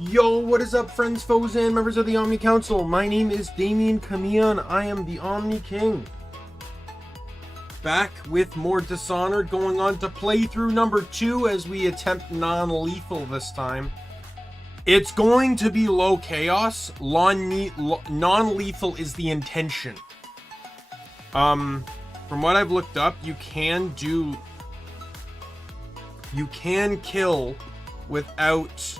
Yo, what is up, friends, foes, and members of the Omni Council? My name is Daimien Kamiya and I am the Omni King. Back with more Dishonored, going on to playthrough number 2 as we attempt non-lethal this time. It's going to be low chaos. Non-lethal is the intention. From what I've looked up, you can kill without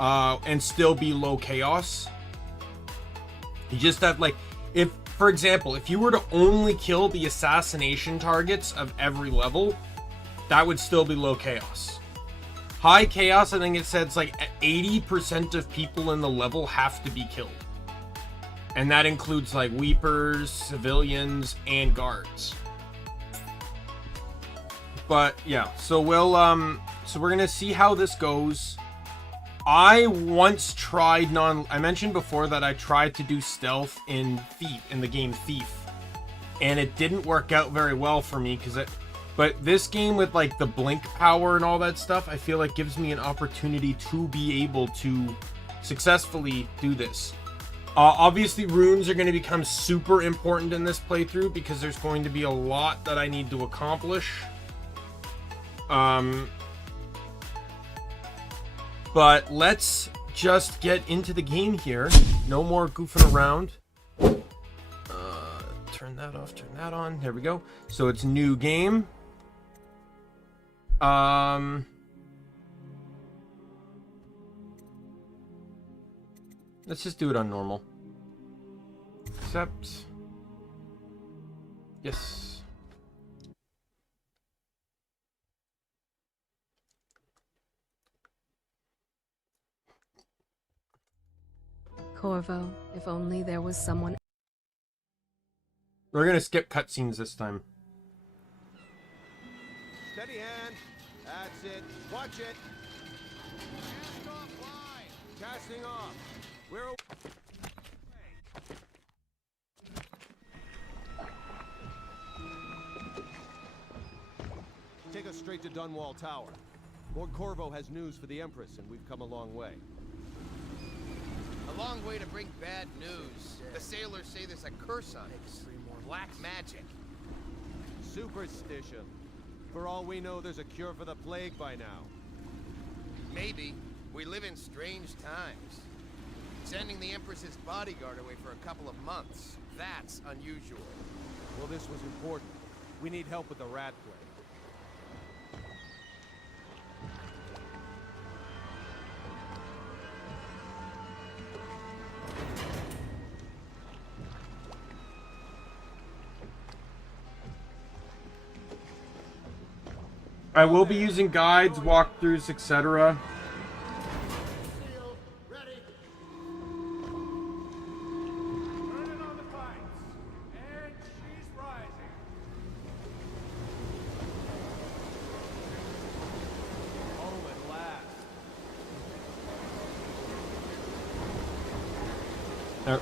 and still be low chaos. You just have, like, if, for example, if you were to only kill the assassination targets of every level, that would still be low chaos. High chaos, I think it says like 80% of people in the level have to be killed. And that includes like weepers, civilians, and guards. But yeah, so we'll so we're gonna see how this goes. I once tried I mentioned before that I tried to do stealth in the game Thief, and it didn't work out very well for me but this game with like the blink power and all that stuff, I feel like gives me an opportunity to be able to successfully do this. Obviously runes are going to become super important in this playthrough because there's going to be a lot that I need to accomplish. But let's just get into the game here. No more goofing around. Turn that off, turn that on. There we go. So it's new game. Let's just do it on normal. Accept. Yes. Corvo, if only there was someone. We're gonna skip cutscenes this time. Steady hand. That's it. Watch it. Cast off line. Casting off. We're away. Take us straight to Dunwall Tower. Lord Corvo has news for the Empress, and we've come a long way. A long way to bring bad news. The sailors say there's a curse on us. Black magic. Superstition. For all we know, there's a cure for the plague by now. Maybe. We live in strange times. Sending the Empress's bodyguard away for a couple of months. That's unusual. Well, this was important. We need help with the rat plague. I will be using guides, walkthroughs, etc.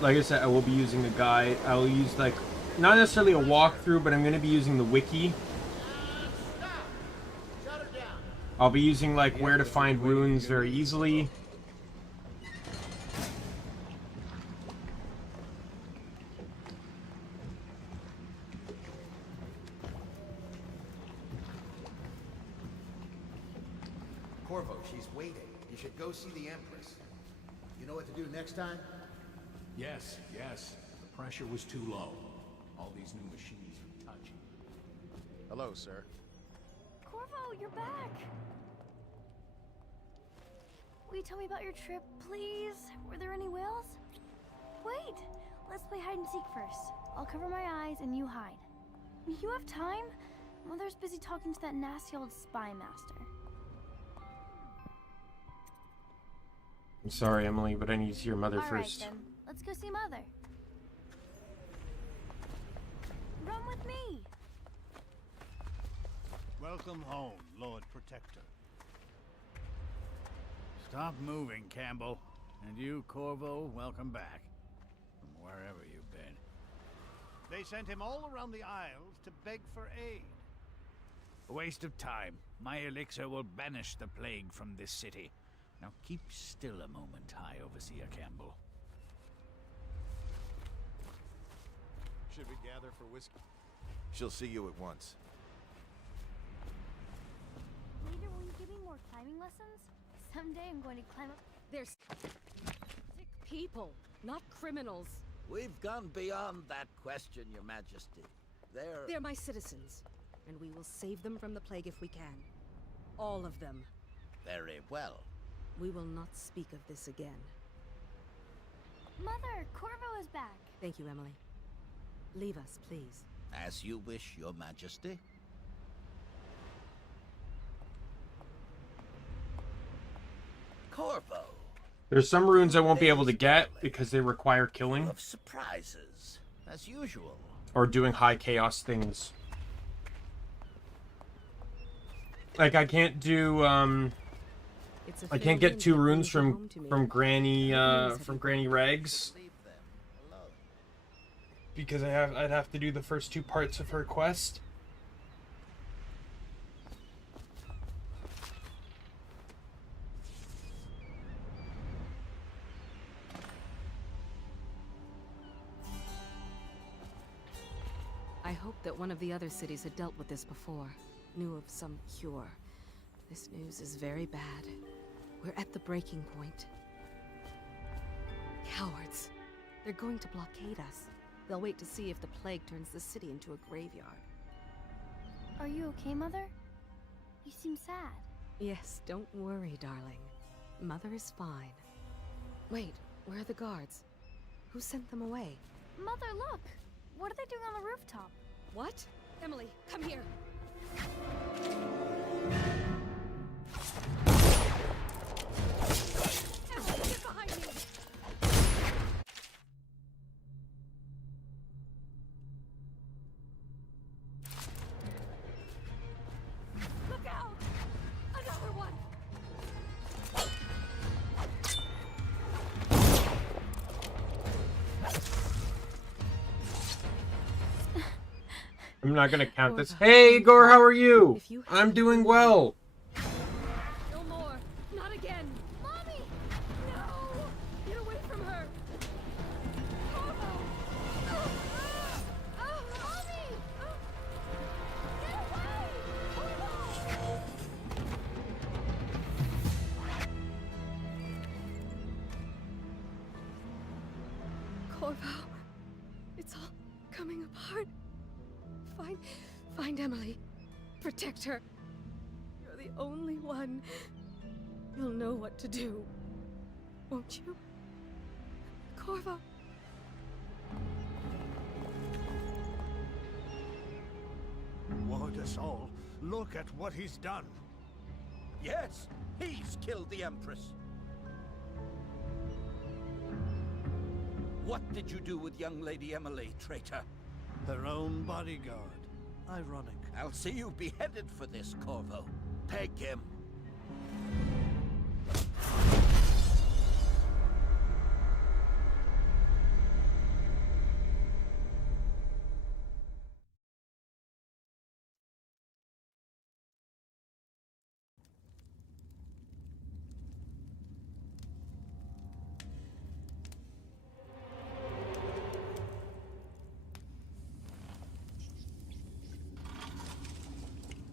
Like I said, I will be using a guide. I will use, like, not necessarily a walkthrough, but I'm going to be using the wiki. I'll be using, like, where to find runes very easily. Corvo, she's waiting. You should go see the Empress. You know what to do next time? Yes. The pressure was too low. All these new machines are touchy. Hello, sir. Corvo, you're back! Will you tell me about your trip, please? Were there any whales? Wait! Let's play hide and seek first. I'll cover my eyes and you hide. You have time? Mother's busy talking to that nasty old spy master. I'm sorry, Emily, but I need to see your mother first. Alright then, let's go see Mother. Run with me! Welcome home, Lord Protector. Stop moving, Campbell. And you, Corvo, welcome back. From wherever you've been. They sent him all around the Isles to beg for aid. A waste of time. My elixir will banish the plague from this city. Now keep still a moment, High Overseer Campbell. Should we gather for whiskey? She'll see you at once. Later, will you give me more climbing lessons? Someday I'm going to climb up. They're sick people, not criminals. We've gone beyond that question, Your Majesty. They're my citizens, and we will save them from the plague if we can. All of them. Very well. We will not speak of this again. Mother, Corvo is back. Thank you, Emily. Leave us, please. As you wish, Your Majesty. Corvo. There's some runes I won't be able to get because they require killing Of surprises, as usual. or doing high chaos things. Like I can't do It's a I can't get failure 2 that runes brings you home to me. from Granny Rags Leave them alone. because I'd have to do the first 2 parts of her quest. I hoped that one of the other cities had dealt with this before, knew of some cure. This news is very bad. We're at the breaking point. Cowards. They're going to blockade us. They'll wait to see if the plague turns the city into a graveyard. Are you okay, Mother? You seem sad. Yes, don't worry, darling. Mother is fine. Wait, where are the guards? Who sent them away? Mother, look! What are they doing on the rooftop? What? Emily, come here! Emily, get behind me! Look out! Another one! I'm not gonna count this. Gorva. Hey, Gore, how are you? If you I'm had doing to- well. No more! Not again! Mommy! No! Get away from her! Corvo! Mommy! Get away! Corvo! Corvo, it's all coming apart. Find Emily. Protect her. You're the only one. You'll know what to do. Won't you? Corvo. Ward us all. Look at what he's done. Yes, he's killed the Empress. What did you do with young Lady Emily, traitor? Her own bodyguard. Ironic. I'll see you beheaded for this, Corvo. Peg him.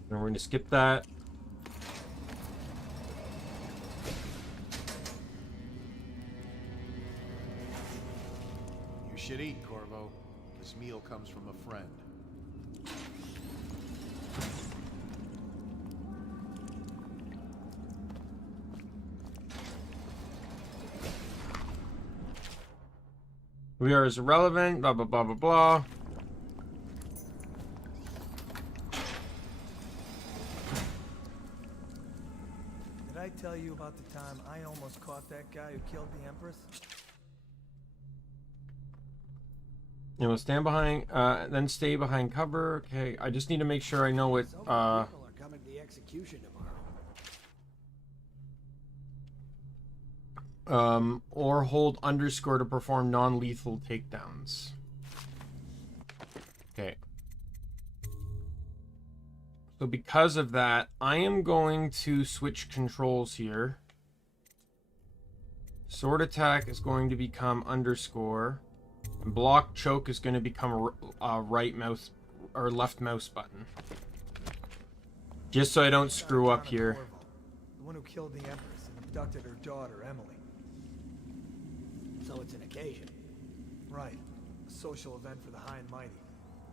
And we're gonna skip that. You should eat, Corvo. This meal comes from a friend. We are as irrelevant, blah, blah, blah, blah, blah. Did I tell you about the time I almost caught that guy who killed the Empress? You know, stand behind, then stay behind cover. Okay, I just need to make sure I know what, People are coming to the execution tomorrow. or hold underscore to perform non-lethal takedowns. Okay. So because of that, I am going to switch controls here. Sword attack is going to become underscore. And block choke is going to become right mouse or left mouse button. Just so I don't screw up here. The one who killed the Empress and abducted her daughter, Emily. So it's an occasion. Right. A social event for the high and mighty.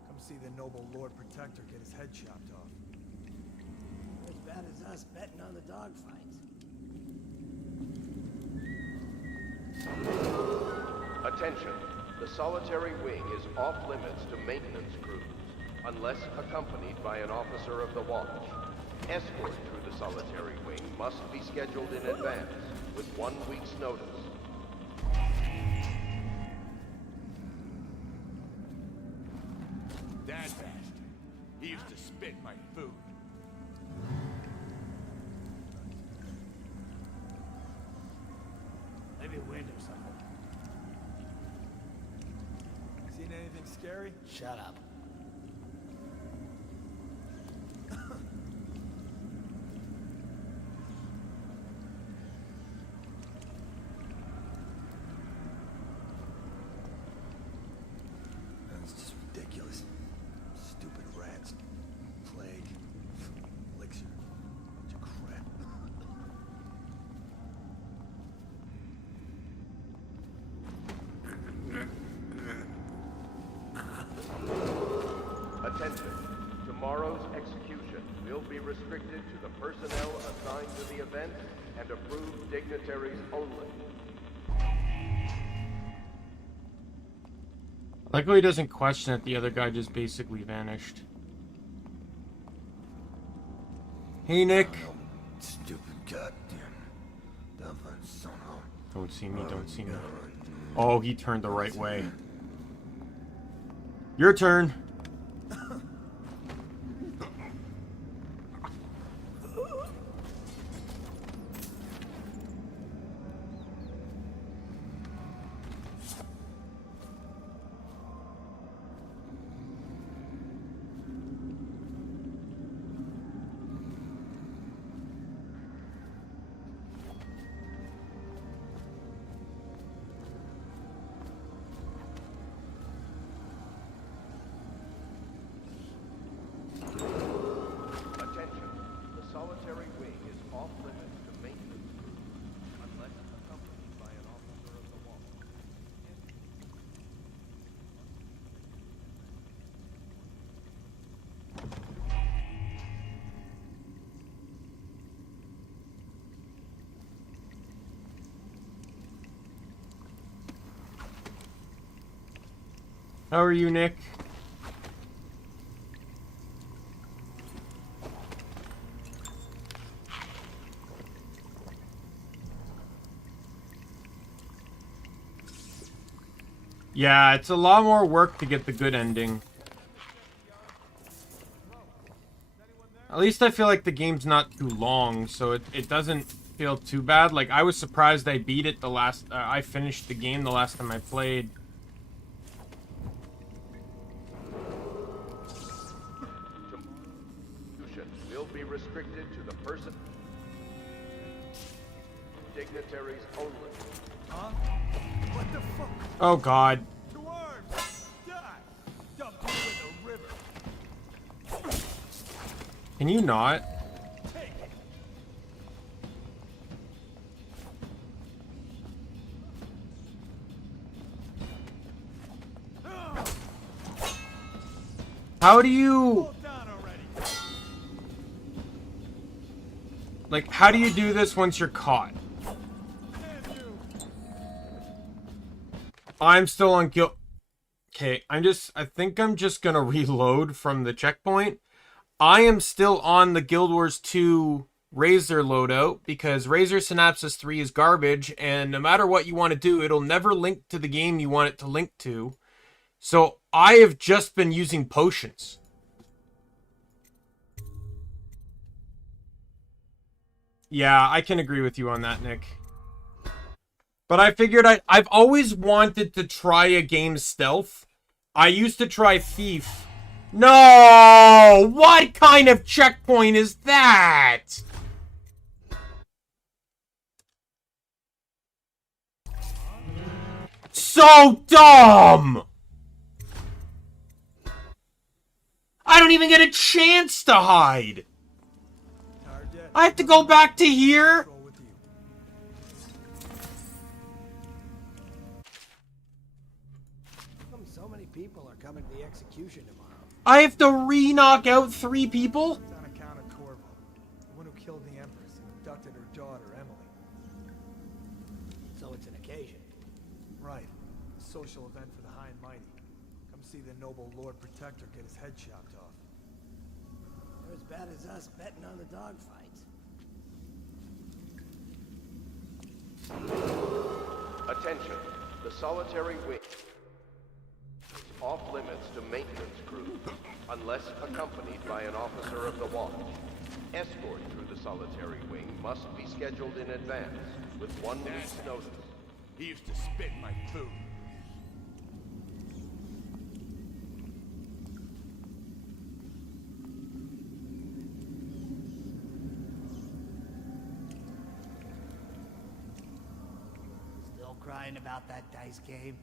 Come see the noble Lord Protector get his head chopped off. As bad as us betting on the dogfights. Attention. The solitary wing is off limits to maintenance crews, unless accompanied by an officer of the watch. Escort through the solitary wing must be scheduled in advance, with 1 week's notice. That bastard. He used to spit my food. Maybe wind or something. Seen anything scary? Shut up. That's just ridiculous. Stupid rats. Plague. Elixir. Bunch of crap. Attention. Tomorrow's execution will be restricted to the personnel assigned to the event and approved dignitaries only. Like how he doesn't question it, the other guy just basically vanished. Hey, Nick. Stupid goddamn. Don't see me, don't see me. Oh, he turned the right way. Your turn. Attention. The solitary wing is off limits to maintenance crews, unless accompanied by an officer of the watch. How are you, Nick? Yeah, it's a lot more work to get the good ending. At least I feel like the game's not too long, so it doesn't feel too bad. Like, I was surprised I beat it the last... I finished the game the last time I played. Will be restricted to the person... dignitaries only. Huh? What the fuck? Oh, God. To arms! Die! Dump you in the river. Can you not? Take it. How do you... Hold down already. Like, how do you do this once you're caught? Damn you. I'm still on guild... Okay, I think I'm just gonna reload from the checkpoint. I am still on the Guild Wars 2 Razor loadout because Razor Synapses 3 is garbage, and no matter what you want to do, it'll never link to the game you want it to link to. So I have just been using potions. Yeah, I can agree with you on that, Nick. But I figured I've always wanted to try a game stealth. I used to try Thief. No! What kind of checkpoint is that? so dumb! I don't even get a chance to hide! I have to go back to here? So many people are coming to the execution tomorrow. I have to re-knock out 3 people? It's on account of Corvo, the one who killed the Empress and abducted her daughter, Emily. So it's an occasion. Right. A social event for the high and mighty. Come see the noble Lord Protector get his head chopped off. They're as bad as us betting on the dogfights. Attention. The solitary wing is off limits to maintenance crews, unless accompanied by an officer of the watch. Escort through the solitary wing must be scheduled in advance, with 1 week's notice. He used to spit in my food. Still crying about that dice game?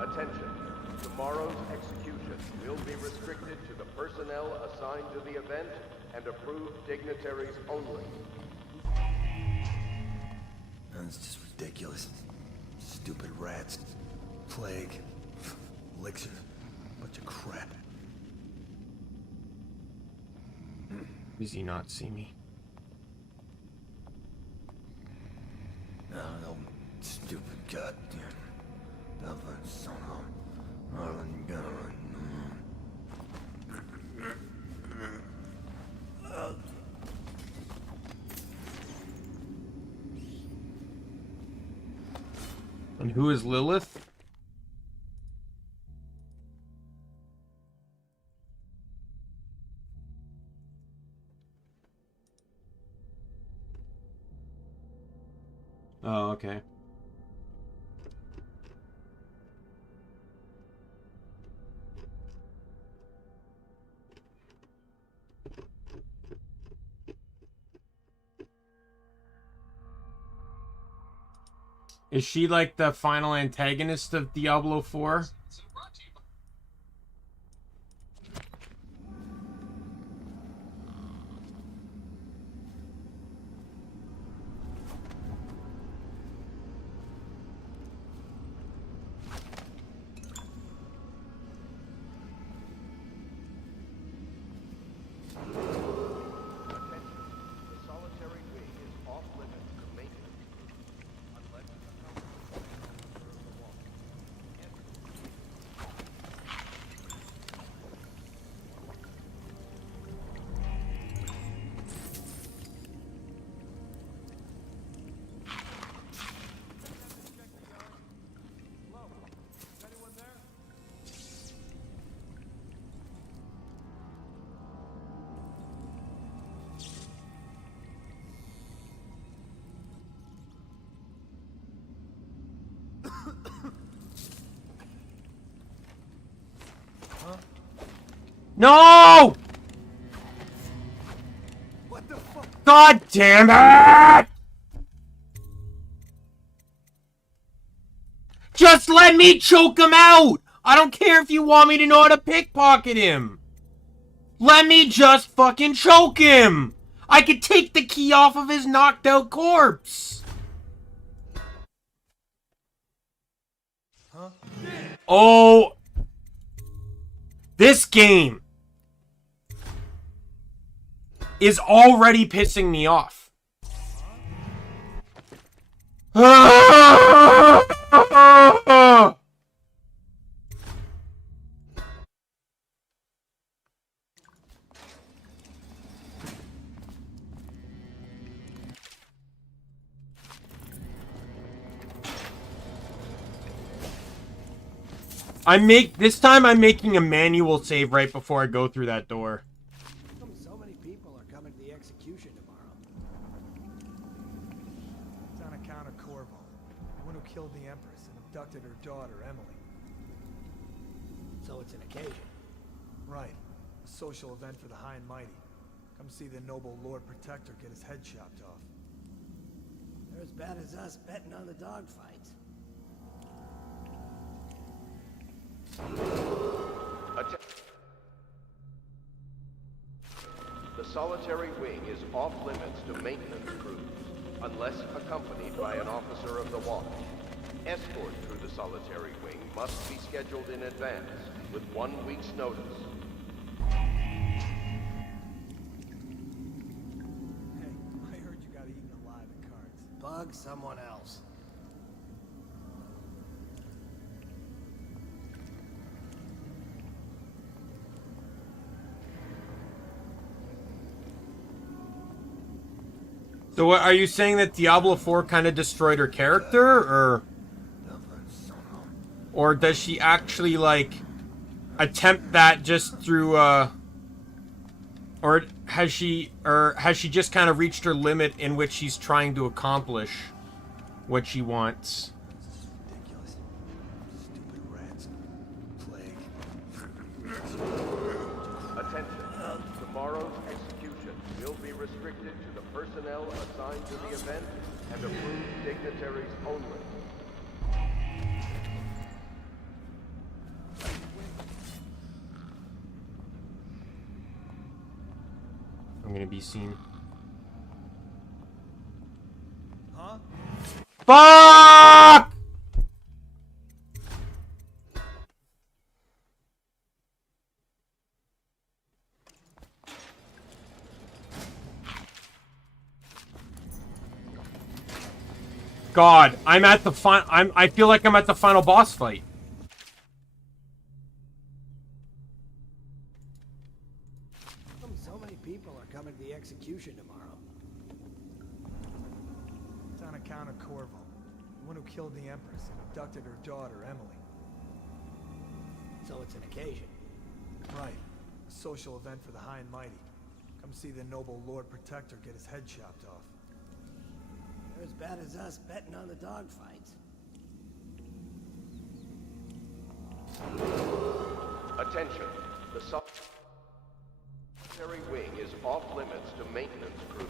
Attention. Tomorrow's execution will be restricted to the personnel assigned to the event and approved dignitaries only. That's just ridiculous. Stupid rats. Plague. Elixir. Bunch of crap. Does he not see me? No, stupid goddamn. And who is Lilith? Oh, okay. Is she like the final antagonist of Diablo 4? The solitary wing is off limits to maintenance unless No! What the fuck? God damn it! Just let me choke him out! I don't care if you want me to know how to pickpocket him! Let me just fucking choke him! I could take the key off of his knocked out corpse! Huh? Oh! This game is already pissing me off. This time I'm making a manual save right before I go through that door. So many people are coming to the execution tomorrow. It's on account of Corvo, the one who killed the Empress and abducted her daughter, Emily. So it's an occasion. Right. A social event for the high and mighty. Come see the noble Lord Protector get his head chopped off. They're as bad as us betting on the dogfights. The solitary wing is off limits to maintenance crews, unless accompanied by an officer of the watch. Escort through the solitary wing must be scheduled in advance, with 1 week's notice. Hey, I heard you got eaten alive in cards. Bug someone else. So what, are you saying that Diablo 4 kind of destroyed her character, or does she actually like attempt that just through or has she just kind of reached her limit in which she's trying to accomplish what she wants? Ridiculous. Stupid rats. Plague. Attention. Tomorrow's execution will be restricted to the personnel assigned to the event and approved dignitaries only. I'm gonna be seen. Huh? Fuck! God, I'm at the I feel like I'm at the final boss fight. So many people are coming to the execution tomorrow. It's on account of Corvo, the one who killed the Empress and abducted her daughter, Emily. So it's an occasion. Right. A social event for the high and mighty. Come see the noble Lord Protector get his head chopped off. They're as bad as us betting on the dogfights. Attention. The solitary wing is off limits to maintenance crews,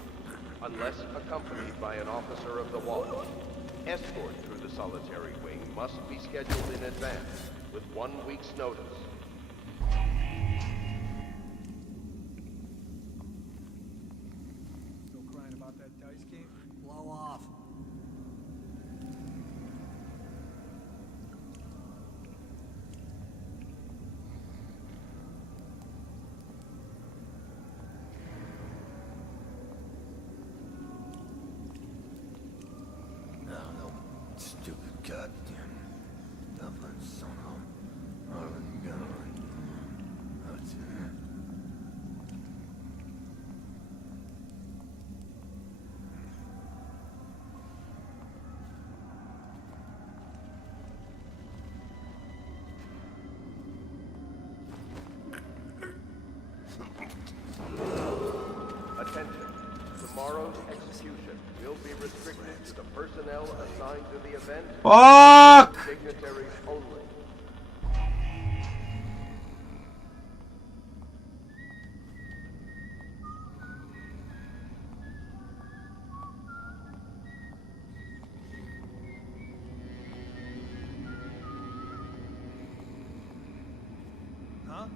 unless accompanied by an officer of the watch. Escort through the solitary wing must be scheduled in advance, with 1 week's notice. Still crying about that dice game? Blow off. No, stupid goddamn Dublin son of Marvin Gunn. That's it. Attention. Tomorrow's execution will be restricted to the personnel assigned to the event. Fuck! Dignitaries only. Huh?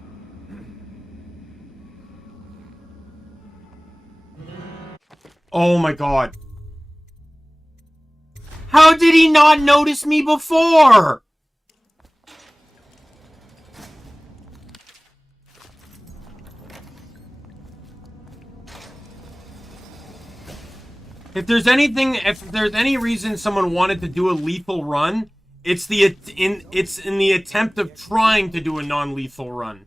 Oh my god. How did he not notice me before? If there's any reason someone wanted to do a lethal run, it's in the attempt of trying to do a non-lethal run.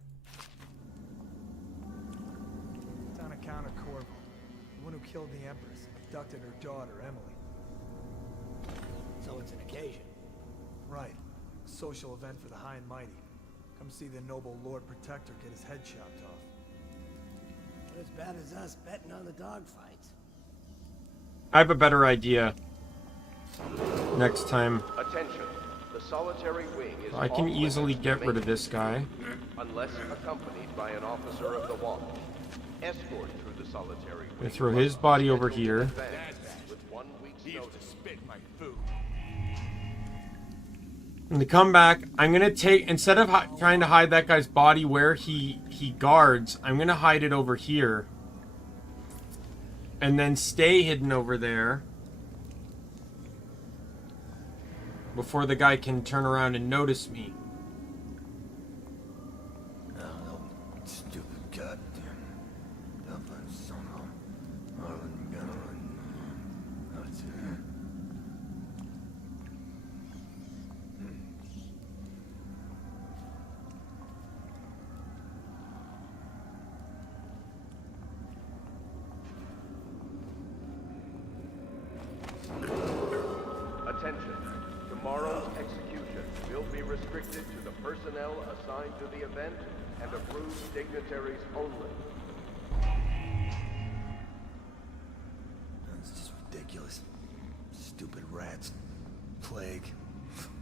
It's on account of Corvo, the one who killed the Empress and abducted her daughter, Emily. So it's an occasion. Right. A social event for the high and mighty. Come see the noble Lord Protector get his head chopped off. Not as bad as us betting on the dogfights. I have a better idea. Next time. Attention. The solitary wing is I can off easily limits get to rid of this guy. unless accompanied by an officer of the watch. Escort through the solitary I wing. throw his body over here. With 1 week's notice. Spit my food. And to come back, I'm gonna take, instead of trying to hide that guy's body where he guards, I'm gonna hide it over here. And then stay hidden over there. Before the guy can turn around and notice me. Oh, stupid goddamn. Attention. Tomorrow's execution will be restricted to the personnel assigned to the event and approved dignitaries only. That's just ridiculous. Stupid rats. Plague.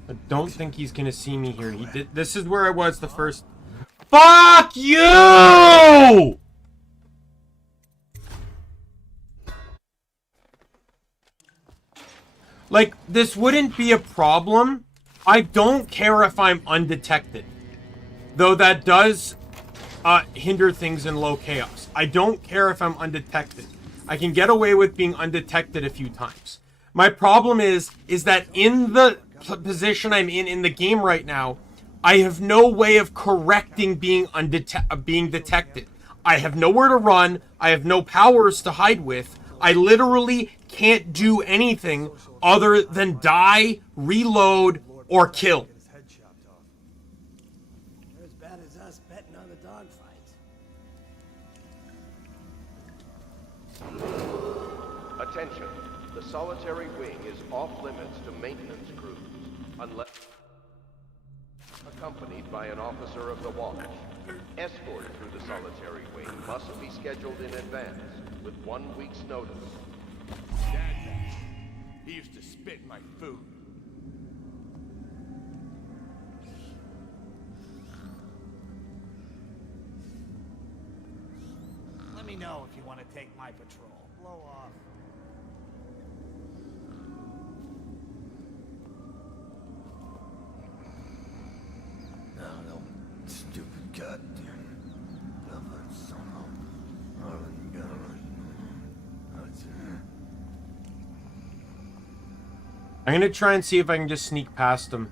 I don't think he's gonna see me here. He did. This is where I was the first. Fuck you! Like, this wouldn't be a problem. I don't care if I'm undetected. Though that does hinder things in low chaos. I don't care if I'm undetected. I can get away with being undetected a few times. My problem is that in the position I'm in the game right now, I have no way of correcting being detected. I have nowhere to run. I have no powers to hide with. I literally can't do anything other than die, reload, or kill. They're as bad as us betting on the dogfights. Attention. The solitary wing is off limits to maintenance crews unless accompanied by an officer of the watch. Escort through the solitary wing must be scheduled in advance with 1 week's notice. Dad, he used to spit my food. Let me know if you want to take my patrol. Blow off. No, stupid goddamn. I'm gonna try and see if I can just sneak past him.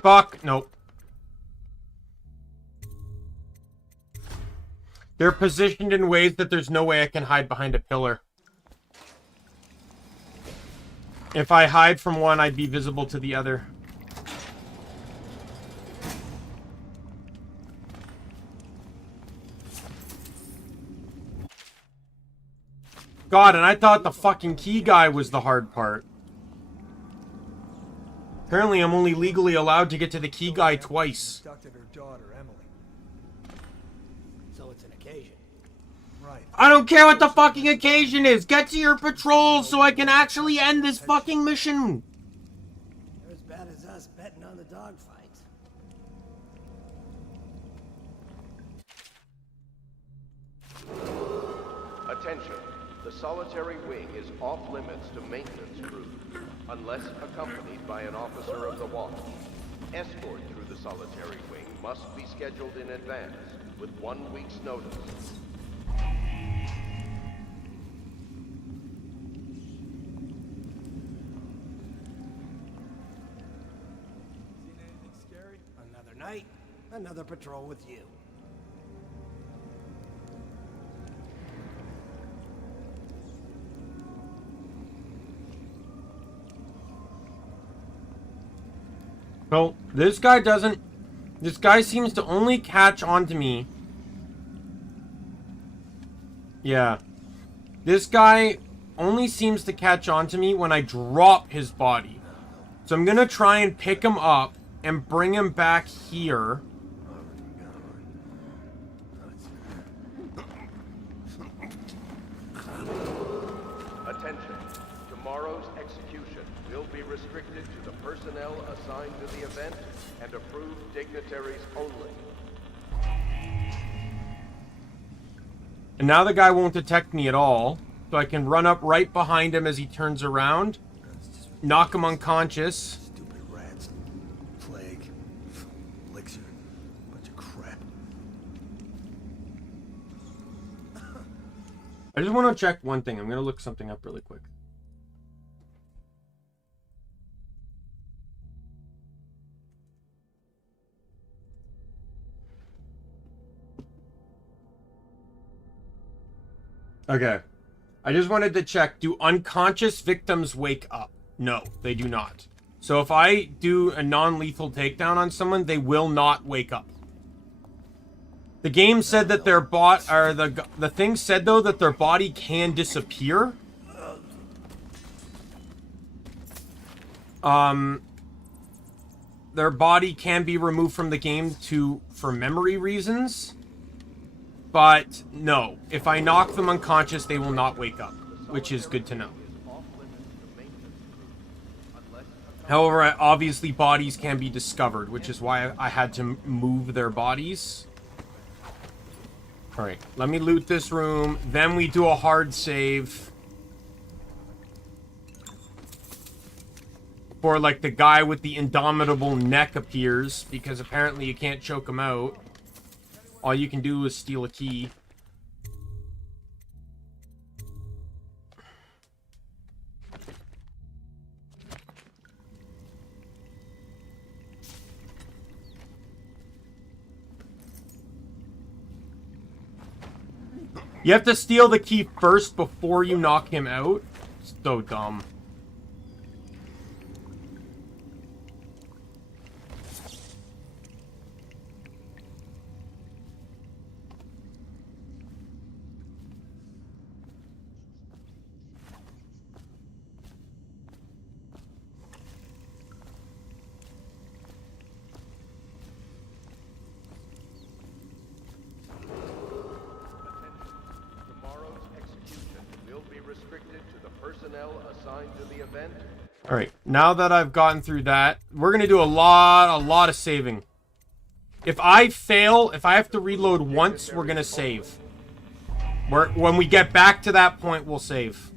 Fuck, nope. They're positioned in ways that there's no way I can hide behind a pillar. If I hide from one, I'd be visible to the other. God, and I thought the fucking key guy was the hard part. Apparently, I'm only legally allowed to get to the key guy twice. Abducted her daughter, Emily. So it's an occasion. Right. I don't care what the fucking occasion is. Get to your patrol so I can actually end this fucking mission. They're as bad as us betting on the dogfights. Attention. The solitary wing is off limits to maintenance crews unless accompanied by an officer of the watch. Escort through the solitary wing must be scheduled in advance with 1 week's notice. Seen anything scary? Another night, another patrol with you. So, this guy doesn't... This guy seems to only catch on to me. Yeah. This guy only seems to catch on to me when I drop his body. So I'm gonna try and pick him up and bring him back here. Attention. Tomorrow's execution will be restricted to the personnel assigned to the event and approved dignitaries only. And now the guy won't detect me at all. So I can run up right behind him as he turns around. Knock him unconscious. Stupid rats. Plague. Elixir. Bunch of crap. I just want to check one thing. I'm going to look something up really quick. Okay. I just wanted to check. Do unconscious victims wake up? No, they do not. So if I do a non-lethal takedown on someone, they will not wake up. The game said that their the thing said though that their body can disappear. Their body can be removed from the game for memory reasons. But no, if I knock them unconscious, they will not wake up, which is good to know. However, obviously bodies can be discovered, which is why I had to move their bodies. Alright, let me loot this room. Then we do a hard save. Before, like, the guy with the indomitable neck appears, because apparently you can't choke him out. All you can do is steal a key. You have to steal the key first before you knock him out? So dumb. Alright, now that I've gotten through that, we're gonna do a lot of saving. If I fail, if I have to reload once, we're gonna save. When we get back to that point, we'll save.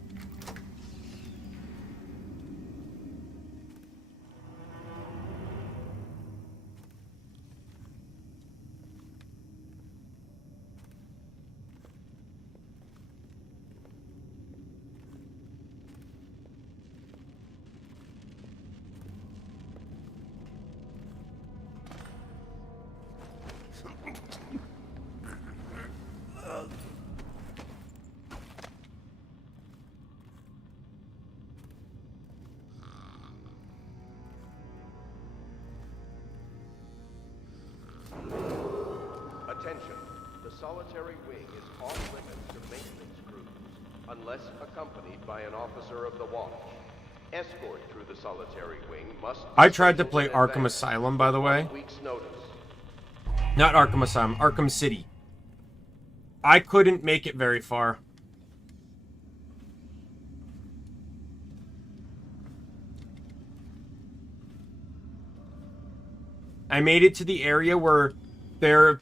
Attention, the solitary wing is off limits to maintenance crews, unless accompanied by an officer of the watch. Escort through the solitary wing must... I tried to play Arkham Asylum, by the way. Not Arkham Asylum, Arkham City. I couldn't make it very far. I made it to the area where they're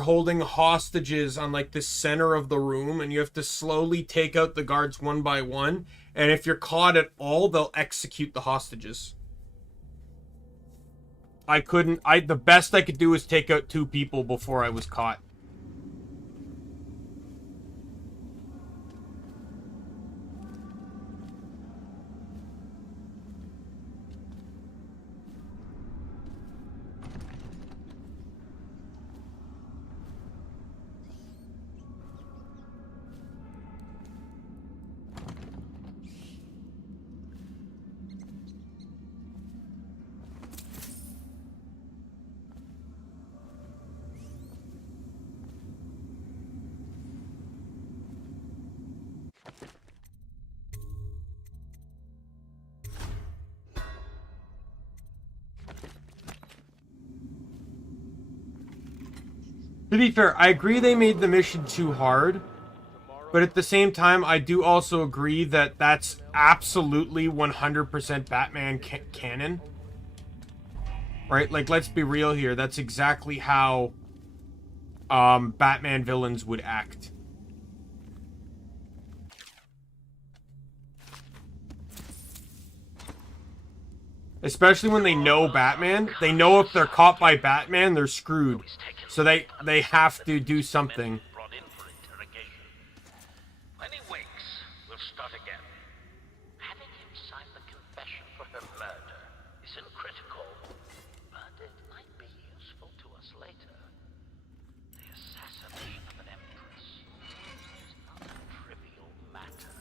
holding hostages on like the center of the room, and you have to slowly take out the guards one by one, and if you're caught at all, they'll execute the hostages. The best I could do was take out 2 people before I was caught. To be fair, I agree they made the mission too hard. But at the same time, I do also agree that that's absolutely 100% Batman canon. Right? Like, let's be real here. That's exactly how Batman villains would act. Especially when they know Batman. They know if they're caught by Batman, they're screwed. So they have to do something. When he wakes, we'll start again. Having him sign the confession for her murder isn't critical, but it might be useful to us later. The assassination of an empress is not a trivial matter.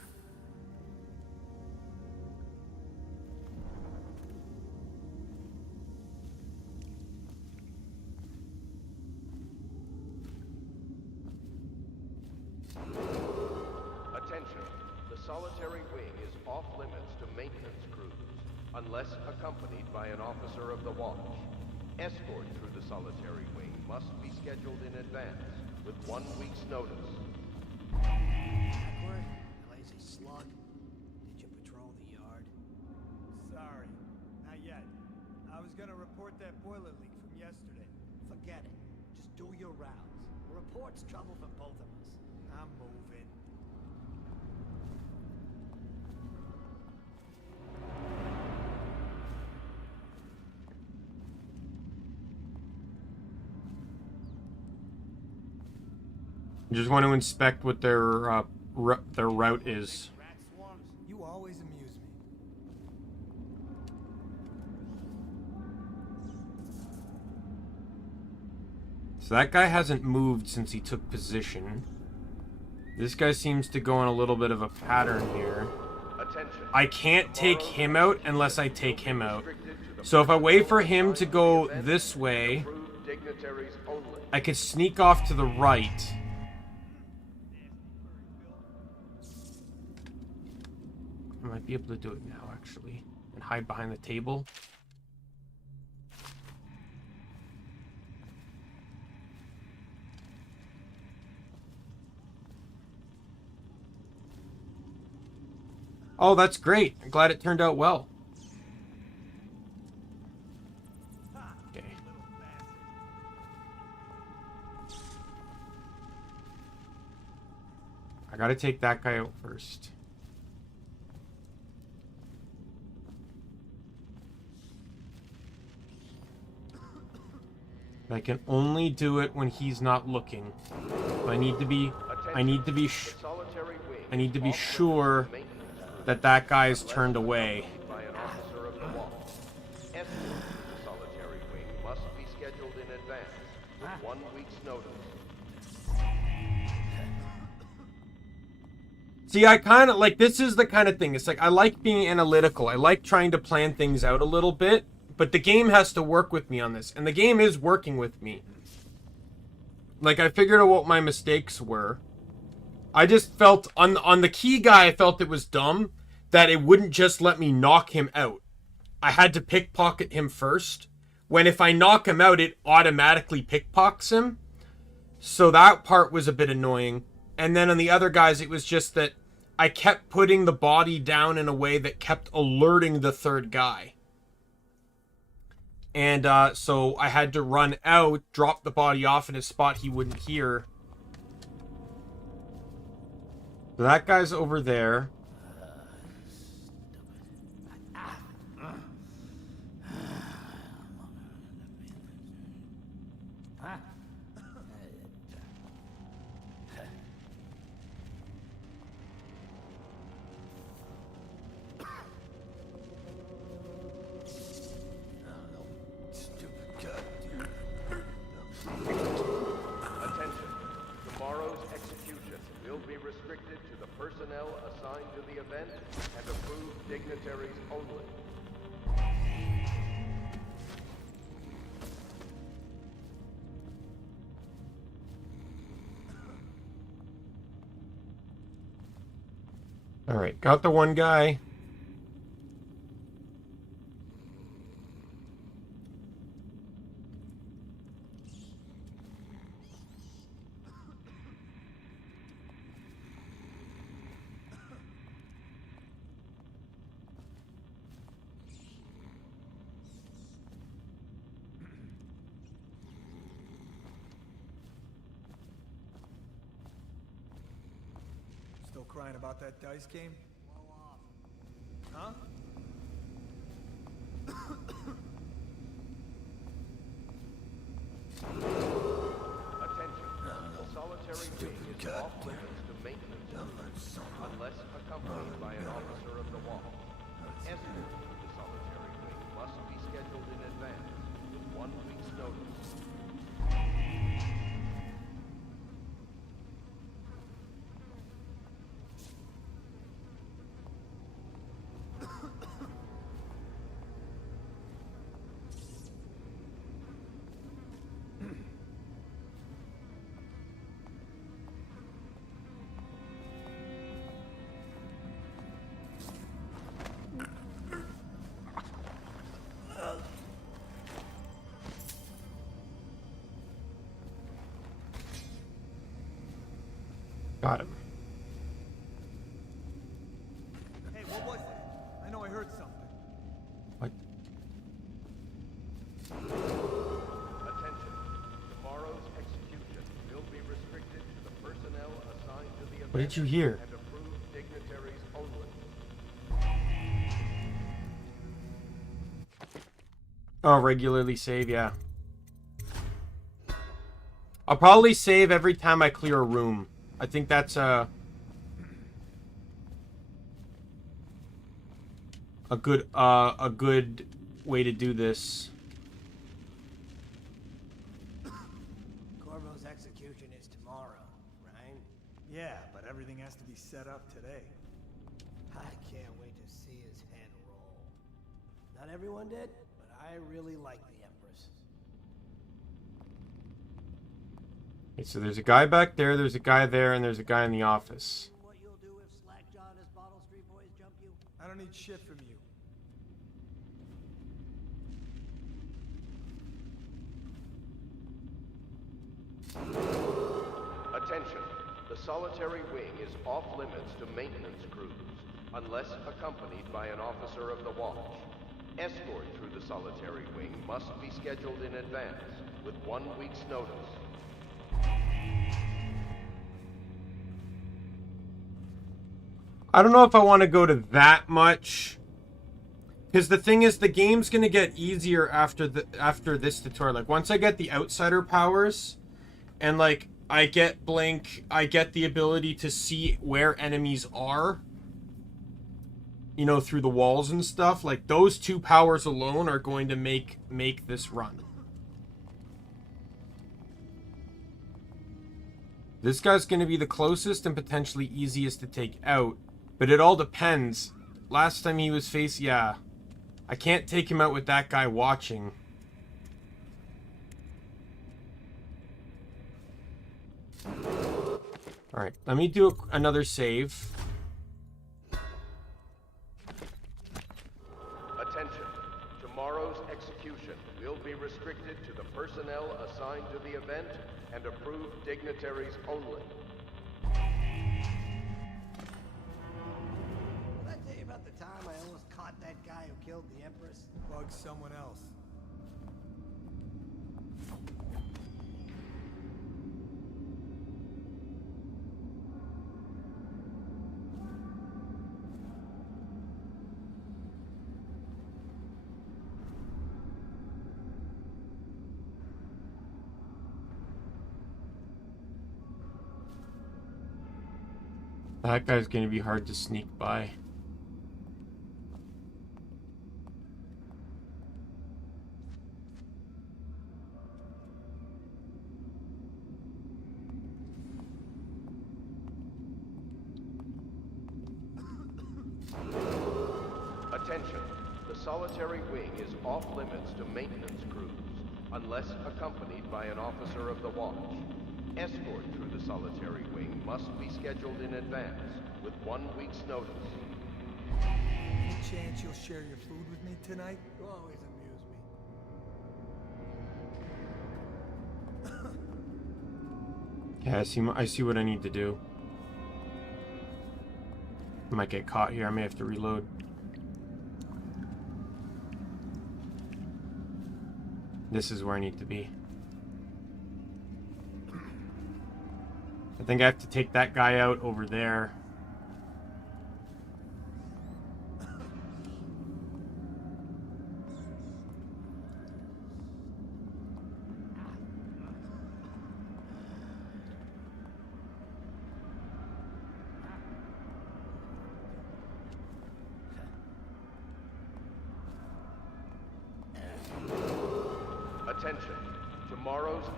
Attention, the solitary wing is off limits to maintenance crews, unless accompanied by an officer of the watch. Escort through the solitary wing must be scheduled in advance, with 1 week's notice. Backward, lazy slug. Did you patrol the yard? Sorry, not yet. I was gonna report that boiler leak from yesterday. Forget it. Just do your rounds. A report's trouble for both of us. I'm moving. Just want to inspect what their route is. Rat swarms, you always amuse me. So that guy hasn't moved since he took position. This guy seems to go on a little bit of a pattern here. I can't take him out unless I take him out. So if I wait for him to go this way, I could sneak off to the right. I might be able to do it now, actually. And hide behind the table. Oh, that's great. I'm glad it turned out well. Okay. I gotta take that guy out first. I can only do it when he's not looking. I need to be sure that that guy's turned away. By an officer of the watch. Escort to the solitary wing must be scheduled in advance, with 1 week's notice. See, I kind of like, this is the kind of thing. It's like, I like being analytical. I like trying to plan things out a little bit. But the game has to work with me on this. And the game is working with me. Like, I figured out what my mistakes were. I just felt, on the key guy, I felt it was dumb that it wouldn't just let me knock him out. I had to pickpocket him first. When if I knock him out, it automatically pickpockets him. So that part was a bit annoying. And then on the other guys, it was just that I kept putting the body down in a way that kept alerting the third guy. And so I had to run out, drop the body off in a spot he wouldn't hear. So that guy's over there. Assigned to the event and approved dignitaries only. All right, got the one guy. crying about that dice game? Huh? Attention. The solitary wing is off limits to maintenance unless accompanied by an officer of the watch. Escort to the solitary wing must be scheduled in advance with 1 week's notice. Got him. Hey, what was that? I know I heard something. What? Attention. Tomorrow's execution will be restricted to the personnel assigned to the event. What did you hear? And approved dignitaries only. Oh, regularly save, yeah. I'll probably save every time I clear a room. I think that's a good way to do this. Corvo's execution is tomorrow, right? Yeah, but everything has to be set up today. I can't wait to see his head roll. Not everyone did, but I really like the Empress. Okay, so there's a guy back there, there's a guy there, and there's a guy in the office. What you'll do if Slackjaw and his Bottle Street boys jump you? I don't need shit from you. Attention. The solitary wing is off limits to maintenance crews unless accompanied by an officer of the watch. Escort through the solitary wing must be scheduled in advance with 1 week's notice. I don't know if I want to go to that much. Because the thing is, the game's going to get easier after this tutorial. Like, once I get the outsider powers, and, like, I get Blink, I get the ability to see where enemies are, you know, through the walls and stuff. Like, those two powers alone are going to make this run. This guy's going to be the closest and potentially easiest to take out. But it all depends. Last time he was facing... Yeah. I can't take him out with that guy watching. Alright, let me do another save. Attention. Tomorrow's execution will be restricted to the personnel assigned to the event and approved dignitaries only. Did I tell you about the time I almost caught that guy who killed the Empress? Bug someone else. That guy's going to be hard to sneak by. Attention. The solitary wing is off limits to maintenance crews unless accompanied by an officer of the watch. Escort through the solitary wing must be scheduled in advance with 1 week's notice. Any chance you'll share your food with me tonight? You always amuse me. Yeah, I see what I need to do. I might get caught here. I may have to reload. This is where I need to be. I think I have to take that guy out over there.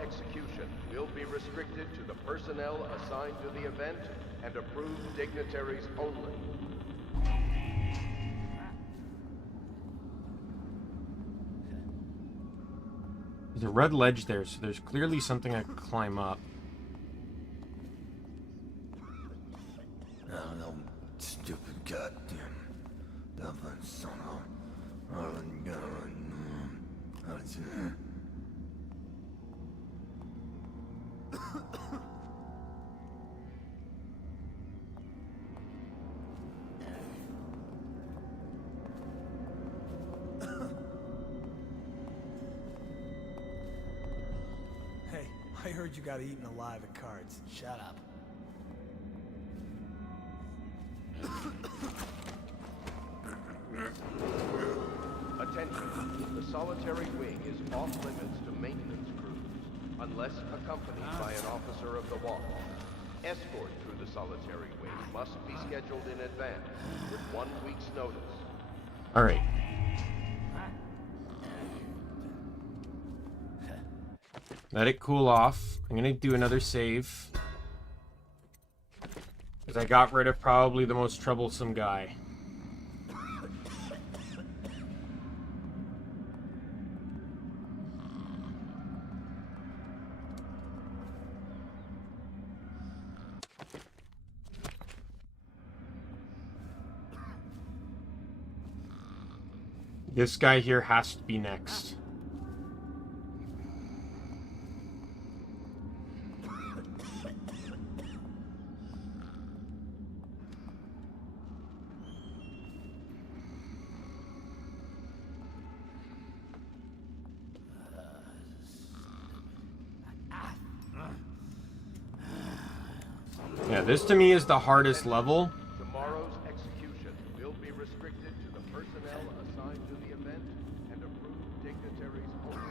execution will be restricted to the personnel assigned to the event and approved dignitaries only. There's a red ledge there, so there's clearly something I could climb up. Oh, no, stupid goddamn Dublin son of Hey, I heard you got eaten alive at cards. Shut up. Attention, the solitary wing is off limits to maintenance crews, unless accompanied by an officer of the watch. Escort through the solitary wing must be scheduled in advance, with 1 week's notice. Alright. Let it cool off. I'm gonna do another save. Because I got rid of probably the most troublesome guy. This guy here has to be next. Yeah, this to me is the hardest level. Tomorrow's execution will be restricted to the personnel assigned to the event and approved dignitaries only.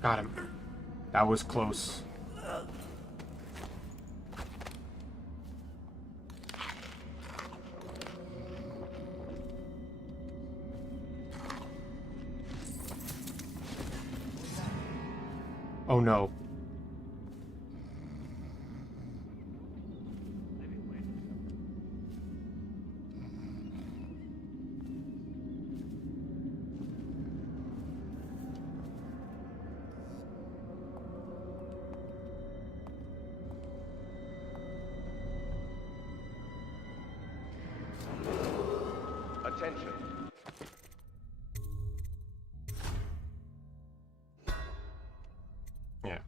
Got him. That was close. Oh no. Attention. Yeah.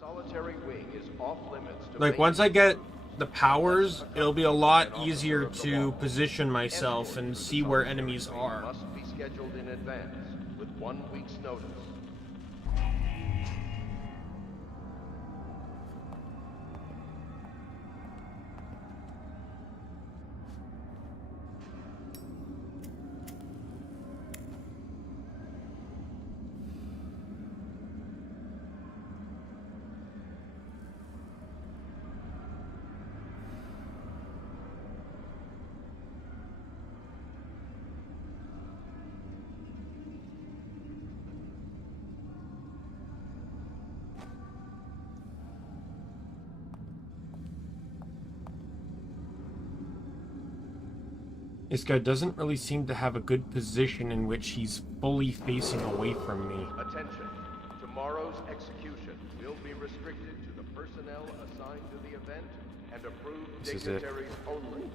Solitary wing is off limits to Like, once I get the powers, it'll be a lot easier to position myself and see where enemies are. Must be scheduled in advance with 1 week's notice. This guy doesn't really seem to have a good position in which he's fully facing away from me. Attention. Tomorrow's execution will be restricted to the personnel assigned to the event and approved This is it. dignitaries only.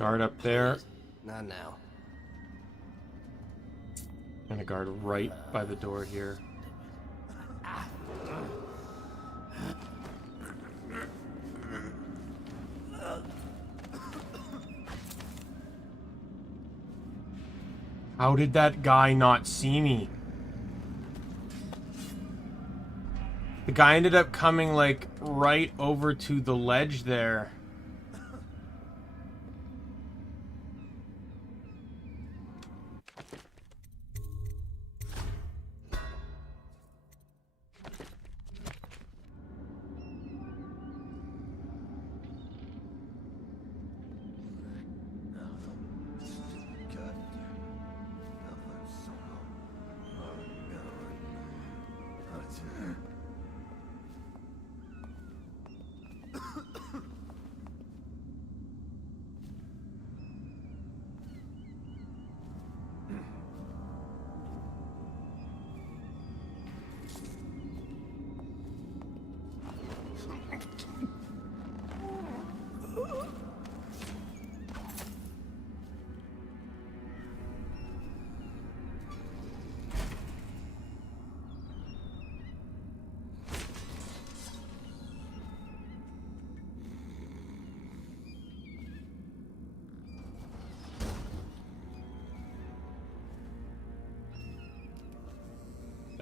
guard up there. Not now. And a guard right by the door here. How did that guy not see me? The guy ended up coming, like, right over to the ledge there.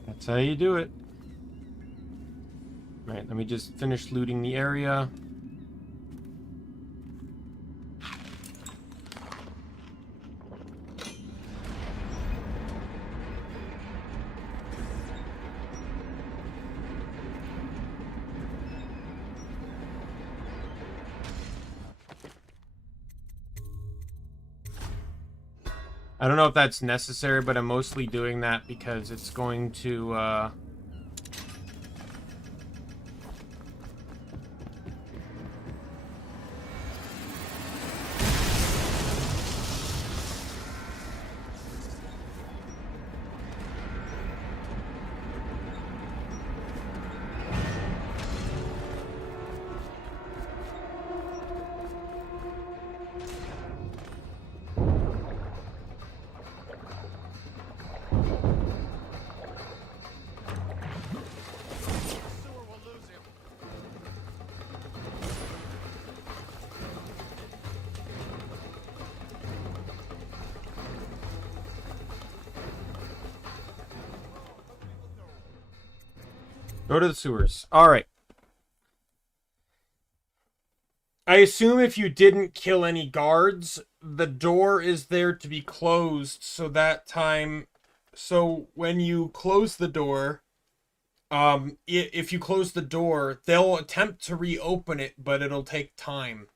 That's how you do it. Right, let me just finish looting the area. I don't know if that's necessary, but I'm mostly doing that because it's going to, go to the sewers. Alright. I assume if you didn't kill any guards, the door is there to be closed, so that time... So when you close the door, if you close the door, they'll attempt to reopen it, but it'll take time.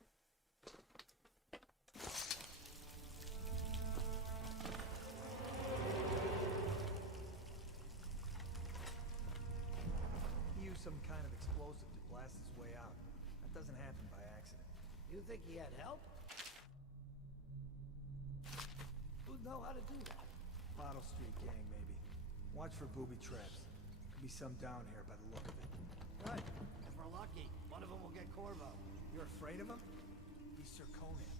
Some kind of explosive to blast his way out. That doesn't happen by accident. You think he had help? Who'd know how to do that? Bottle Street gang, maybe. Watch for booby traps. Could be some down here by the look of it. Good. If we're lucky, one of them will get Corvo. You're afraid of him? He's Sir Conan.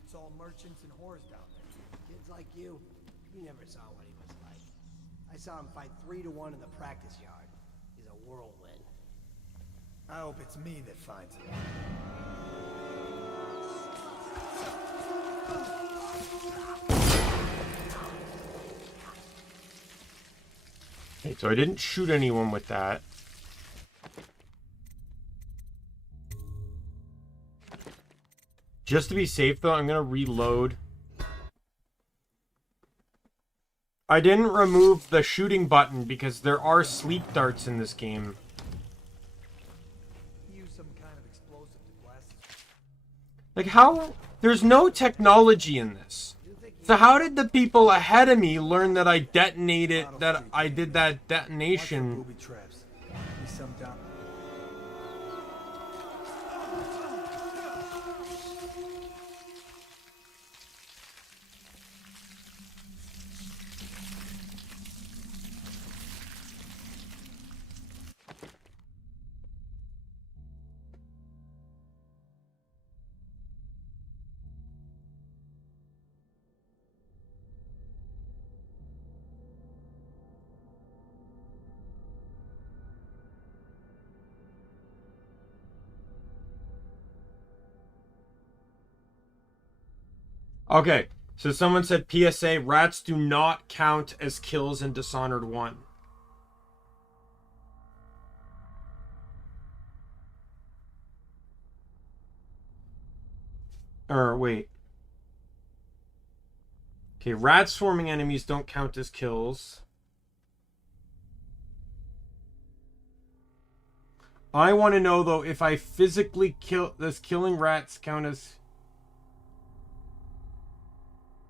It's all merchants and whores down there. Kids like you never saw what he was like. I saw him fight 3-to-1 in the practice yard. He's a whirlwind. I hope it's me that finds him. Okay, so I didn't shoot anyone with that. Just to be safe, though, I'm going to reload. I didn't remove the shooting button because there are sleep darts in this game. Like, how? There's no technology in this. So how did the people ahead of me learn that I detonated, that I did that detonation? Okay, so someone said PSA, rats do not count as kills in Dishonored 1. Or, wait. Okay, rat swarming enemies don't count as kills. I want to know, though, if I physically kill... Does killing rats count as...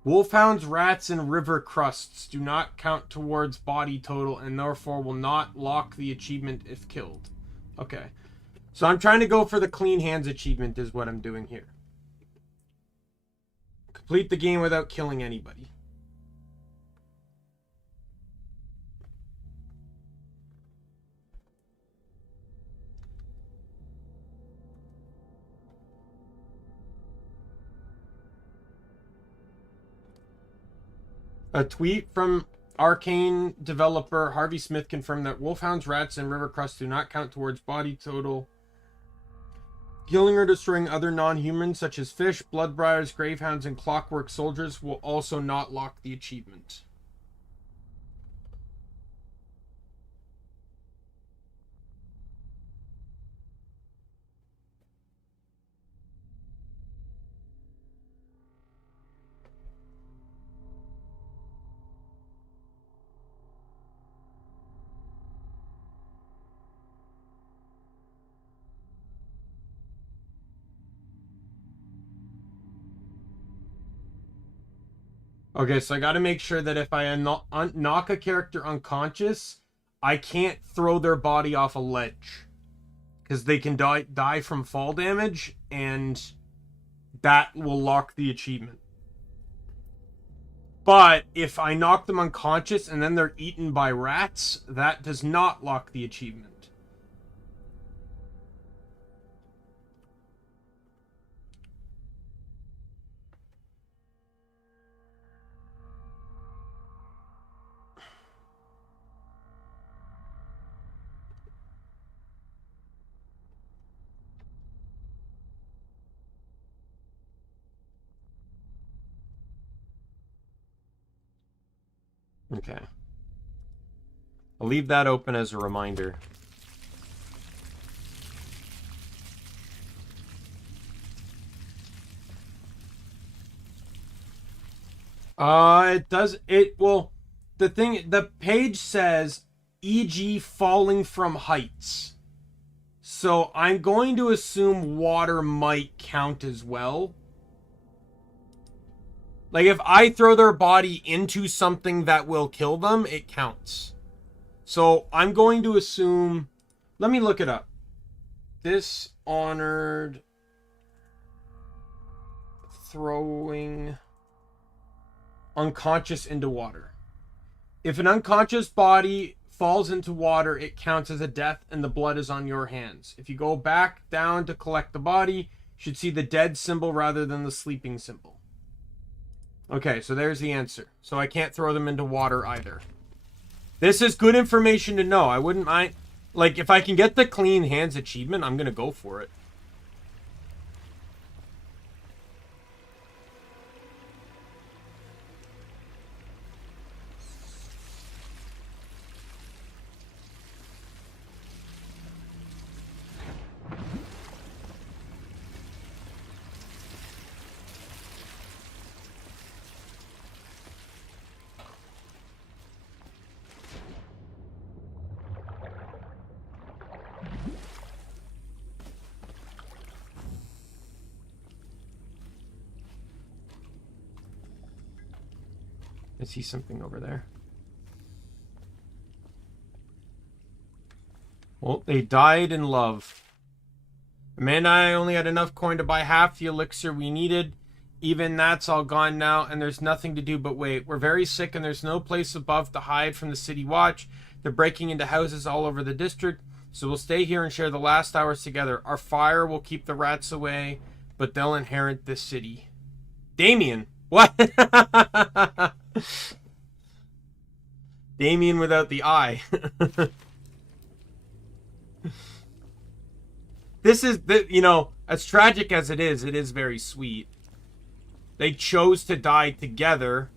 Wolfhounds, rats, and river crusts do not count towards body total and therefore will not lock the achievement if killed. Okay. So I'm trying to go for the clean hands achievement is what I'm doing here. Complete the game without killing anybody. A tweet from Arcane developer Harvey Smith confirmed that wolfhounds, rats, and river crusts do not count towards body total. Killing or destroying other non-humans such as fish, bloodbriars, gravehounds, and clockwork soldiers will also not lock the achievement. Okay, so I got to make sure that if I knock a character unconscious, I can't throw their body off a ledge. Because they can die from fall damage, and that will lock the achievement. But if I knock them unconscious and then they're eaten by rats, that does not lock the achievement. Okay. I'll leave that open as a reminder. The page says, e.g. falling from heights. So I'm going to assume water might count as well. Like, if I throw their body into something that will kill them, it counts. So I'm going to assume... Let me look it up. Dishonored... Throwing... unconscious into water. If an unconscious body falls into water, it counts as a death and the blood is on your hands. If you go back down to collect the body, you should see the dead symbol rather than the sleeping symbol. Okay, so there's the answer. So I can't throw them into water either. This is good information to know. I wouldn't mind... Like, if I can get the clean hands achievement, I'm going to go for it. I see something over there. Well, they died in love. Amanda and I only had enough coin to buy half the elixir we needed. Even that's all gone now, and there's nothing to do but wait. We're very sick, and there's no place above to hide from the city watch. They're breaking into houses all over the district, so we'll stay here and share the last hours together. Our fire will keep the rats away, but they'll inherit this city. Daimien! What? Daimien without the eye. This is, you know, as tragic as it is very sweet. They chose to die together.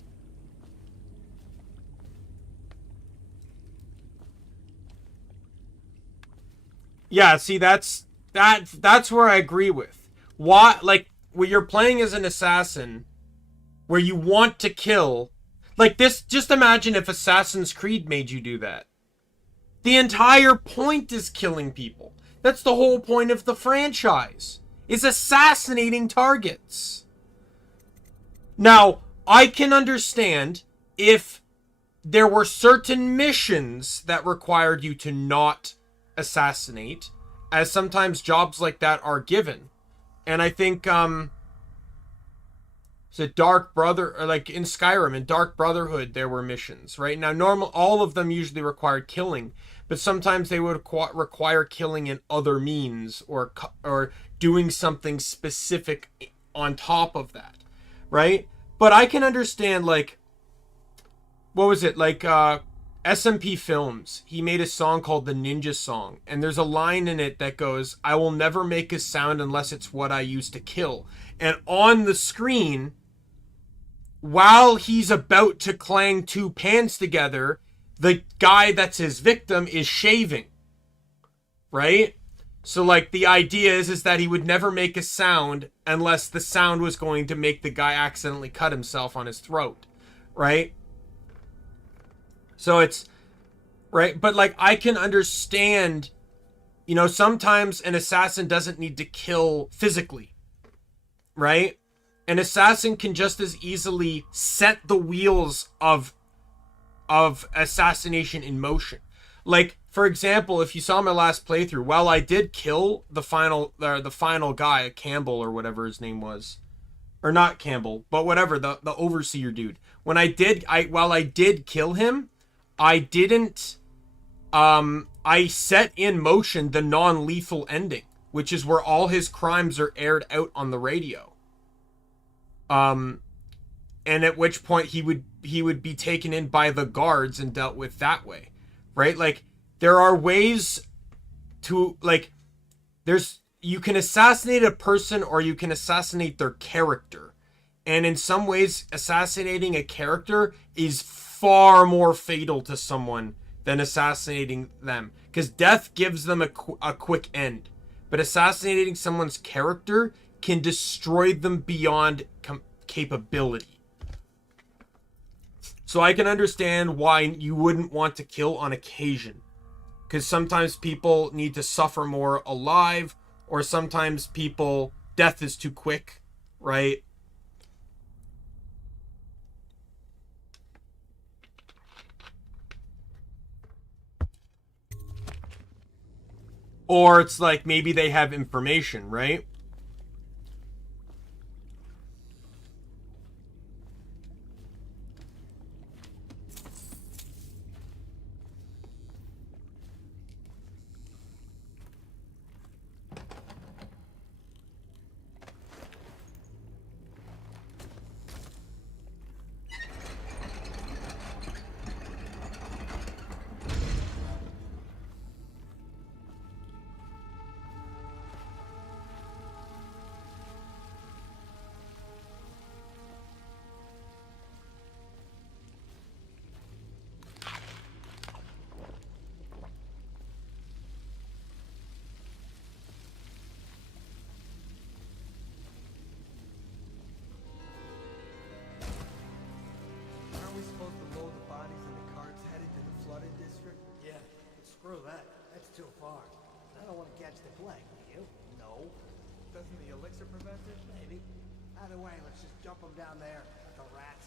Yeah, see, that's where I agree with. Why, like, when you're playing as an assassin, where you want to kill, like this, just imagine if Assassin's Creed made you do that. The entire point is killing people. That's the whole point of the franchise, is assassinating targets. Now, I can understand if there were certain missions that required you to not assassinate, as sometimes jobs like that are given. And I think so Dark Brother, or like in Skyrim, in Dark Brotherhood, there were missions, right? Now, all of them usually required killing, but sometimes they would require killing in other means, or doing something specific on top of that, right? But I can understand, like, what was it, like SMP Films, he made a song called the Ninja Song, and there's a line in it that goes, "I will never make a sound unless it's what I used to kill." And on the screen, while he's about to clang two pans together, the guy that's his victim is shaving, right? So, like, the idea is that he would never make a sound unless the sound was going to make the guy accidentally cut himself on his throat, right? So it's, right? But, like, I can understand, you know, sometimes an assassin doesn't need to kill physically, right? An assassin can just as easily set the wheels of assassination in motion. Like, for example, if you saw my last playthrough, while I did kill the final guy, Campbell or whatever his name was, or not Campbell, but whatever, the overseer dude. While I did kill him, I didn't I set in motion the non-lethal ending, which is where all his crimes are aired out on the radio. And at which point he would be taken in by the guards and dealt with that way, right? Like, there are ways to, like, you can assassinate a person or you can assassinate their character. And in some ways, assassinating a character is far more fatal to someone than assassinating them, because death gives them a quick end, but assassinating someone's character can destroy them beyond capability. So I can understand why you wouldn't want to kill on occasion, because sometimes people need to suffer more alive, or sometimes death is too quick, right? Or it's like maybe they have information, right? Aren't we supposed to load the bodies in the carts headed to the flooded district? Yeah, but screw that. That's too far. I don't want to catch the plague, do you? No. Doesn't the elixir prevent it? Maybe. Either way, let's just dump them down there at the rats.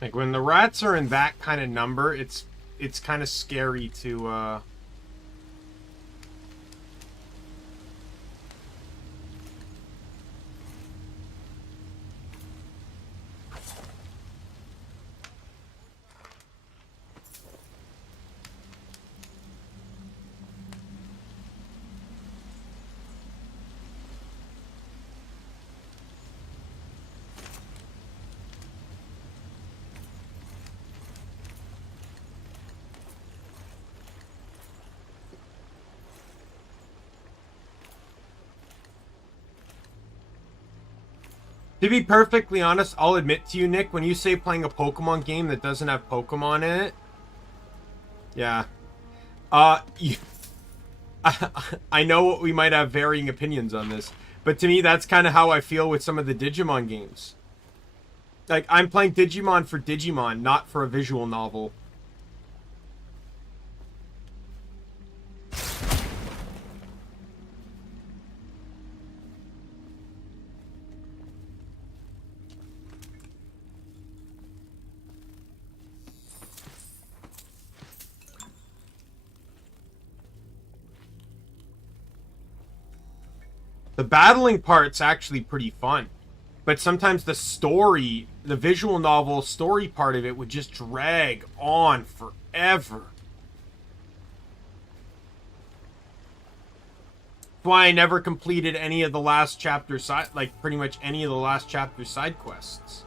Like, when the rats are in that kind of number, it's kind of scary to, To be perfectly honest, I'll admit to you, Nick, when you say playing a Pokemon game that doesn't have Pokemon in it, yeah. I know we might have varying opinions on this, but to me, that's kind of how I feel with some of the Digimon games. Like, I'm playing Digimon for Digimon, not for a visual novel. The battling part's actually pretty fun. But sometimes the story, the visual novel story part of it would just drag on forever. That's why I never completed any of the last chapter side, like pretty much any of the last chapter side quests.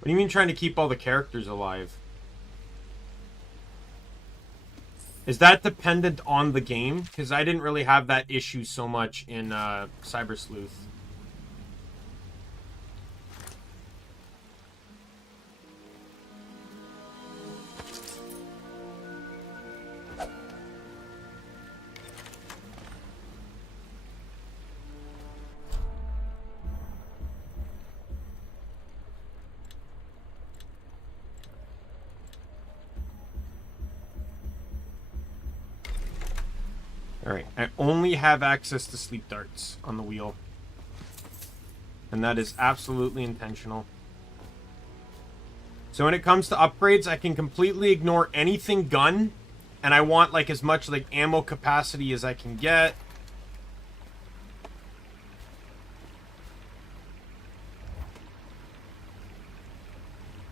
What do you mean trying to keep all the characters alive? Is that dependent on the game? Because I didn't really have that issue so much in Cyber Sleuth. Alright, I only have access to sleep darts on the wheel. And that is absolutely intentional. So when it comes to upgrades, I can completely ignore anything gun. And I want like as much like ammo capacity as I can get.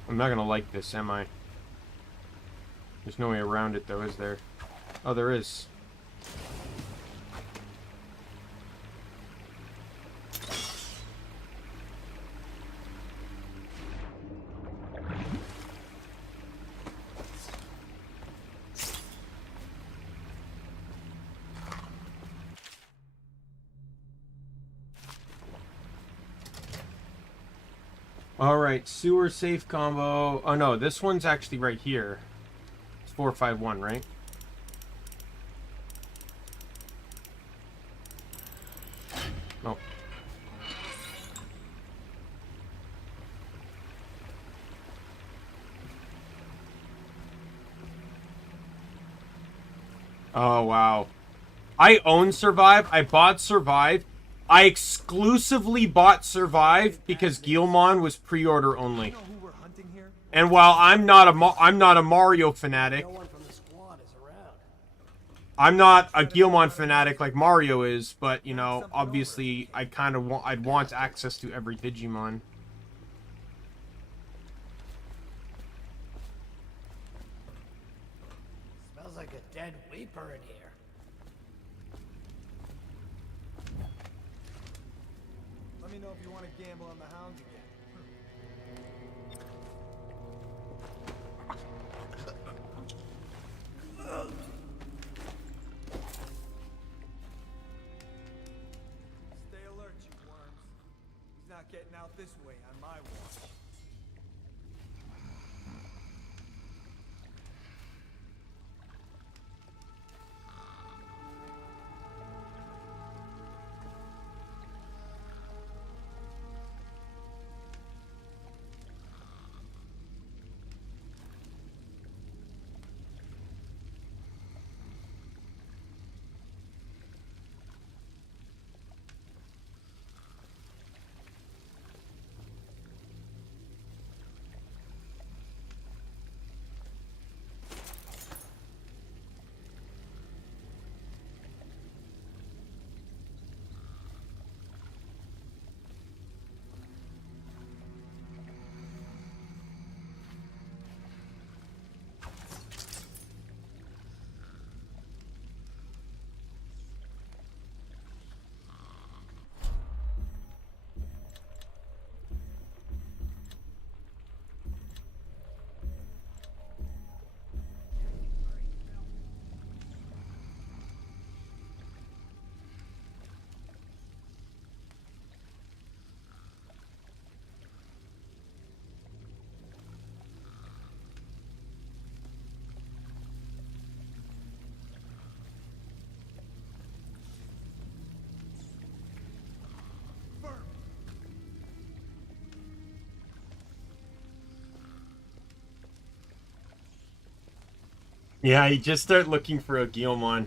I'm not gonna like this, am I? There's no way around it though, is there? Oh, there is. Alright, sewer safe combo. Oh no, this one's actually right here. It's 451, right? Oh. Oh, wow. I own Survive. I bought Survive. I exclusively bought Survive because Guilmon was pre-order only. And while I'm not a Mario fanatic, I'm not a Guilmon fanatic like Mario is, but you know, obviously I'd want access to every Digimon. Smells like a dead Weeper in here. Let me know if you want to gamble on the hounds again. Not getting out this way on my watch. Yeah, you just start looking for a Guillemon.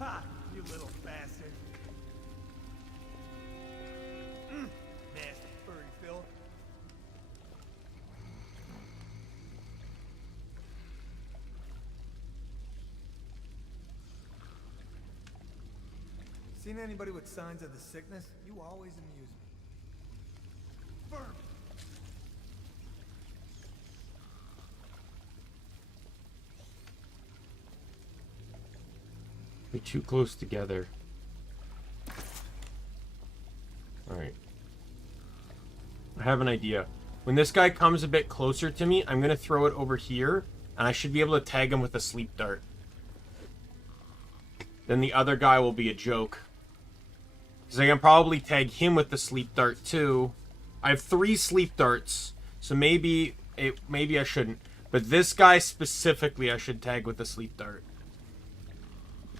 Ha! You little bastard. Nasty furry filth. Seen anybody with signs of the sickness? You always amuse me. Firm. They're too close together. Alright. I have an idea. When this guy comes a bit closer to me, I'm going to throw it over here, and I should be able to tag him with a sleep dart. Then the other guy will be a joke. Because I can probably tag him with the sleep dart too. I have 3 sleep darts, so maybe I shouldn't. But this guy specifically I should tag with the sleep dart.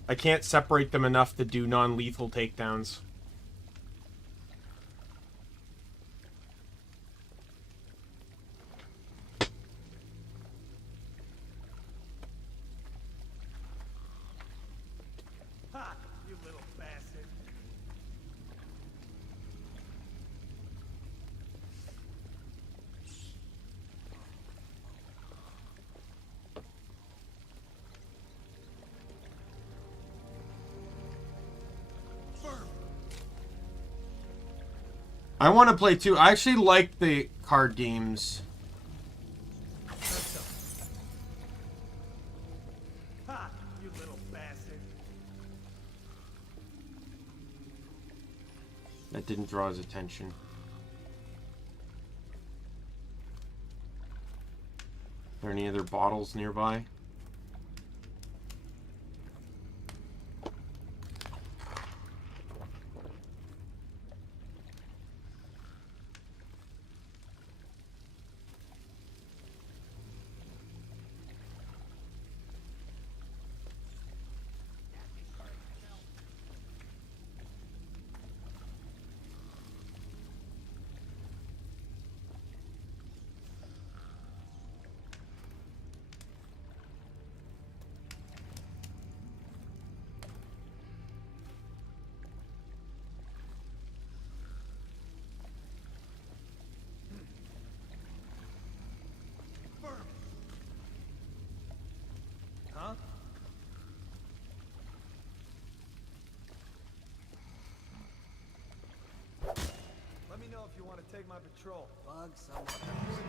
I can't separate them enough to do non-lethal takedowns. Ha! You little bastard. I want to play too. I actually like the card games. Ha! You little bastard. That didn't draw his attention. Are there any other bottles nearby? Huh? Let me know if you want to take my patrol. Bug someone else. What is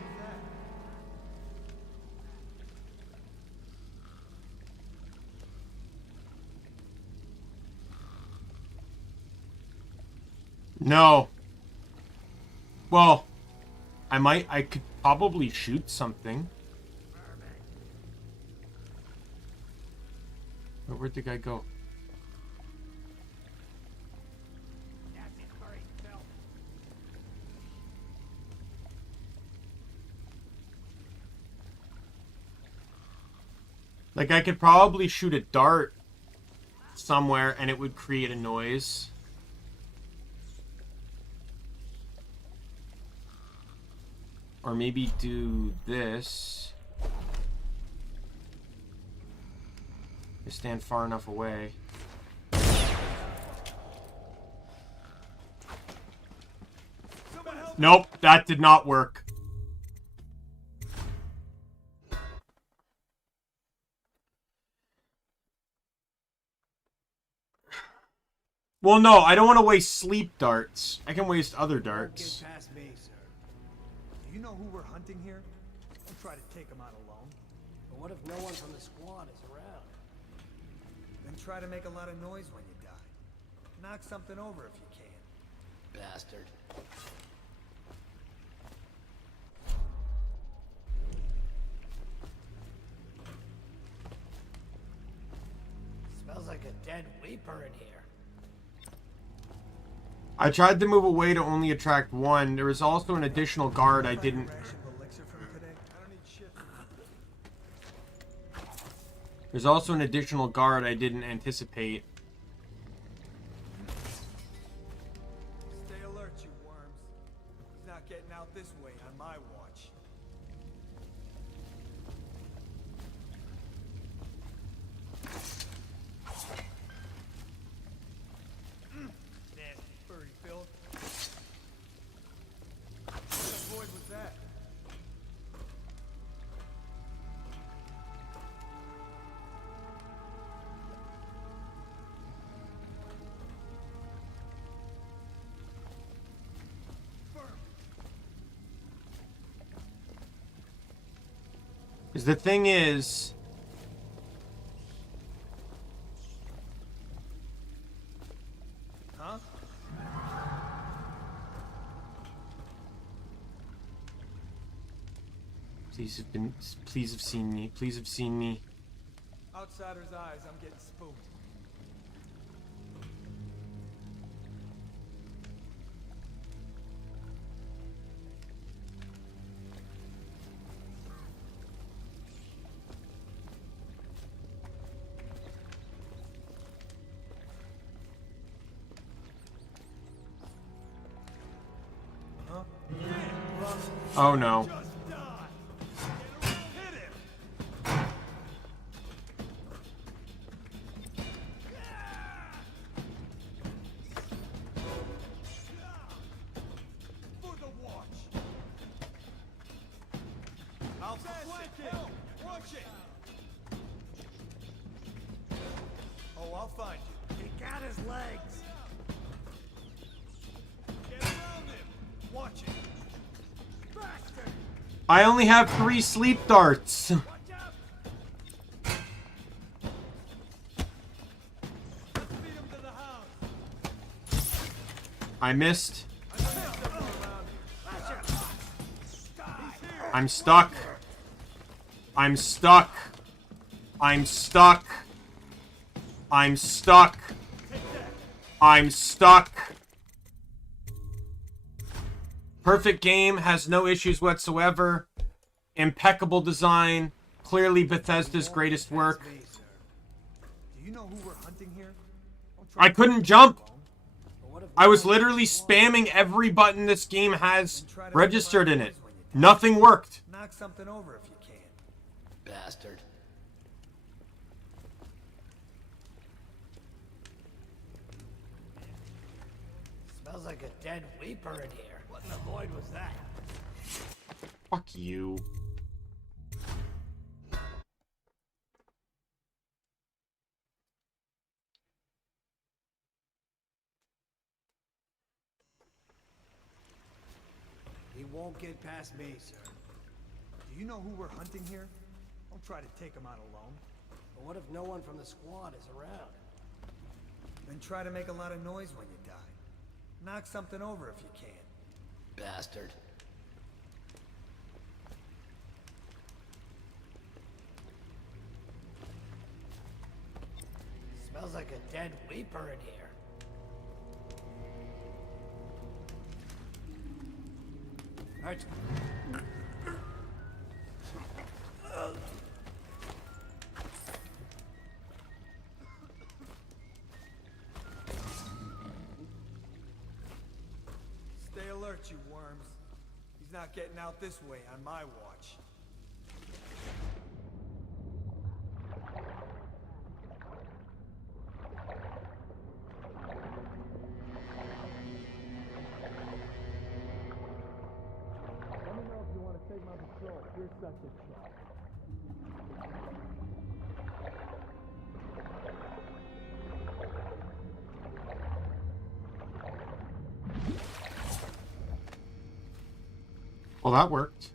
that? No. Well, I could probably shoot something. But where'd the guy go? Like, I could probably shoot a dart somewhere and it would create a noise. Or maybe do this. Just stand far enough away. Nope, that did not work. Well, no, I don't want to waste sleep darts. I can waste other darts. Get past me, sir. Do you know who we're hunting here? Don't try to take him out alone. But what if no one from the squad is around? Then try to make a lot of noise when you die. Knock something over if you can. Bastard. Smells like a dead weeper in here. I tried to move away to only attract one. There was also an additional guard I didn't... There's also an additional guard I didn't anticipate. Stay alert, you worms. He's not getting out this way on my watch. Nasty furry filth. What the void was that? Because the thing is... Huh? Please have seen me. Please have seen me. Outsider's eyes, I'm getting spooked. Oh no. Oh, I'll find you. He got his legs. Get around him. Watch it. Bastard. I only have 3 sleep darts. Watch out. Let's feed him to the house. I missed. I'm stuck. I'm stuck. I'm stuck. I'm stuck. I'm stuck. Perfect game, has no issues whatsoever. Impeccable design. Clearly Bethesda's greatest work. Do you know who we're hunting here? I couldn't jump. I was literally spamming every button this game has registered in it. Nothing worked. Knock something over if you can. Bastard. Smells like a dead weeper in here. What in the void was that? Fuck you. He won't get past me, sir. Do you know who we're hunting here? Don't try to take him out alone. But what if no one from the squad is around? Then try to make a lot of noise when you die. Knock something over if you can. Bastard. dead weeper in here. Right. Stay alert, you worms. He's not getting out this way on my watch. Let me know if you want to take my patrol. Here's such a shot. Well, that worked.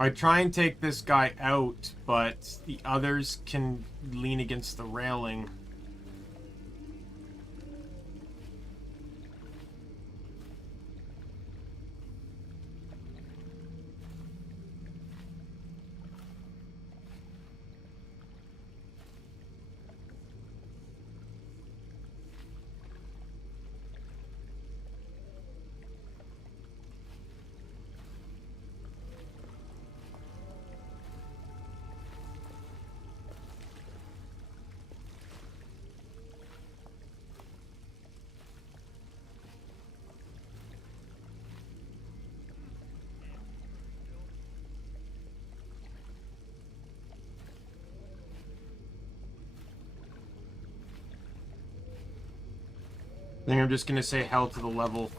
I try and take this guy out, but the others can lean against the railing. I think I'm just gonna say hell to the level.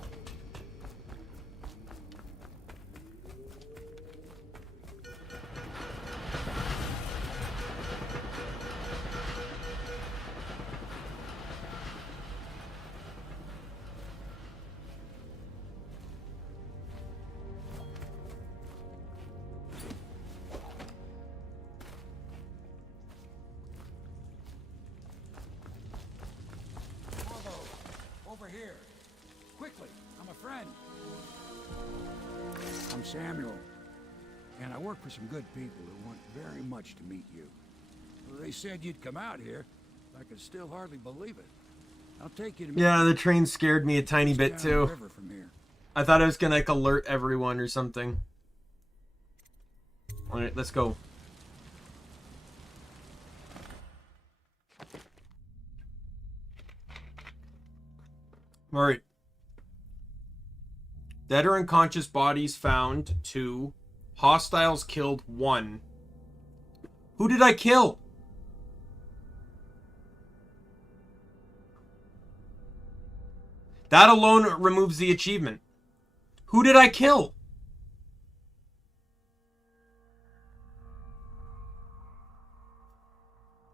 Over here. Quickly, I'm a friend. I'm Samuel, and I work for some good people who want very much to meet you. They said you'd come out here. I can still hardly believe it. I'll take you to... Yeah, the train scared me a tiny bit too. I thought I was gonna like alert everyone or something. Alright, let's go. Alright. Dead or unconscious bodies found. 2. Hostiles killed. 1. Who did I kill? That alone removes the achievement. Who did I kill?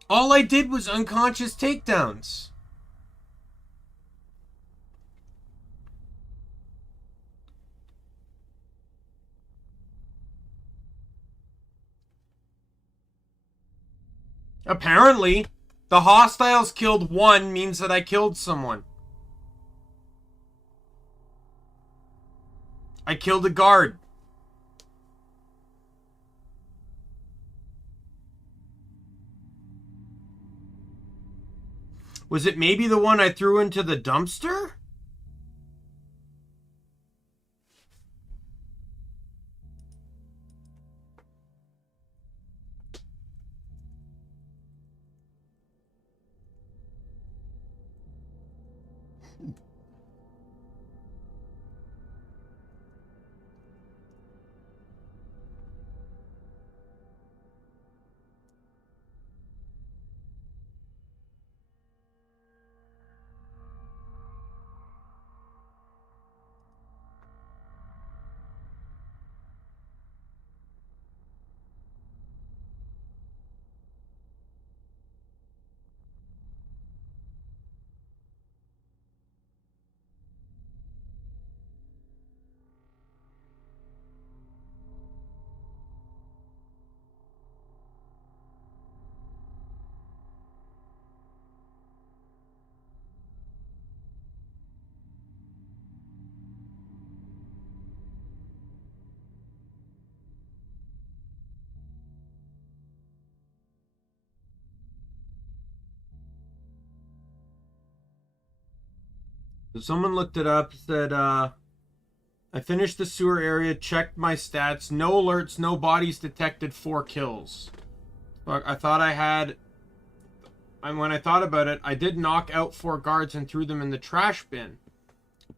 All I did was unconscious takedowns. Apparently, the hostiles killed 1 means that I killed someone. I killed a guard. Was it maybe the one I threw into the dumpster? So someone looked it up, said, I finished the sewer area, checked my stats, no alerts, no bodies detected, 4 kills. Fuck, I thought I had... And when I thought about it, I did knock out 4 guards and threw them in the trash bin.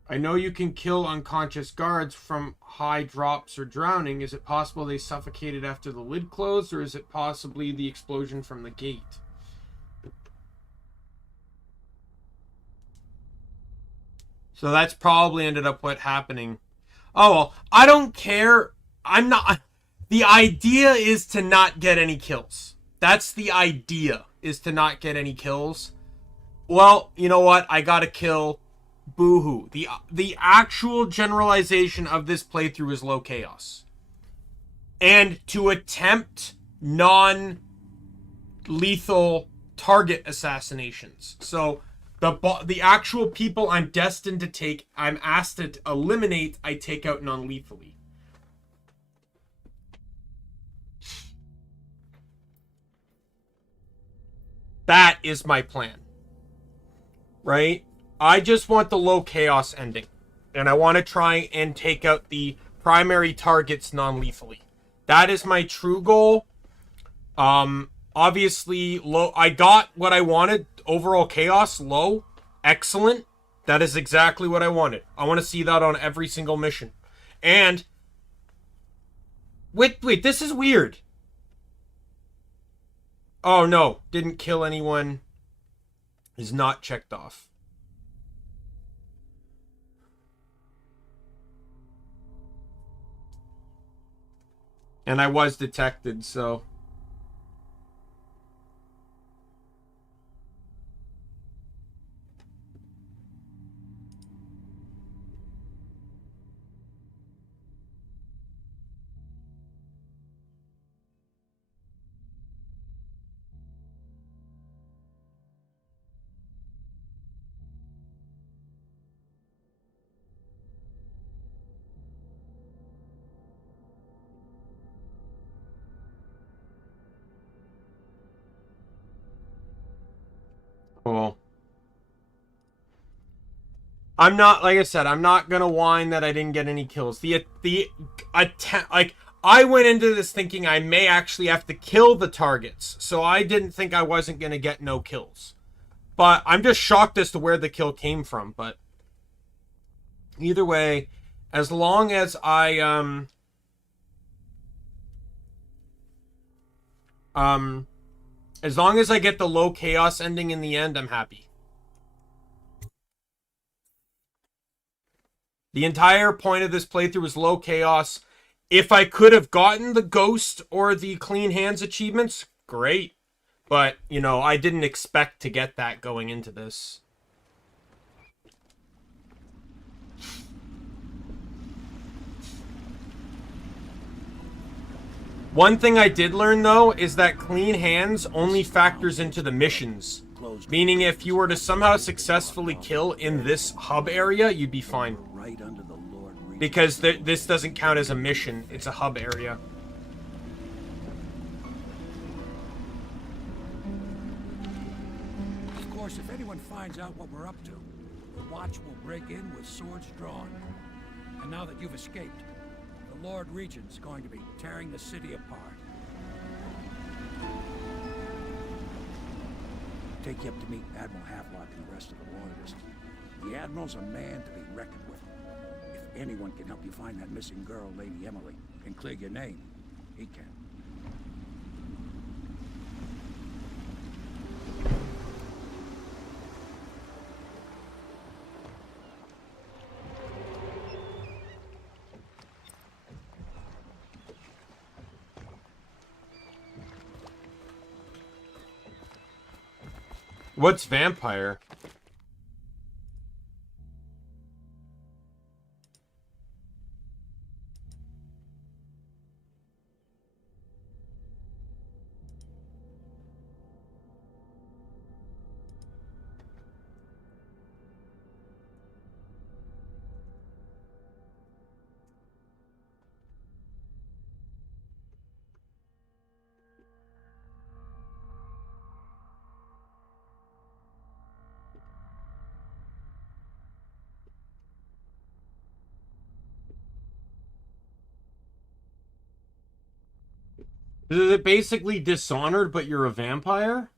I know you can kill unconscious guards from high drops or drowning. Is it possible they suffocated after the lid closed, or is it possibly the explosion from the gate? So that's probably ended up what happening. Oh, well, I don't care. I'm not... The idea is to not get any kills. That's the idea, is to not get any kills. Well, you know what? I got a kill. Boo-hoo. The actual generalization of this playthrough is low chaos. And to attempt non-lethal target assassinations. So the actual people I'm destined to take, I'm asked to eliminate, I take out non-lethally. That is my plan. Right? I just want the low chaos ending. And I want to try and take out the primary targets non-lethally. That is my true goal. Obviously, low. I got what I wanted. Overall chaos, low. Excellent. That is exactly what I wanted. I want to see that on every single mission. And... Wait, this is weird. Oh, no. Didn't kill anyone. Is not checked off. And I was detected, so... Well, I'm not, like I said, I'm not gonna whine that I didn't get any kills. The attempt, like, I went into this thinking I may actually have to kill the targets, so I didn't think I wasn't gonna get no kills. But I'm just shocked as to where the kill came from. But either way, as long as I as long as I get the low chaos ending in the end, I'm happy. The entire point of this playthrough was low chaos. If I could have gotten the ghost or the clean hands achievements, great. But, you know, I didn't expect to get that going into this. One thing I did learn, though, is that clean hands only factors into the missions. Meaning if you were to somehow successfully kill in this hub area, you'd be fine. Because this doesn't count as a mission, it's a hub area. Of course, if anyone finds out what we're up to, the Watch will break in with swords drawn. And now that you've escaped, the Lord Regent's going to be tearing the city apart. Take you up to meet Admiral Havelock and the rest of the Loyalists. The Admiral's a man to be reckoned with. If anyone can help you find that missing girl, Lady Emily, and clear your name, he can. What's vampire? Is it basically Dishonored, but you're a vampire?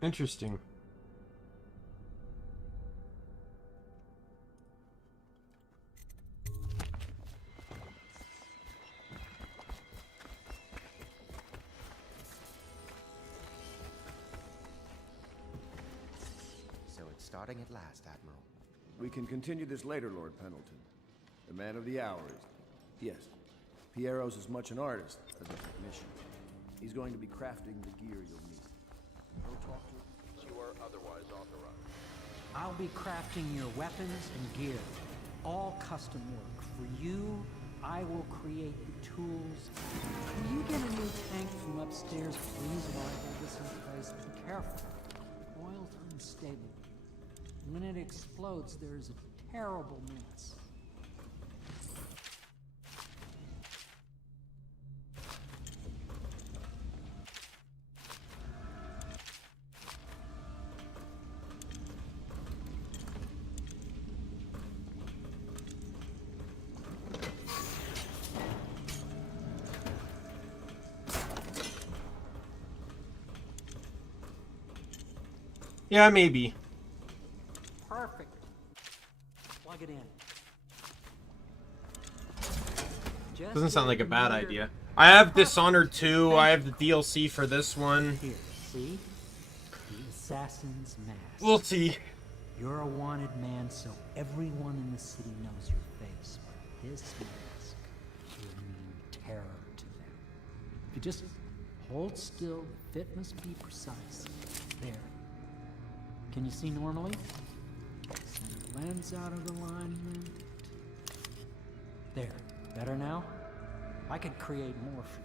Interesting. So it's starting at last, Admiral. We can continue this later, Lord Pendleton. The man of the hour is... Yes, Piero's as much an artist as a technician. He's going to be crafting the gear you'll need. Go talk to him. You are otherwise authorized. I'll be crafting your weapons and gear. All custom work. For you, I will create the tools. When you get a new tank from upstairs, please while I hold this in place, be careful. Oil's unstable. When it explodes, there's a terrible mess. Yeah, maybe. Perfect. Plug it in. Doesn't sound like a bad idea. I have Dishonored 2. I have the DLC for this one. Here, see? The assassin's mask. We'll see. You're a wanted man, so everyone in the city knows your face. But this mask will mean terror to them. If you just hold still, the fit must be precise. There. Can you see normally? Send lens out of alignment. There. Better now? I could create more for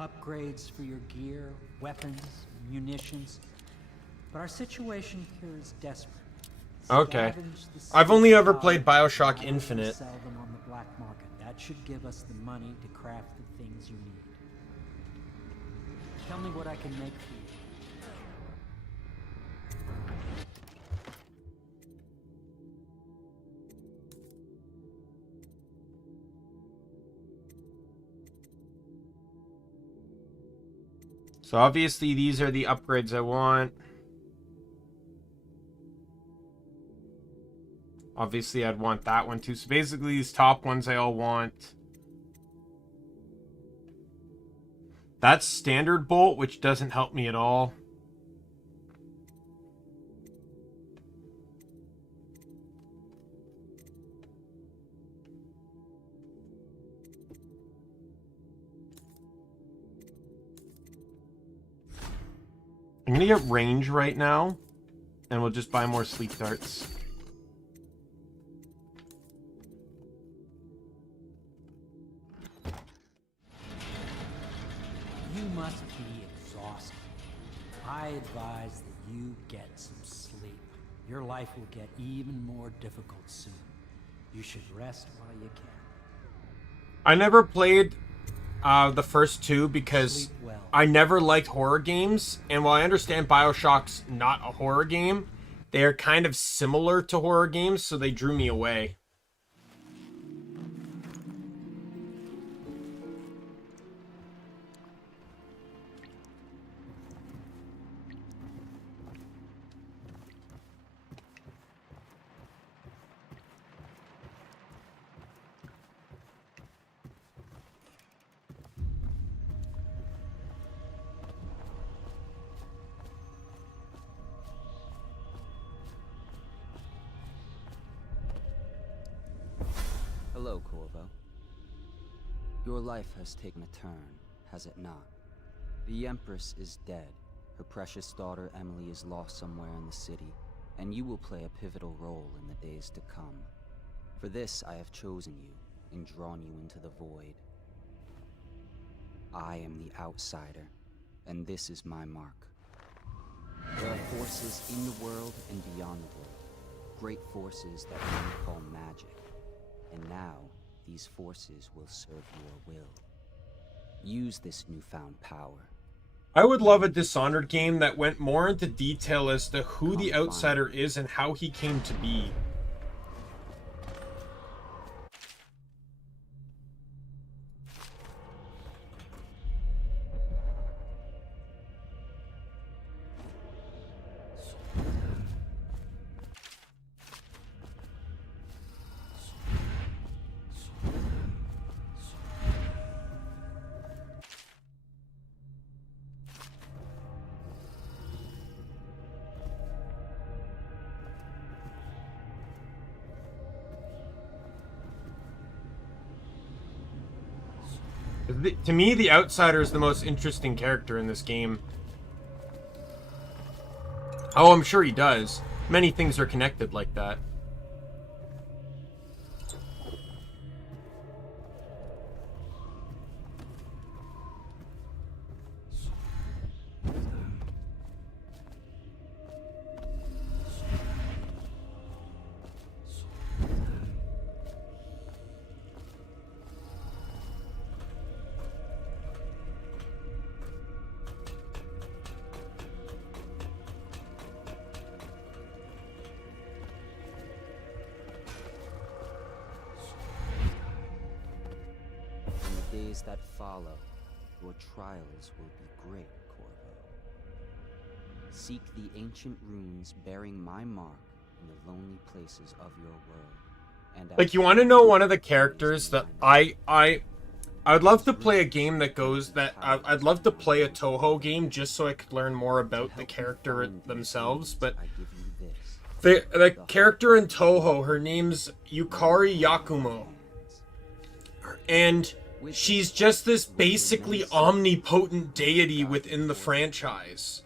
you. Upgrades for your gear, weapons, munitions. But our situation here is desperate. Okay. I've only ever played BioShock Infinite. Sell them on the black market. That should give us the money to craft the things you need. Tell me what I can make for you. So obviously these are the upgrades I want. Obviously I'd want that one too. So basically these top ones I all want. That's standard bolt, which doesn't help me at all. I'm gonna get range right now, and we'll just buy more sleep darts. You must be exhausted. I advise that you get some sleep. Your life will get even more difficult soon. You should rest while you can. I never played the first two because I never liked horror games, and while I understand BioShock's not a horror game, they're kind of similar to horror games, so they drew me away. Hello, Corvo. Your life has taken a turn, has it not? The Empress is dead. Her precious daughter Emily is lost somewhere in the city, and you will play a pivotal role in the days to come. For this I have chosen you and drawn you into the void. I am the outsider, and this is my mark. There are forces in the world and beyond the world, great forces that men call magic. And now, these forces will serve your will. Use this newfound power. I would love a Dishonored game that went more into detail as to who the outsider is and how he came to be. To me, the outsider is the most interesting character in this game. Oh, I'm sure he does. Many things are connected like that. Days that follow, your trials will be great, Corvo. Seek the ancient runes bearing my mark in the lonely places of your world. And like, you want to know one of the characters that I would love to play a game that goes that I'd love to play a Toho game just so I could learn more about the character themselves. But the character in Toho, her name's Yukari Yakumo, and she's just this basically omnipotent deity within the franchise.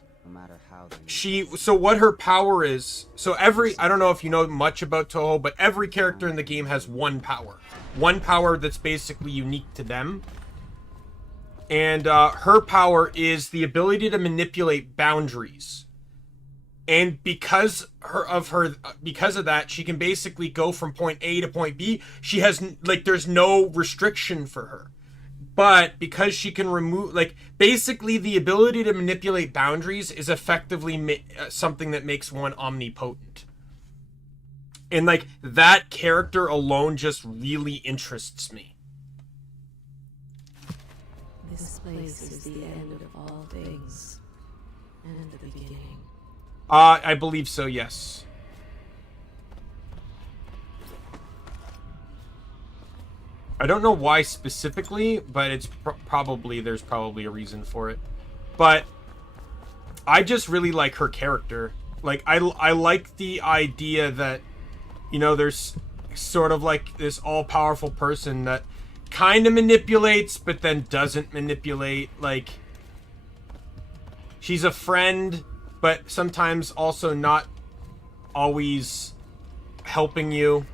So what her power is, I don't know if you know much about Toho, but every character in the game has one power. One power that's basically unique to them. And her power is the ability to manipulate boundaries. And because of that, she can basically go from point A to point B. She has, like, there's no restriction for her. But because she can remove, like, basically the ability to manipulate boundaries is effectively something that makes one omnipotent. And, like, that character alone just really interests me. This place is the end of all things, and the beginning. I believe so, yes. I don't know why specifically, but it's there's probably a reason for it. But I just really like her character. Like, I like the idea that, you know, there's sort of like this all-powerful person that kind of manipulates, but then doesn't manipulate. Like, she's a friend, but sometimes also not always helping you.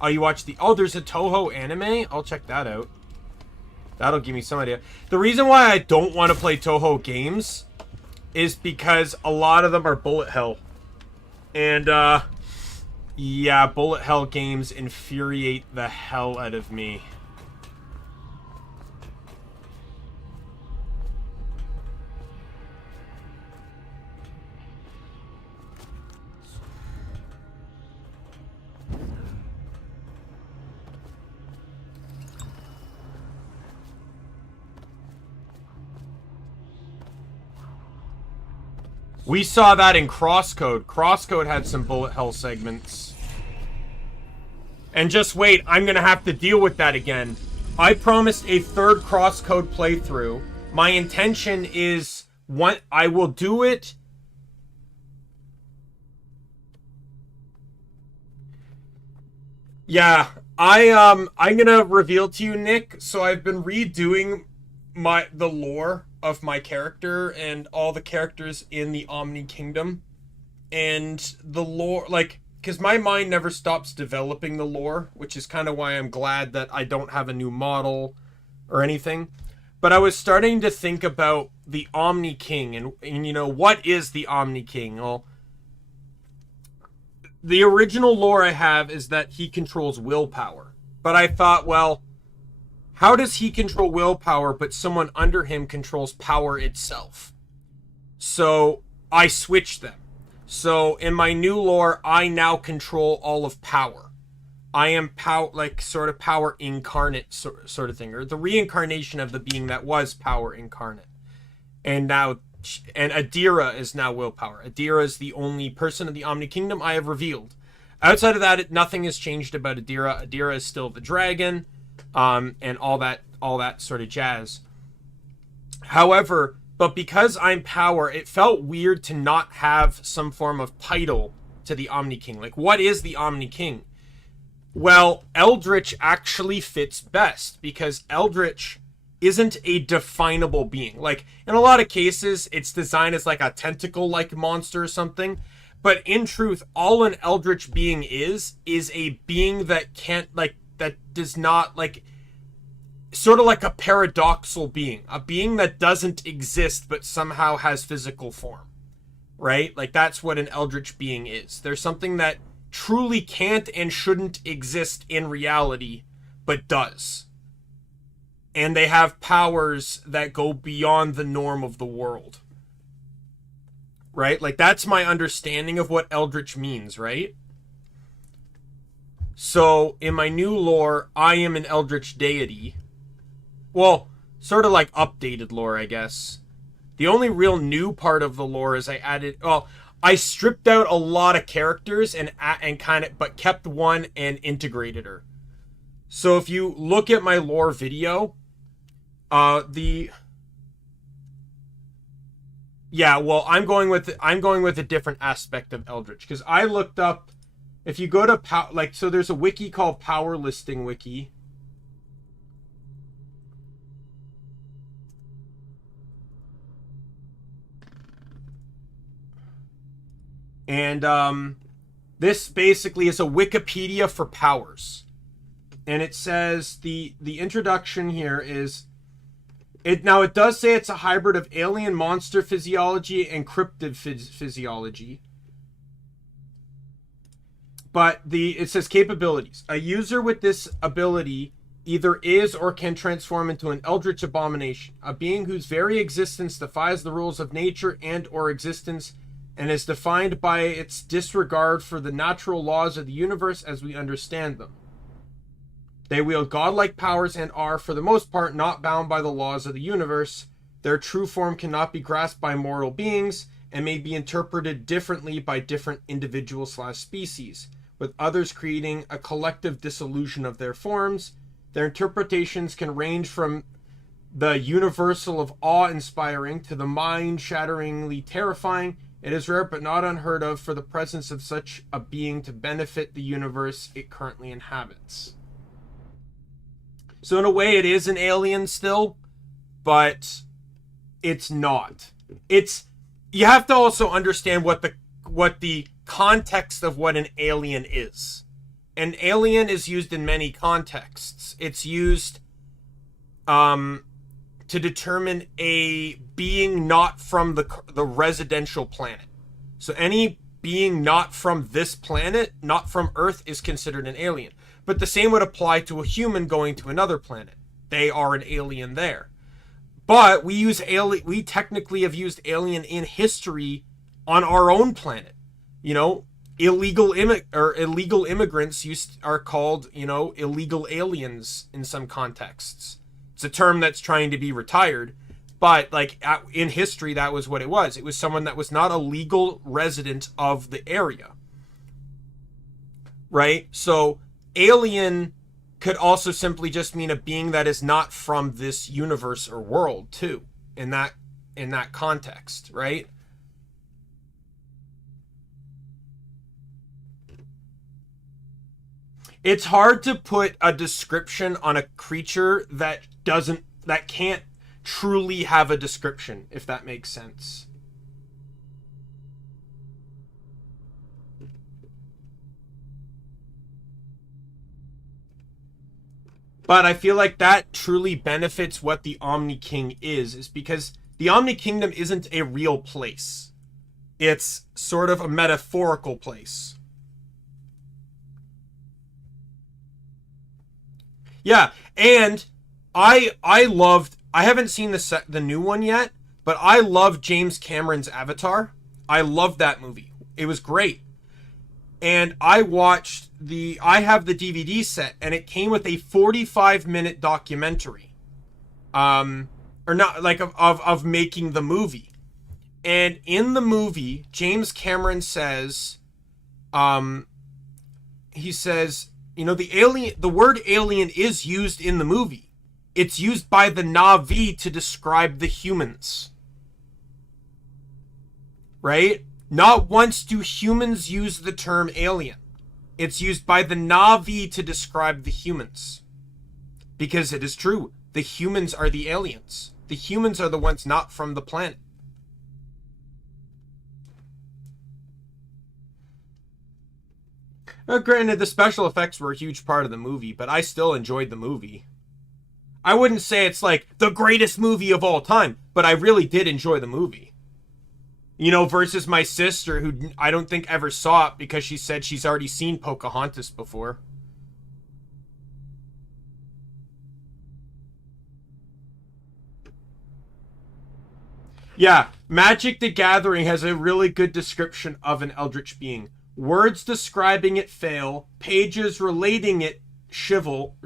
Oh, you watch there's a Toho anime? I'll check that out. That'll give me some idea. The reason why I don't want to play Toho games is because a lot of them are bullet hell. And, yeah, bullet hell games infuriate the hell out of me. We saw that in Crosscode. Crosscode had some bullet hell segments. And just wait, I'm gonna have to deal with that again. I promised a third Crosscode playthrough. My intention is I will do it. Yeah, I'm gonna reveal to you, Nick. So I've been redoing the lore of my character and all the characters in the Omni Kingdom. and the lore, like, because my mind never stops developing the lore, which is kind of why I'm glad that I don't have a new model or anything. But I was starting to think about the Omni King, and you know, what is the Omni King? Well, the original lore I have is that he controls willpower. But I thought, well, how does he control willpower, but someone under him controls power itself? So I switched them. So in my new lore, I now control all of power. I am power, like sort of power incarnate sort of thing, or the reincarnation of the being that was power incarnate. And now, and Adira is now willpower. Adira is the only person in the Omni Kingdom I have revealed. Outside of that, nothing has changed about Adira. Adira is still the dragon, and all that sort of jazz. However, but because I'm power, it felt weird to not have some form of title to the Omni King. Like, what is the Omni King? Well, Eldritch actually fits best, because Eldritch isn't a definable being. Like, in a lot of cases, it's designed as like a tentacle-like monster or something. But in truth, all an Eldritch being is a being that can't, like, that does not, like, sort of like a paradoxal being. A being that doesn't exist but somehow has physical form. Right? Like, that's what an Eldritch being is. There's something that truly can't and shouldn't exist in reality, but does. And they have powers that go beyond the norm of the world. Right? Like, that's my understanding of what Eldritch means, right? So, in my new lore, I am an Eldritch deity. Well, sort of like updated lore, I guess. The only real new part of the lore is I added... Well, I stripped out a lot of characters and kind of... But kept one and integrated her. So, if you look at my lore video... Yeah, well, I'm going with a different aspect of Eldritch, because I looked up, if you go to so there's a wiki called Power Listing Wiki. And this basically is a Wikipedia for powers. And it says the introduction here is it does say it's a hybrid of alien monster physiology and cryptid physiology. But it says capabilities. A user with this ability either is or can transform into an eldritch abomination, a being whose very existence defies the rules of nature and or existence and is defined by its disregard for the natural laws of the universe as we understand them. They wield godlike powers and are, for the most part, not bound by the laws of the universe. Their true form cannot be grasped by mortal beings and may be interpreted differently by different individuals/species, with others creating a collective dissolution of their forms. Their interpretations can range from the universal of awe-inspiring to the mind-shatteringly terrifying. It is rare but not unheard of for the presence of such a being to benefit the universe it currently inhabits. So in a way, it is an alien still, but it's not. You have to also understand what the context of what an alien is. An alien is used in many contexts. It's used to determine a being not from the residential planet. So any being not from this planet, not from Earth, is considered an alien. But the same would apply to a human going to another planet. They are an alien there. But we technically have used alien in history on our own planet. You know, illegal immigrants are called, you know, illegal aliens in some contexts. It's a term that's trying to be retired, but like in history, that was what it was. It was someone that was not a legal resident of the area. Right? So alien could also simply just mean a being that is not from this universe or world too, in that context, right? It's hard to put a description on a creature that can't truly have a description, if that makes sense. But I feel like that truly benefits what the Omni King is because the Omni Kingdom isn't a real place. It's sort of a metaphorical place. Yeah, and I haven't seen the new one yet, but I love James Cameron's Avatar. I loved that movie. It was great. And I have the DVD set, and it came with a 45-minute documentary. Or not, like, of making the movie. And in the movie, James Cameron says, he says, you know, the word alien is used in the movie. It's used by the Na'vi to describe the humans. Right? Not once do humans use the term alien. It's used by the Na'vi to describe the humans. Because it is true. The humans are the aliens. The humans are the ones not from the planet. Granted, the special effects were a huge part of the movie, but I still enjoyed the movie. I wouldn't say it's like the greatest movie of all time, but I really did enjoy the movie. You know, versus my sister, who I don't think ever saw it because she said she's already seen Pocahontas before. Yeah, Magic the Gathering has a really good description of an eldritch being. Words describing it fail, pages relating it shrivel,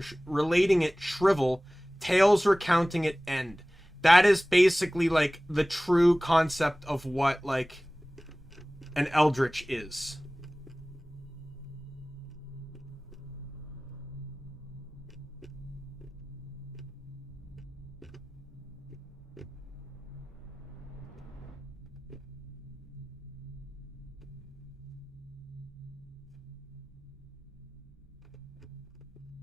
tales recounting it end. That is basically, like, the true concept of what, like, an eldritch is.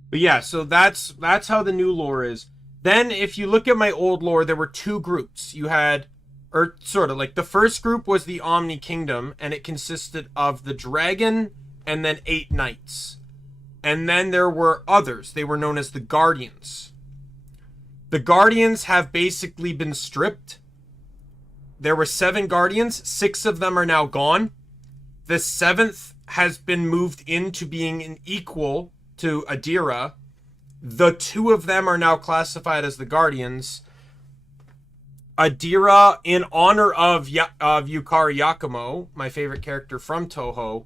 But yeah, so that's how the new lore is. Then, if you look at my old lore, there were two groups. You had, or sort of, like, the first group was the Omni Kingdom, and it consisted of the dragon and then 8 knights. And then there were others. They were known as the Guardians. The Guardians have basically been stripped. There were 7 Guardians. 6 of them are now gone. The 7th has been moved into being an equal to Adira. The 2 of them are now classified as the Guardians. Adira, in honor of Yukari Yakumo, my favorite character from Toho,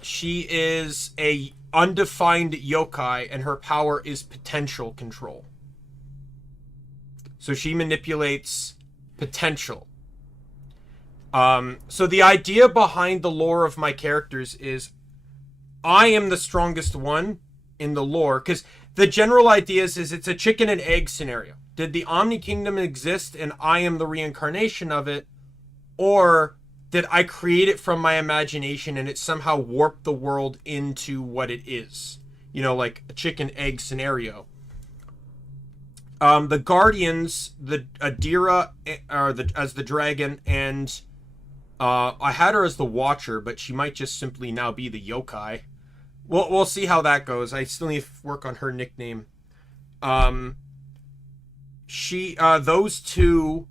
she is a undefined yokai, and her power is potential control. So she manipulates potential. So the idea behind the lore of my characters is I am the strongest one in the lore, because the general idea is it's a chicken and egg scenario. Did the Omni Kingdom exist and I am the reincarnation of it, or did I create it from my imagination and it somehow warped the world into what it is? You know, like a chicken egg scenario. The Guardians, the Adira, as the dragon, and I had her as the Watcher, but she might just simply now be the yokai. We'll see how that goes. I still need to work on her nickname. Those 2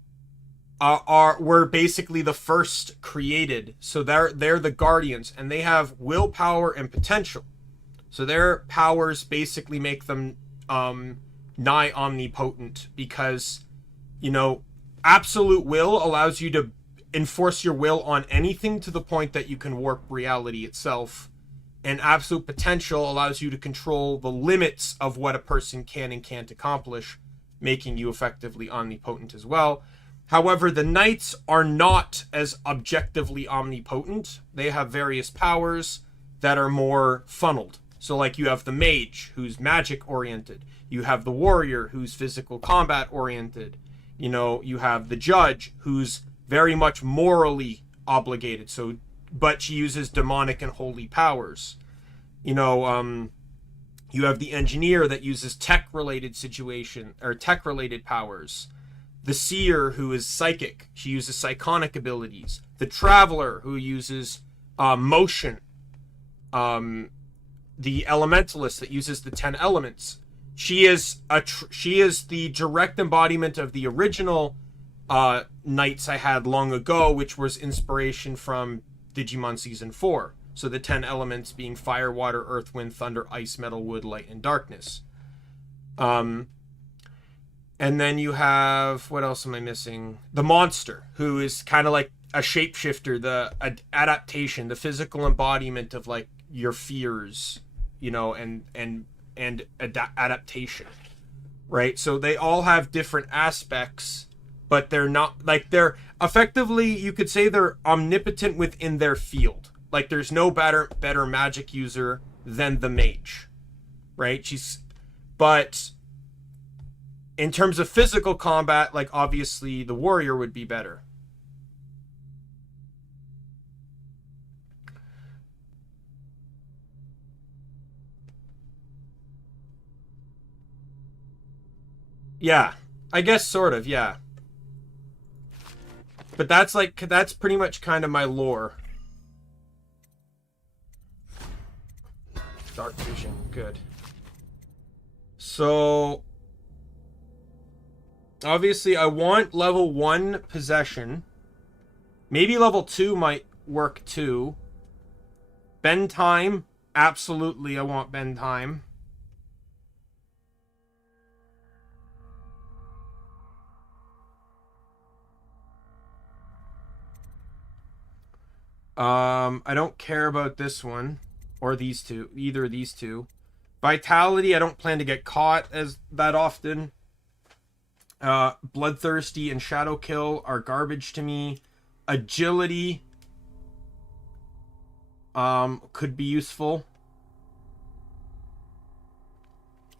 were basically the first created. So they're the Guardians, and they have willpower and potential. So their powers basically make them nigh omnipotent, because, you know, absolute will allows you to enforce your will on anything to the point that you can warp reality itself. And absolute potential allows you to control the limits of what a person can and can't accomplish, making you effectively omnipotent as well. However, the knights are not as objectively omnipotent. They have various powers that are more funneled. So, like, you have the mage, who's magic-oriented. You have the warrior, who's physical combat-oriented. You know, you have the judge, who's very much morally obligated. So, but she uses demonic and holy powers. You know, you have the engineer that uses tech-related powers. The seer, who is psychic, she uses psionic abilities. The traveler, who uses motion. The elementalist that uses the 10 elements. She is the direct embodiment of the original knights I had long ago, which was inspiration from Digimon Season 4. So the 10 elements being fire, water, earth, wind, thunder, ice, metal, wood, light, and darkness. And then you have, what else am I missing? The monster, who is kind of like a shapeshifter, the adaptation, the physical embodiment of like your fears, you know, and adaptation, right? So they all have different aspects, but they're not like, they're effectively, you could say they're omnipotent within their field. Like there's no better magic user than the mage, right? But in terms of physical combat, like obviously the warrior would be better. Yeah, I guess sort of, yeah. But that's pretty much kind of my lore. Dark vision, good. So obviously I want level 1 possession. Maybe level 2 might work too. Bend time, absolutely I want bend time. I don't care about this one or these two, either of these two. Vitality, I don't plan to get caught as that often. Bloodthirsty and Shadow Kill are garbage to me. Agility could be useful,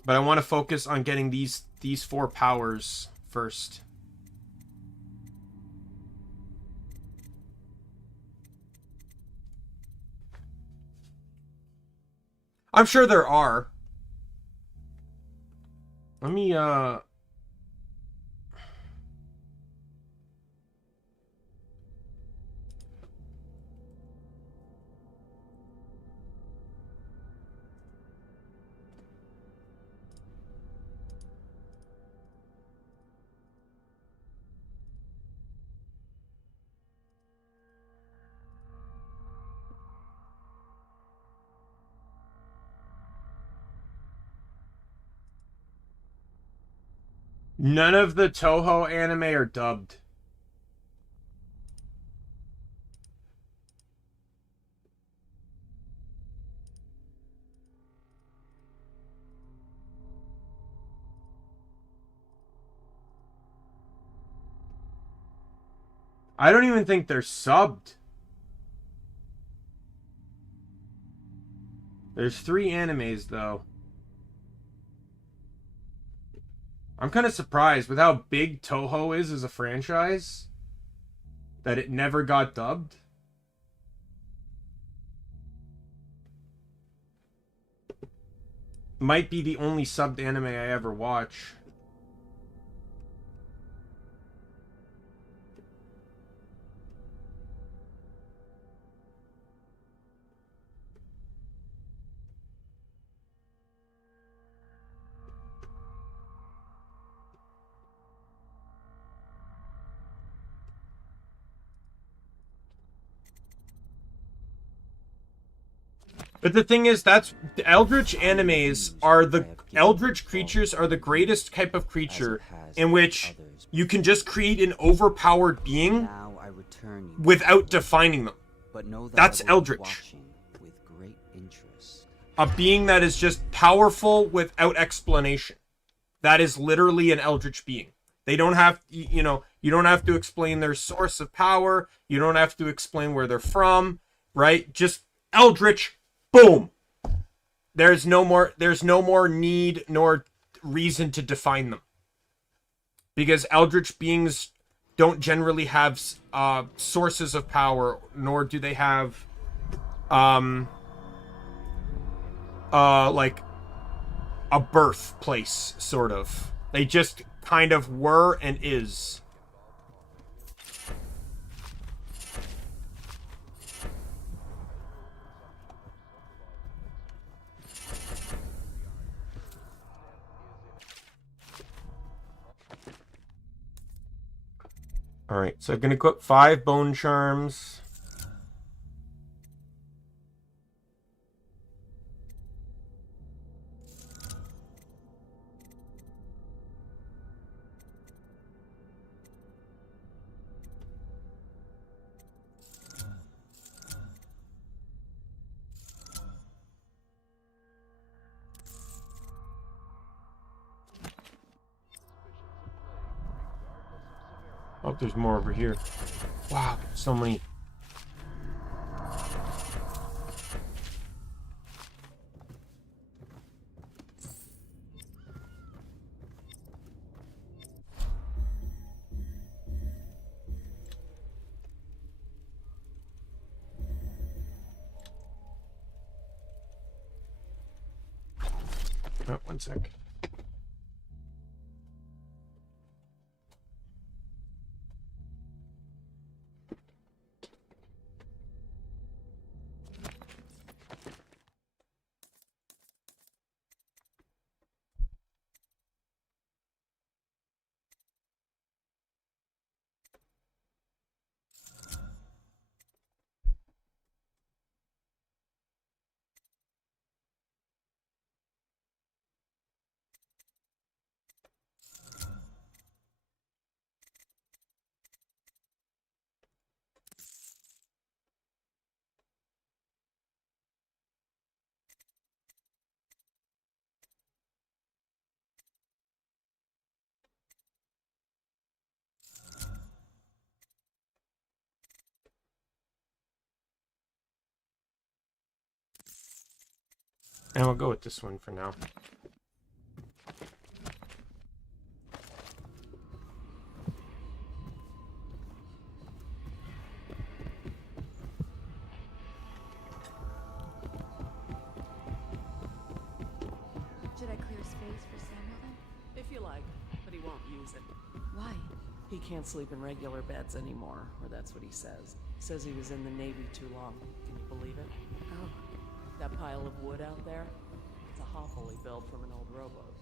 but I want to focus on getting these 4 powers first. I'm sure there are. Let me none of the Toho anime are dubbed. I don't even think they're subbed. There's 3 animes though. I'm kind of surprised with how big Toho is as a franchise that it never got dubbed. Might be the only subbed anime I ever watch. But the thing is, that's the Eldritch animes are the Eldritch creatures are the greatest type of creature in which you can just create an overpowered being without defining them. That's Eldritch. A being that is just powerful without explanation. That is literally an Eldritch being. They don't have, you know, you don't have to explain their source of power. You don't have to explain where they're from, right? Just Eldritch. Boom. There's no more need nor reason to define them. Because Eldritch beings don't generally have sources of power, nor do they have like a birthplace, sort of. They just kind of were and is. Alright, so I'm going to equip 5 bone charms. Oh, there's more over here. Wow, so many. Oh, one sec. And we'll go with this one for now. Should I clear space for Samuel then? If you like, but he won't use it. Why? He can't sleep in regular beds anymore, or that's what he says. Says he was in the Navy too long. Can you believe it? Oh. That pile of wood out there? It's a hovel he built from an old rowboat.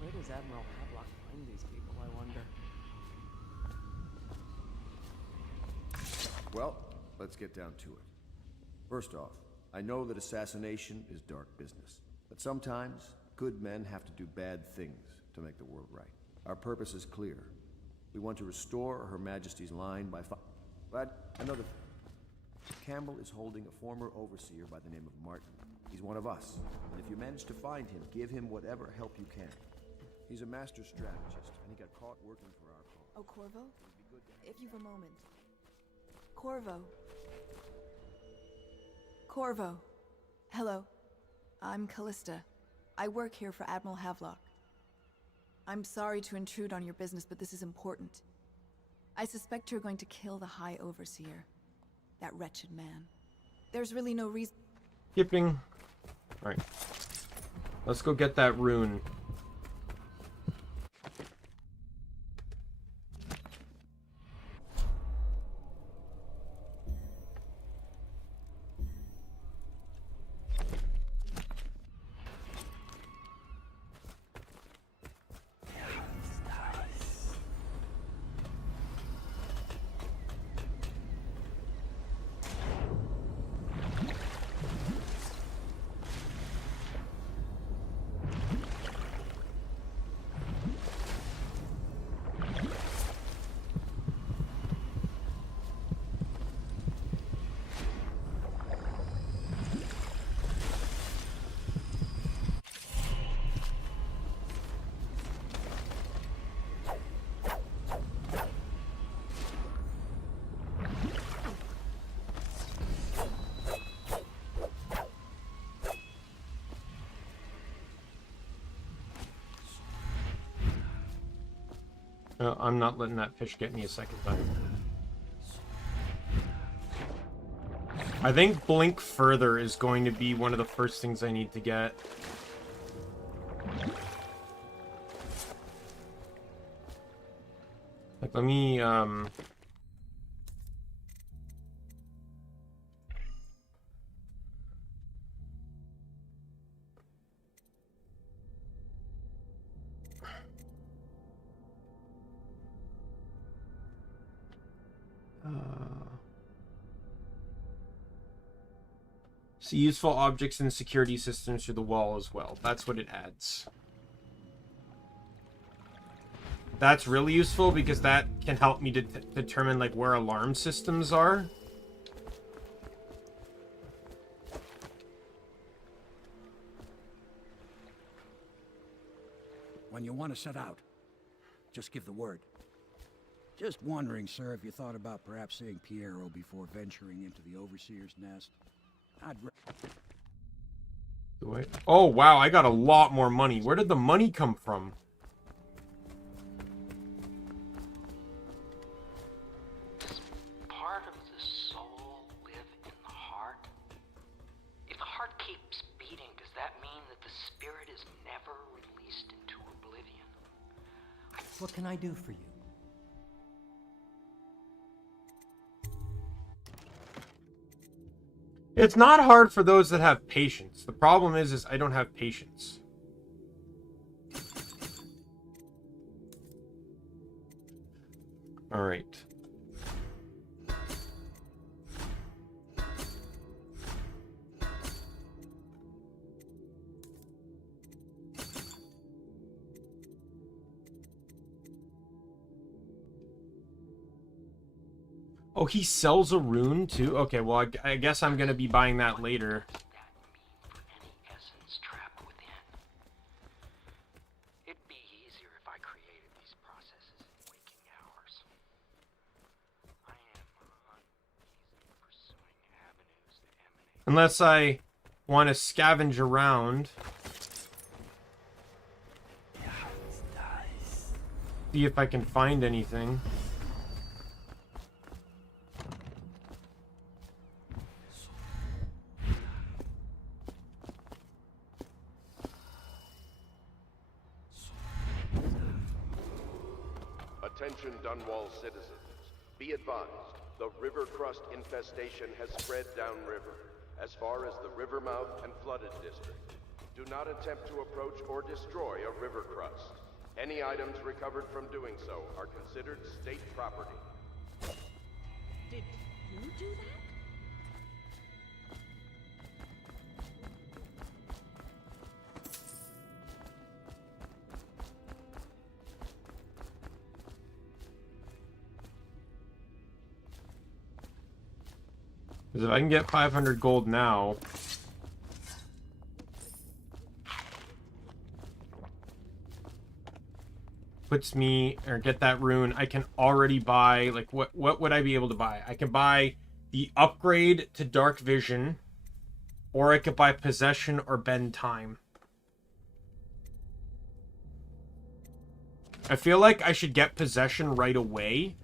Where does Admiral Havelock find these people, I wonder? Well, let's get down to it. First off, I know that assassination is dark business. But sometimes, good men have to do bad things to make the world right. Our purpose is clear. We want to restore Her Majesty's line by But another thing. Campbell is holding a former overseer by the name of Martin. He's one of us. And if you manage to find him, give him whatever help you can. He's a master strategist, and he got caught working for our cause. Oh, Corvo? If you've a moment. Corvo. Corvo. Hello. I'm Callista. I work here for Admiral Havelock. I'm sorry to intrude on your business, but this is important. I suspect you're going to kill the High Overseer. That wretched man. There's really no reason... Skipping. Alright. Let's go get that rune. I'm not letting that fish get me a second time. I think Blink Further is going to be one of the first things I need to get. Like, let me, See useful objects and security systems through the wall as well. That's what it adds. That's really useful because that can help me to determine like where alarm systems are. When you want to set out, just give the word. Just wondering, sir, if you thought about perhaps seeing Piero before venturing into the Overseer's nest. Oh, wow, I got a lot more money. Where did the money come from? Does part of the soul live in the heart? If the heart keeps beating, does that mean that the spirit is never released into oblivion? What can I do for you? It's not hard for those that have patience. The problem is I don't have patience. All right. Oh, he sells a rune too? Okay, well, I guess I'm going to be buying that later. It'd be easier if I created these processes in waking hours. I am uneasily pursuing avenues that emanate. Unless I want to scavenge around. See if I can find anything. Attention Dunwall citizens. Be advised, the river crust infestation has spread downriver, as far as the river mouth and flooded district. Do not attempt to approach or destroy a river crust. Any items recovered from doing so are considered state property. Did you do that? Because if I can get 500 gold now... puts me, or get that rune, I can already buy, like, what would I be able to buy? I can buy the upgrade to Dark Vision, or I could buy Possession or Bend Time. I feel like I should get Possession right away.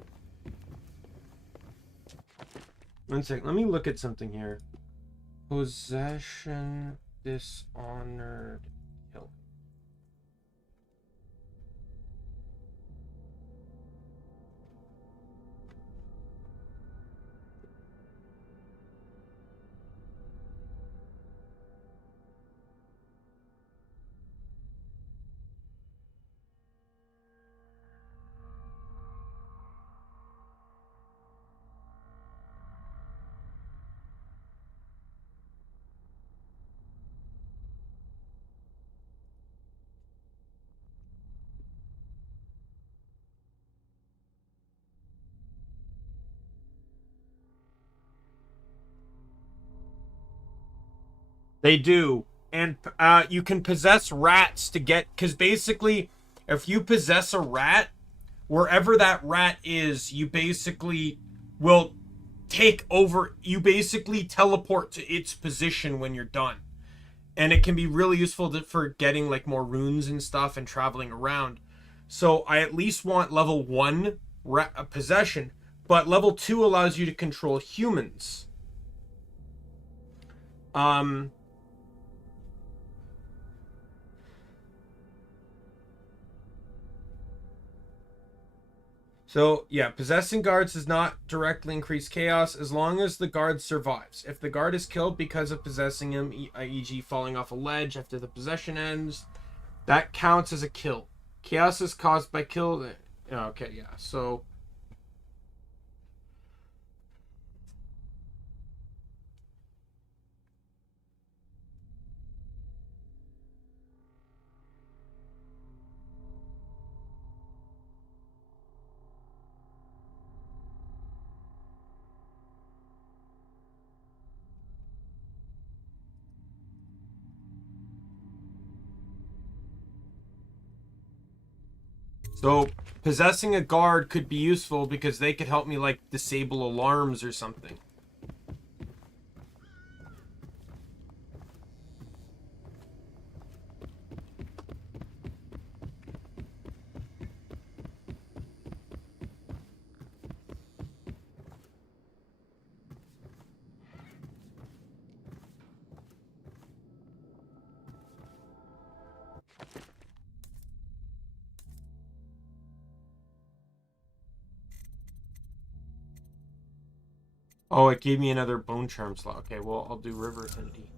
One sec, let me look at something here. Possession, Dishonored, Kill. They do. And you can possess rats to get... Because basically, if you possess a rat, wherever that rat is, you basically will take over... You basically teleport to its position when you're done. And it can be really useful for getting like more runes and stuff and traveling around. So I at least want level 1 possession. But level 2 allows you to control humans. So, yeah, possessing guards does not directly increase chaos as long as the guard survives. If the guard is killed because of possessing him, e.g. falling off a ledge after the possession ends, that counts as a kill. Chaos is caused by kill... Okay, yeah, so... So possessing a guard could be useful because they could help me like disable alarms or something. Oh, it gave me another bone charm slot. Okay, well, I'll do River Affinity.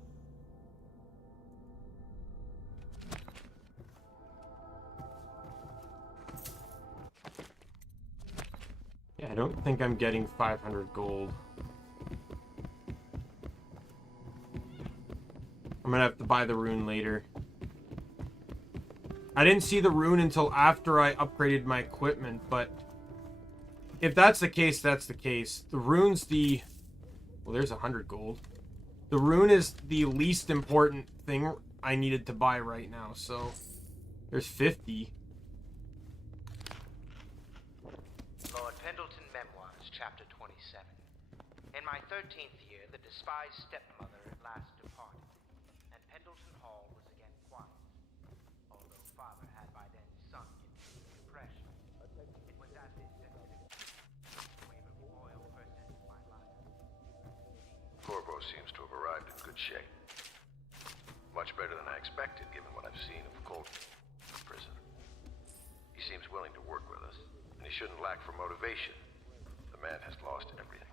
Yeah, I don't think I'm getting 500 gold. I'm gonna have to buy the rune later. I didn't see the rune until after I upgraded my equipment, but if that's the case, that's the case. The rune's the... Well, there's 100 gold. The rune is the least important thing I needed to buy right now, so... There's 50. Lord Pendleton Memoirs, Chapter 27. In my 13th year, the despised stepmother at last departed, and Pendleton Hall was again quiet. Although father had by then sunk into depression, it was at this wave of oil first entered my life. Corvo seems to have arrived in good shape. Much better than I expected, given what I've seen of Cold prison. He seems willing to work with us, and he shouldn't lack for motivation. The man has lost everything.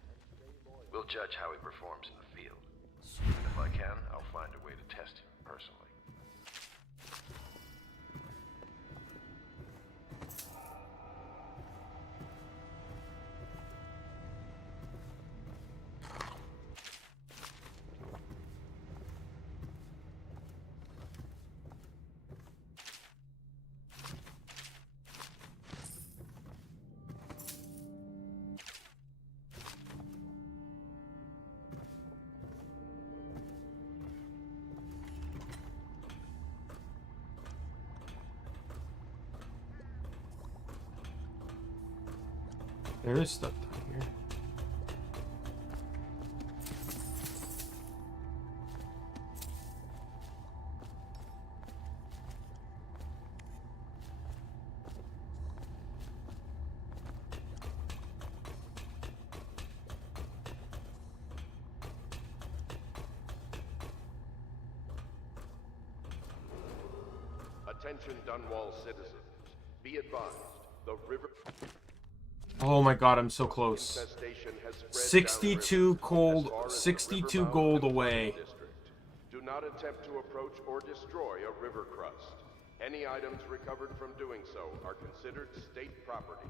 We'll judge how he performs in the field. And if I can, I'll find a way to test him personally. There is stuff down here. Attention Dunwall citizens. Be advised, the river... Oh my god, I'm so close. 62 gold, 62 gold away. Do not attempt to approach or destroy a river crust. Any items recovered from doing so are considered state property.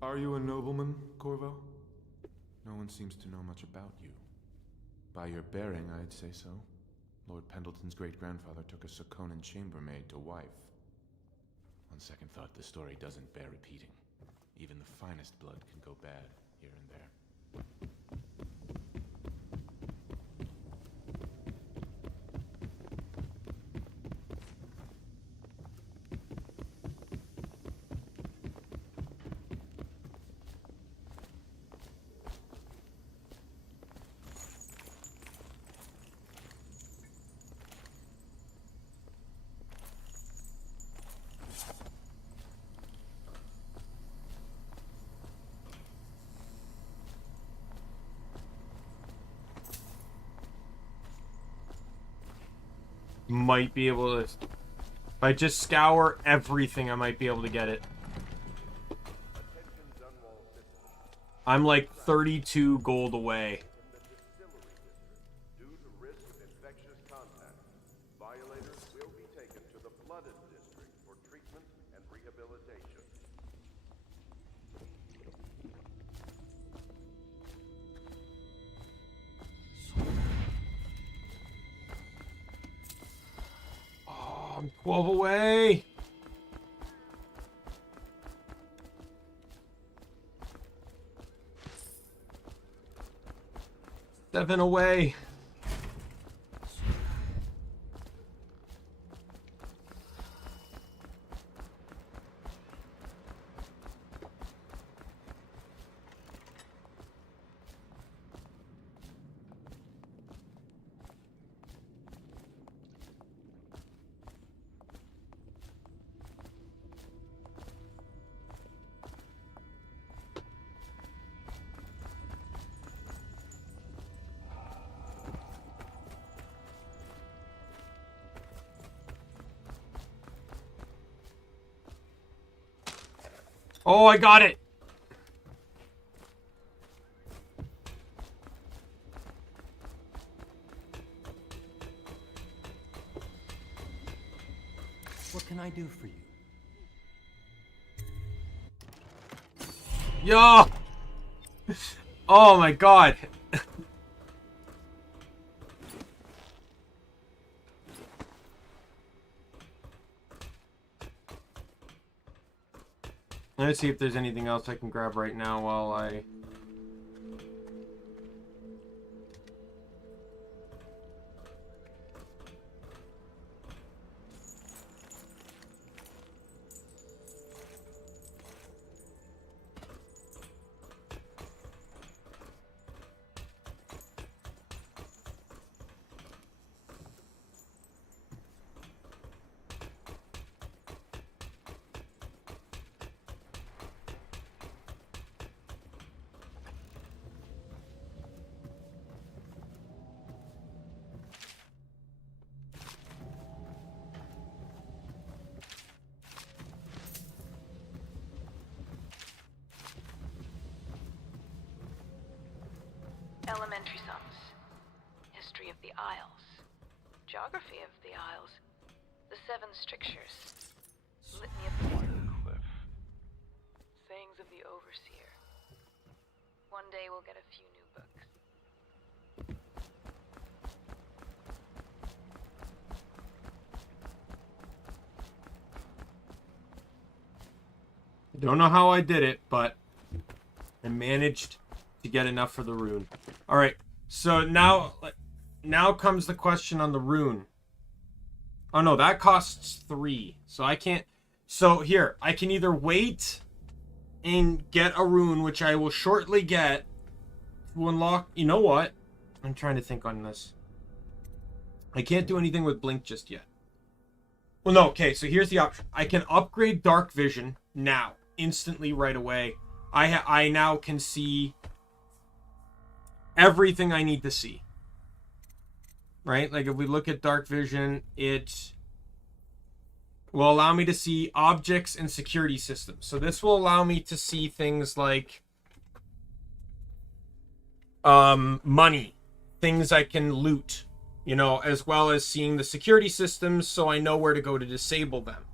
Are you a nobleman, Corvo? No one seems to know much about you. By your bearing, I'd say so. Lord Pendleton's great-grandfather took a Sokonan chambermaid to wife. On second thought, the story doesn't bear repeating. Even the finest blood can go bad here and there. Might be able to... If I just scour everything, I might be able to get it. I'm like 32 gold away. Due to risk of infectious contact, violators will be taken to the flooded district for treatment and rehabilitation. Oh, I'm 12 away. Stepping away. Oh, I got it. What can I do for you? Yo! Oh my god. Let's see if there's anything else I can grab right now while I... Elementary sums. History of the Isles. Geography of the Isles. The Seven Strictures. Litany of the Cliff. Sayings of the Overseer. One day we'll get a few new books. I don't know how I did it, but I managed to get enough for the rune. All right, so now comes the question on the rune. Oh no, that costs 3, so I can't. So here, I can either wait and get a rune, which I will shortly get to unlock. You know what? I'm trying to think on this. I can't do anything with Blink just yet. Well, no. Okay, so here's the option. I can upgrade Dark Vision now, instantly, right away. I now can see everything I need to see. Right? Like, if we look at Dark Vision, it will allow me to see objects and security systems. So this will allow me to see things like money, things I can loot, you know, as well as seeing the security systems so I know where to go to disable them.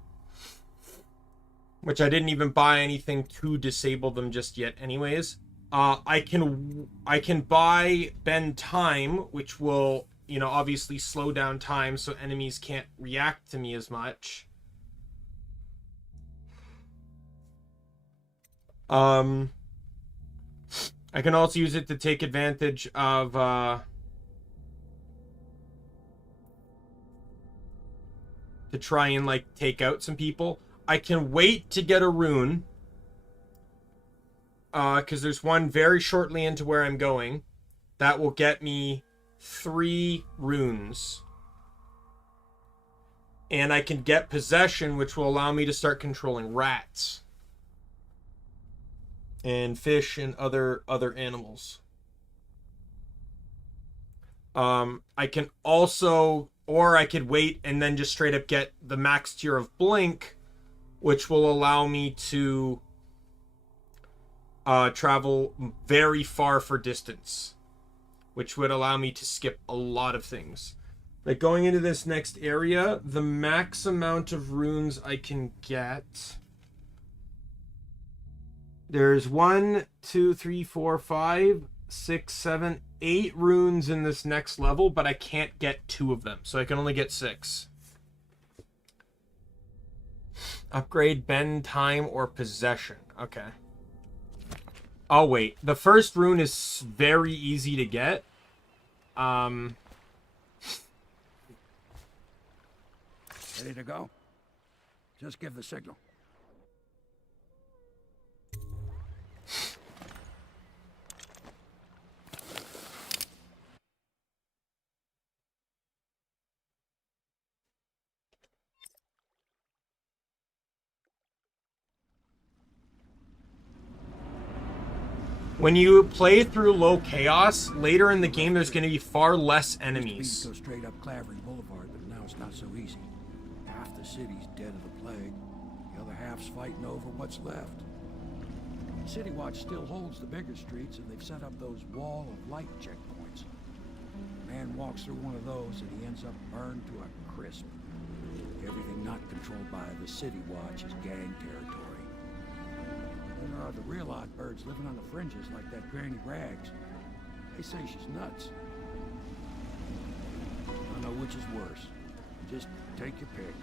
Which I didn't even buy anything to disable them just yet anyways. I can buy bend time, which will, you know, obviously slow down time so enemies can't react to me as much. I can also use it to take advantage of to try and like take out some people. I can wait to get a rune because there's one very shortly into where I'm going that will get me 3 runes. And I can get possession, which will allow me to start controlling rats and fish and other animals. I can also, or I could wait and then just straight up get the max tier of Blink, which will allow me to travel very far for distance, which would allow me to skip a lot of things. Like going into this next area, the max amount of runes I can get, there's 1, 2, 3, 4, 5, 6, 7, 8 runes in this next level, but I can't get 2 of them, so I can only get 6. Upgrade bend time or possession. Okay. I'll wait. The first rune is very easy to get. Ready to go? Just give the signal. When you play through low chaos, later in the game there's going to be far less enemies. Used to go straight up Clavering Boulevard, but now it's not so easy. Half the city's dead of the plague. The other half's fighting over what's left. City Watch still holds the bigger streets, and they've set up those wall of light checkpoints. A man walks through one of those, and he ends up burned to a crisp. Everything not controlled by the City Watch is gang territory. Then there are the real odd birds living on the fringes, like that Granny Rags. They say she's nuts. I don't know which is worse. Just take your pick.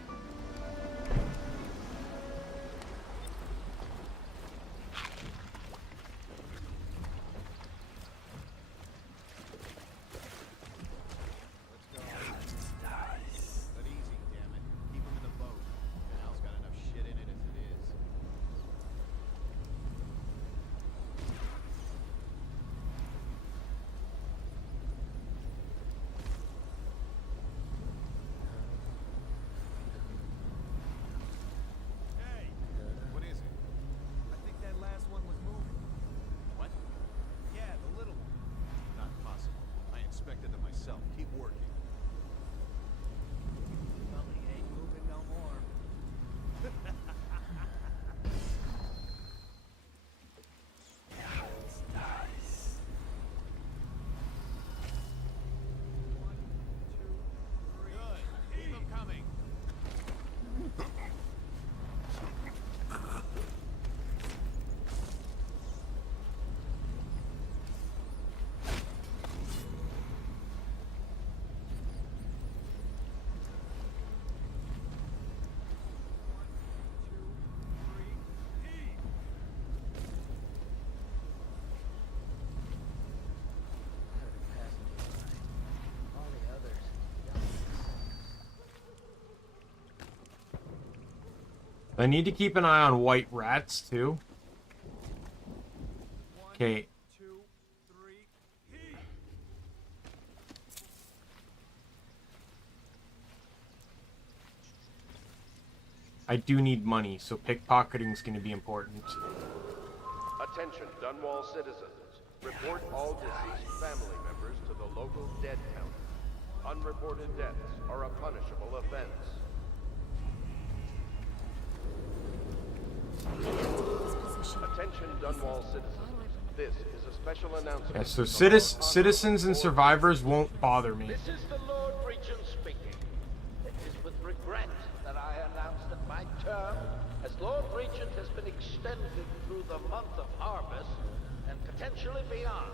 I need to keep an eye on white rats, too. Okay. I do need money, so pickpocketing is going to be important. Attention, Dunwall citizens. Report all deceased family members to the local dead count. Unreported deaths are a punishable offense. Attention, Dunwall citizens. This is a special announcement. Yeah, so citizens and survivors won't bother me. This is the Lord Regent speaking. It is with regret that I announce that my term as Lord Regent has been extended through the month of harvest and potentially beyond.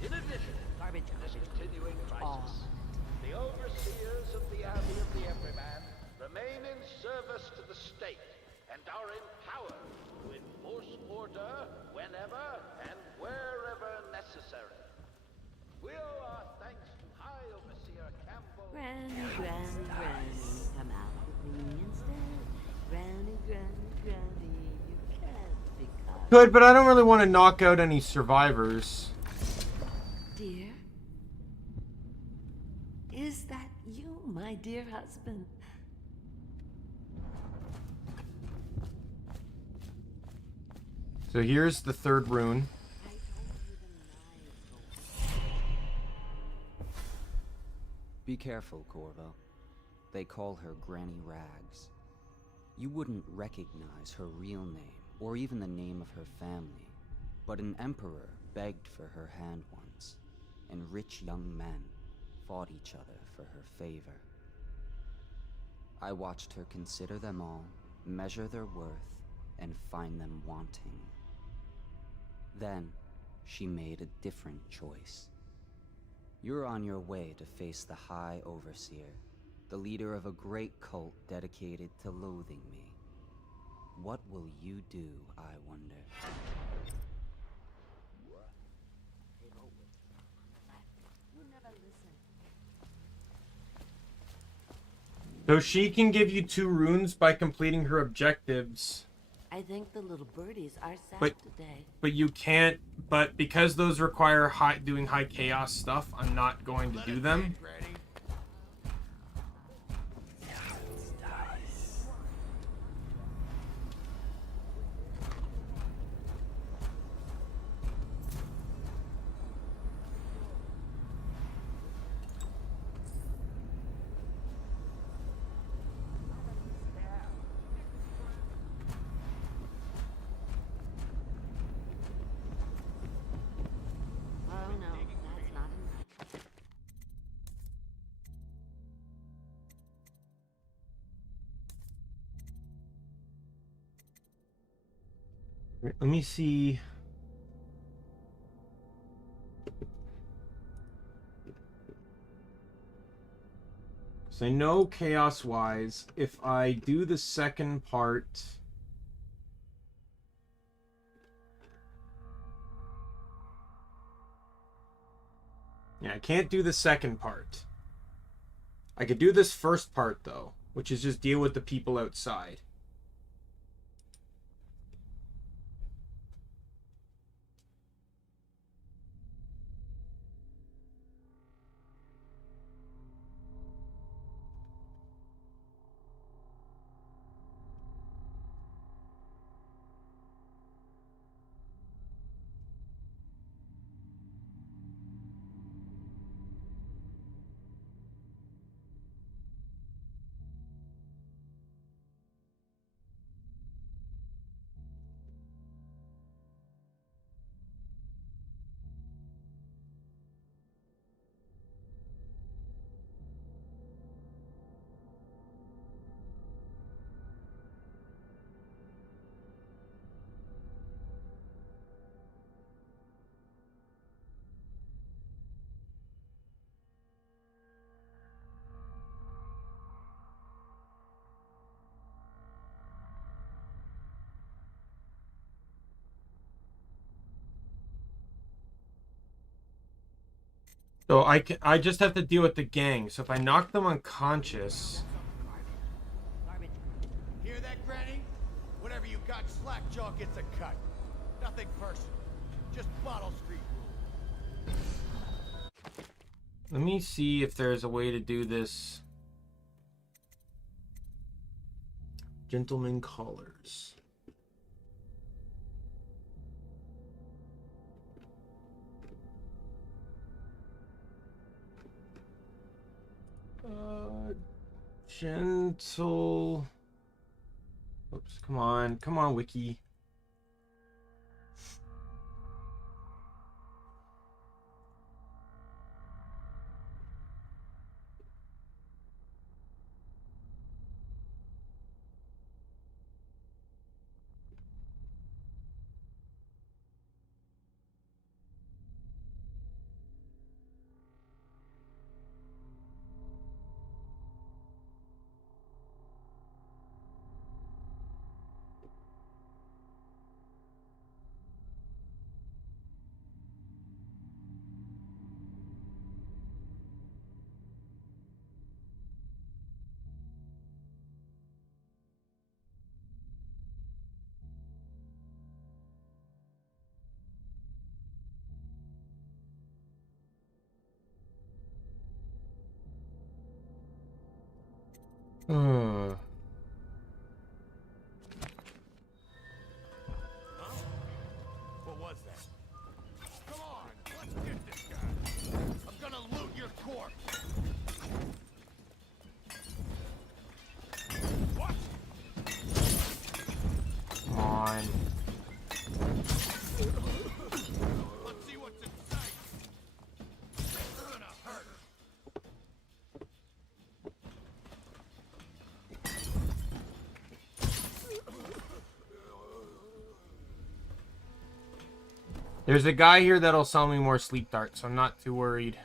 In addition to this continuing crisis, the overseers of the Abbey of the Everyman remain in service to the state and are empowered to enforce order whenever and wherever necessary. We owe our thanks to High Overseer Campbell. Granny, come out with me instead. Granny, you can't be caught. Good, but I don't really want to knock out any survivors. Dear? Is that you, my dear husband? So here's the third rune. Be careful, Corvo. They call her Granny Rags. You wouldn't recognize her real name, or even the name of her family, but an emperor begged for her hand once, and rich young men fought each other for her favor. I watched her consider them all, measure their worth, and find them wanting. Then, she made a different choice. You're on your way to face the High Overseer, the leader of a great cult dedicated to loathing me. What will you do, I wonder? You know So she can give you 2 runes by completing her objectives. I think the little birdies are sad today. But you can't. But because those require doing high chaos stuff, I'm not going to do them. Oh no, that's not enough. Let me see. So I know chaos-wise, if I do the second part... Yeah, I can't do the second part. I could do this first part, though, which is just deal with the people outside. So I just have to deal with the gang. So if I knock them unconscious... Hear that, Granny? Whatever you got, Slackjaw gets a cut. Nothing personal. Just Bottle Street rule. Let me see if there's a way to do this. Gentleman callers. Gentle. Oops, come on, Wiki. What was that? Come on, let's get this guy. I'm gonna loot your corpse. What? Come on. Let's see what's inside. It's gonna hurt. There's a guy here that'll sell me more sleep darts, so I'm not too worried.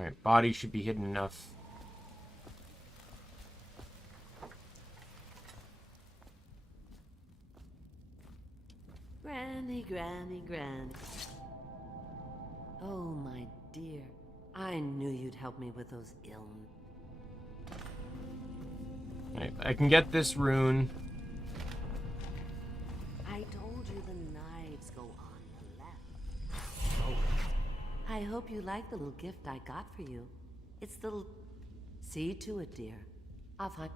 Alright, body should be hidden enough. Granny, Granny, Granny. Oh, my dear. I knew you'd help me with those Alright, I can get this rune. I told you the knives go on the left. Oh. I hope you like the little gift I got for you. It's the... See to it, dear. I'll find...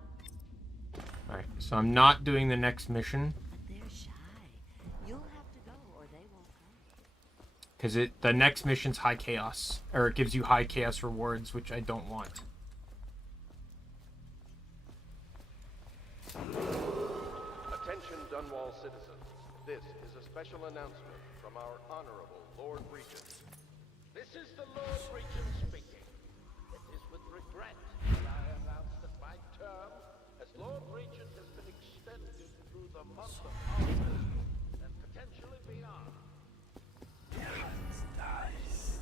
Alright, so I'm not doing the next mission. But they're shy. You'll have to go or they won't come. Because the next mission's high chaos. Or it gives you high chaos rewards, which I don't want. Attention Dunwall citizens. This is a special announcement from our Honorable Lord Regent. This is the Lord Regent speaking. It is with regret that I announce that my term as Lord Regent has been extended through the month of August and potentially beyond. Nice.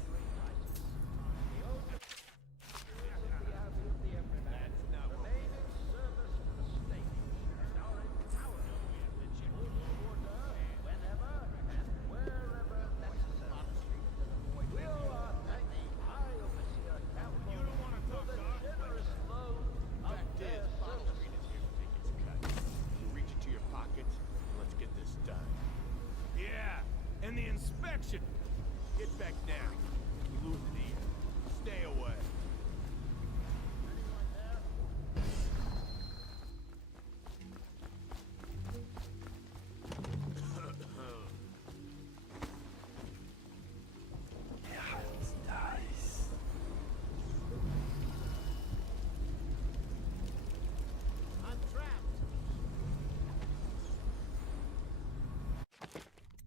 And the inspection! Get back now. You lose an ear. Stay away. Nice. I'm trapped.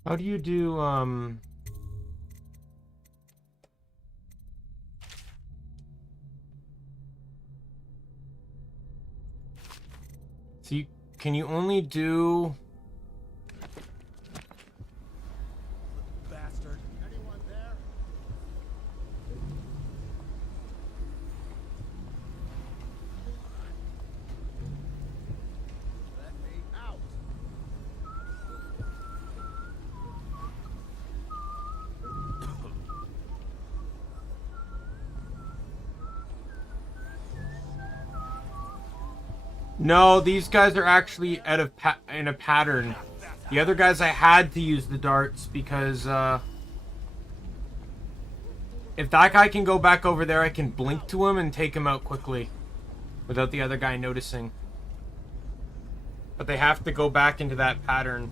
How do you do, So can you only do... Bastard. Anyone there? Let me out. No, these guys are actually out of in a pattern. The other guys I had to use the darts because if that guy can go back over there, I can blink to him and take him out quickly without the other guy noticing. But they have to go back into that pattern.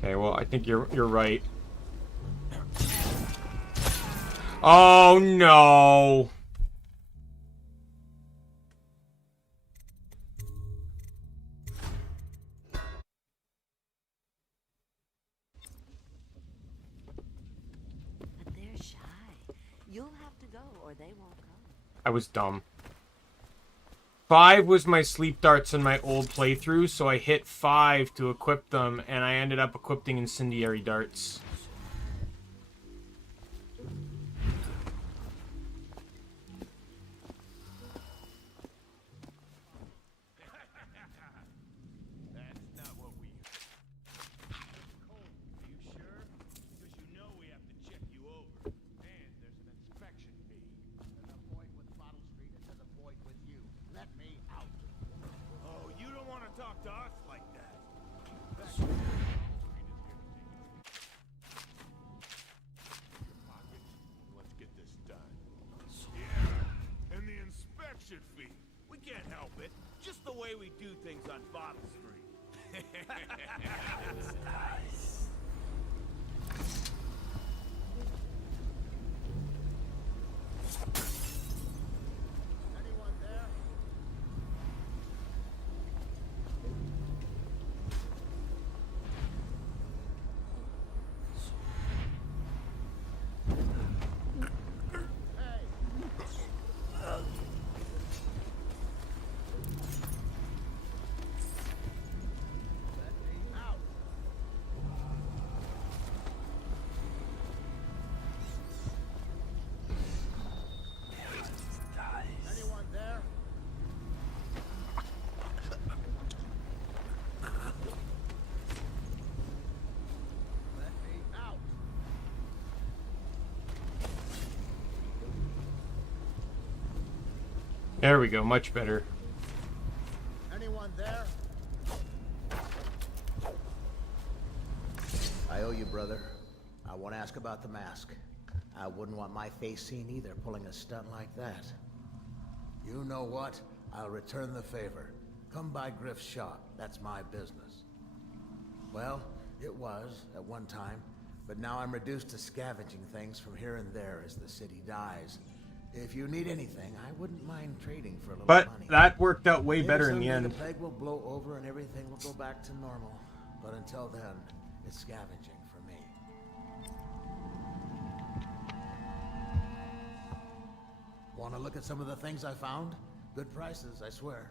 Okay, well, I think you're right. Oh no. But they're shy. You'll have to go or they won't come. I was dumb. 5 was my sleep darts in my old playthrough, so I hit 5 to equip them, and I ended up equipping incendiary darts. Talk to us like that. Let's get this done. Yeah, and the inspection fee. We can't help it. Just the way we do things on Bottle Street. Anyone there? Anyone there? Let me out. There we go, much better. Anyone there? I owe you, brother. I want to ask about the mask. I wouldn't want my face seen either, pulling a stunt like that. You know what? I'll return the favor. Come by Griff's shop. That's my business. Well, it was, at one time. But now I'm reduced to scavenging things from here and there as the city dies. If you need anything, I wouldn't mind trading for a little But money. that worked out way Maybe better in the someday end. the plague will blow over and everything will go back to normal. But until then, it's scavenging for me. Want to look at some of the things I found? Good prices, I swear.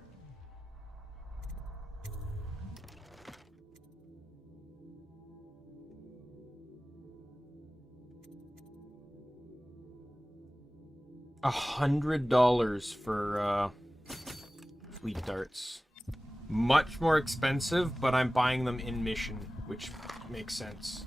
$100 for fleet darts. Much more expensive, but I'm buying them in mission, which makes sense.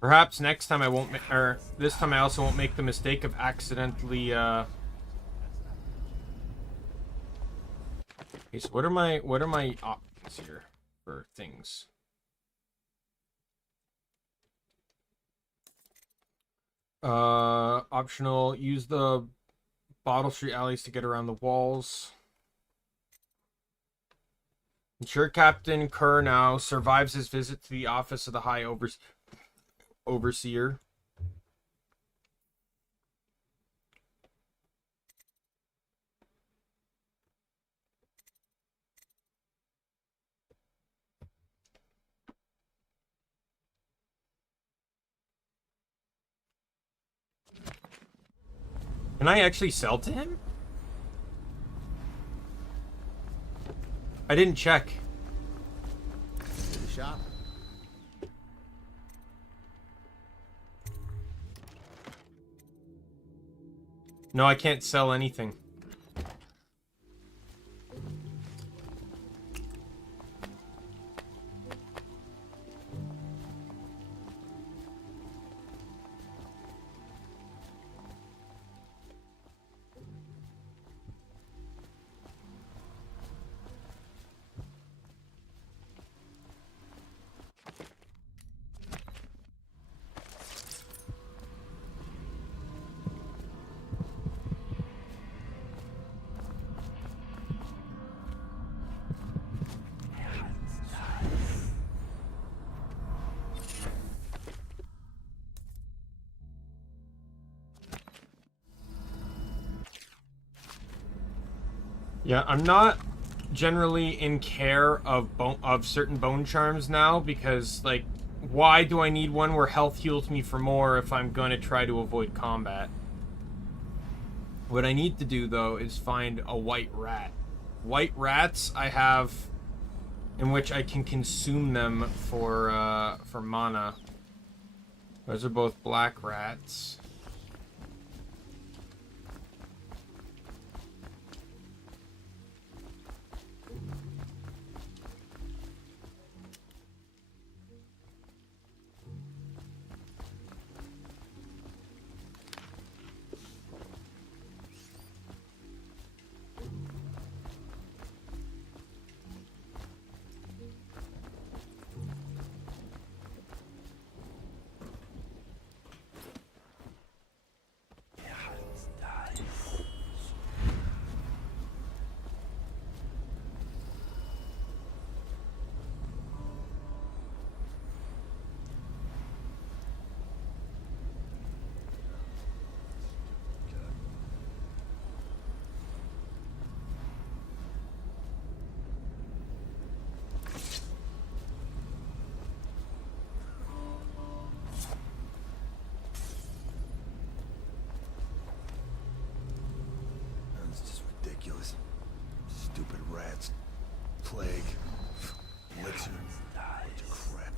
Perhaps next time I won't, or this time I also won't make the mistake of accidentally. Okay, so what are my options here for things? Optional. Use the Bottle Street alleys to get around the walls. Ensure Captain Kerr now survives his visit to the office of the High Overseer. Can I actually sell to him? I didn't check. To the shop. No, I can't sell anything. Yeah, I'm not generally in care of certain bone charms now because, like, why do I need one where health heals me for more if I'm going to try to avoid combat? What I need to do, though, is find a white rat. White rats I have in which I can consume them for mana. Those are both black rats. plague. Elixir. Bunch of crap.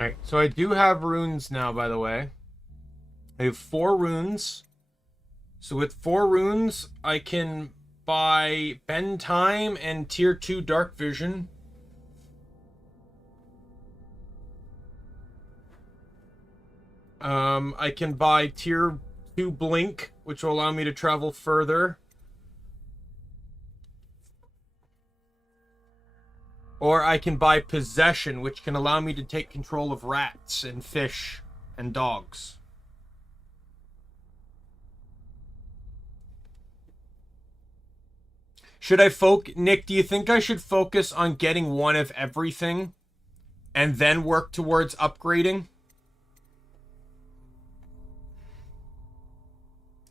Alright, so I do have runes now, by the way. I have 4 runes. So with 4 runes, I can buy Bend Time and Tier 2 Dark Vision. I can buy Tier 2 Blink, which will allow me to travel further. Or I can buy Possession, which can allow me to take control of rats and fish and dogs. Should I Nick, do you think I should focus on getting one of everything and then work towards upgrading?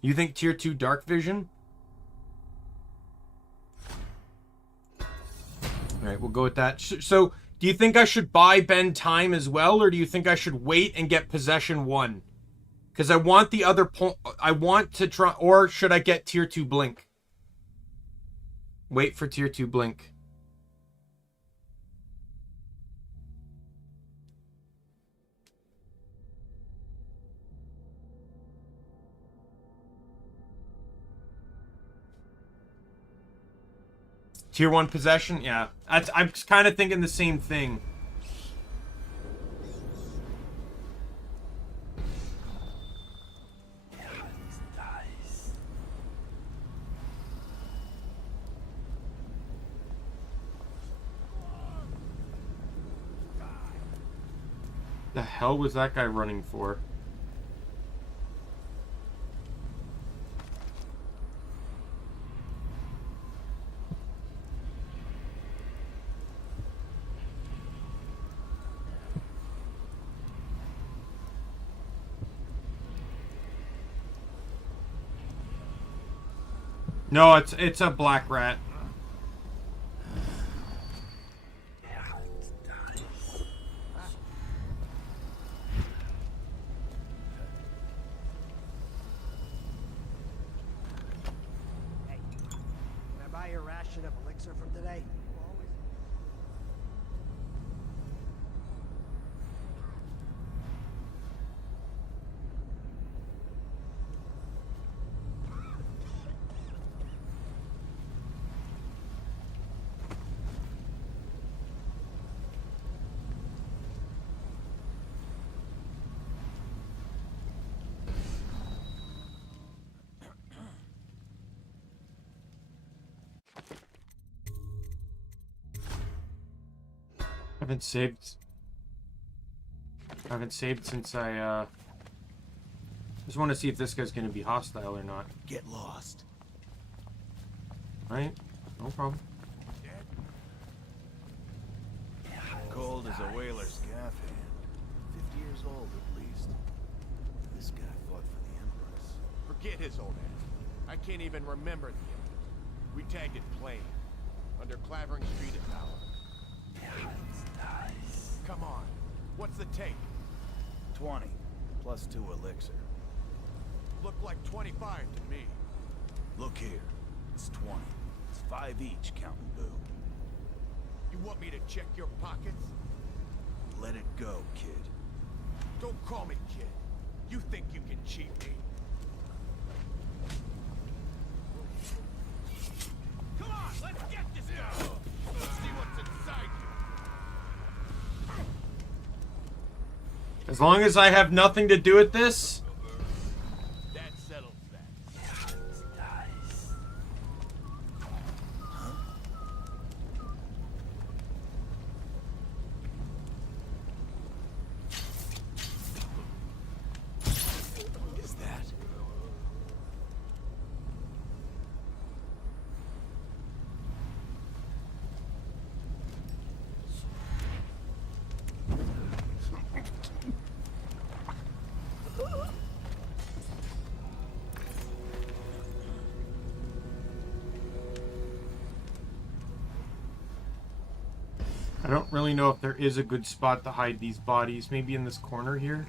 You think Tier 2 Dark Vision? Alright, we'll go with that. So, do you think I should buy Bend Time as well, or do you think I should wait and get Possession 1? Because I want the other I want to try... Or should I get Tier 2 Blink? Wait for Tier 2 Blink. Tier 1 Possession? Yeah. I'm kind of thinking the same thing. The hell was that guy running for? No, it's a black rat. Hey, can I buy your ration of elixir from today? I haven't saved since I just want to see if this guy's gonna be hostile or not. Get lost. Right? No problem. Cold as a whaler's gaff hand. 50 years old at least. This guy fought for the Empress. Forget his old ass. I can't even remember the Empress. We tagged it plain. Under Clavering Street at Tower. Come on. What's the take? 20. Plus 2 elixir. Looked like 25 to me. Look here. It's 20. It's 5 each, counting boo. You want me to check your pockets? Let it go, kid. Don't call me kid. You think you can cheat me? Come on, let's get this guy! Let's see what's inside you! As long as I have nothing to do with this. That settles that. What is that? I don't really know if there is a good spot to hide these bodies. Maybe in this corner here.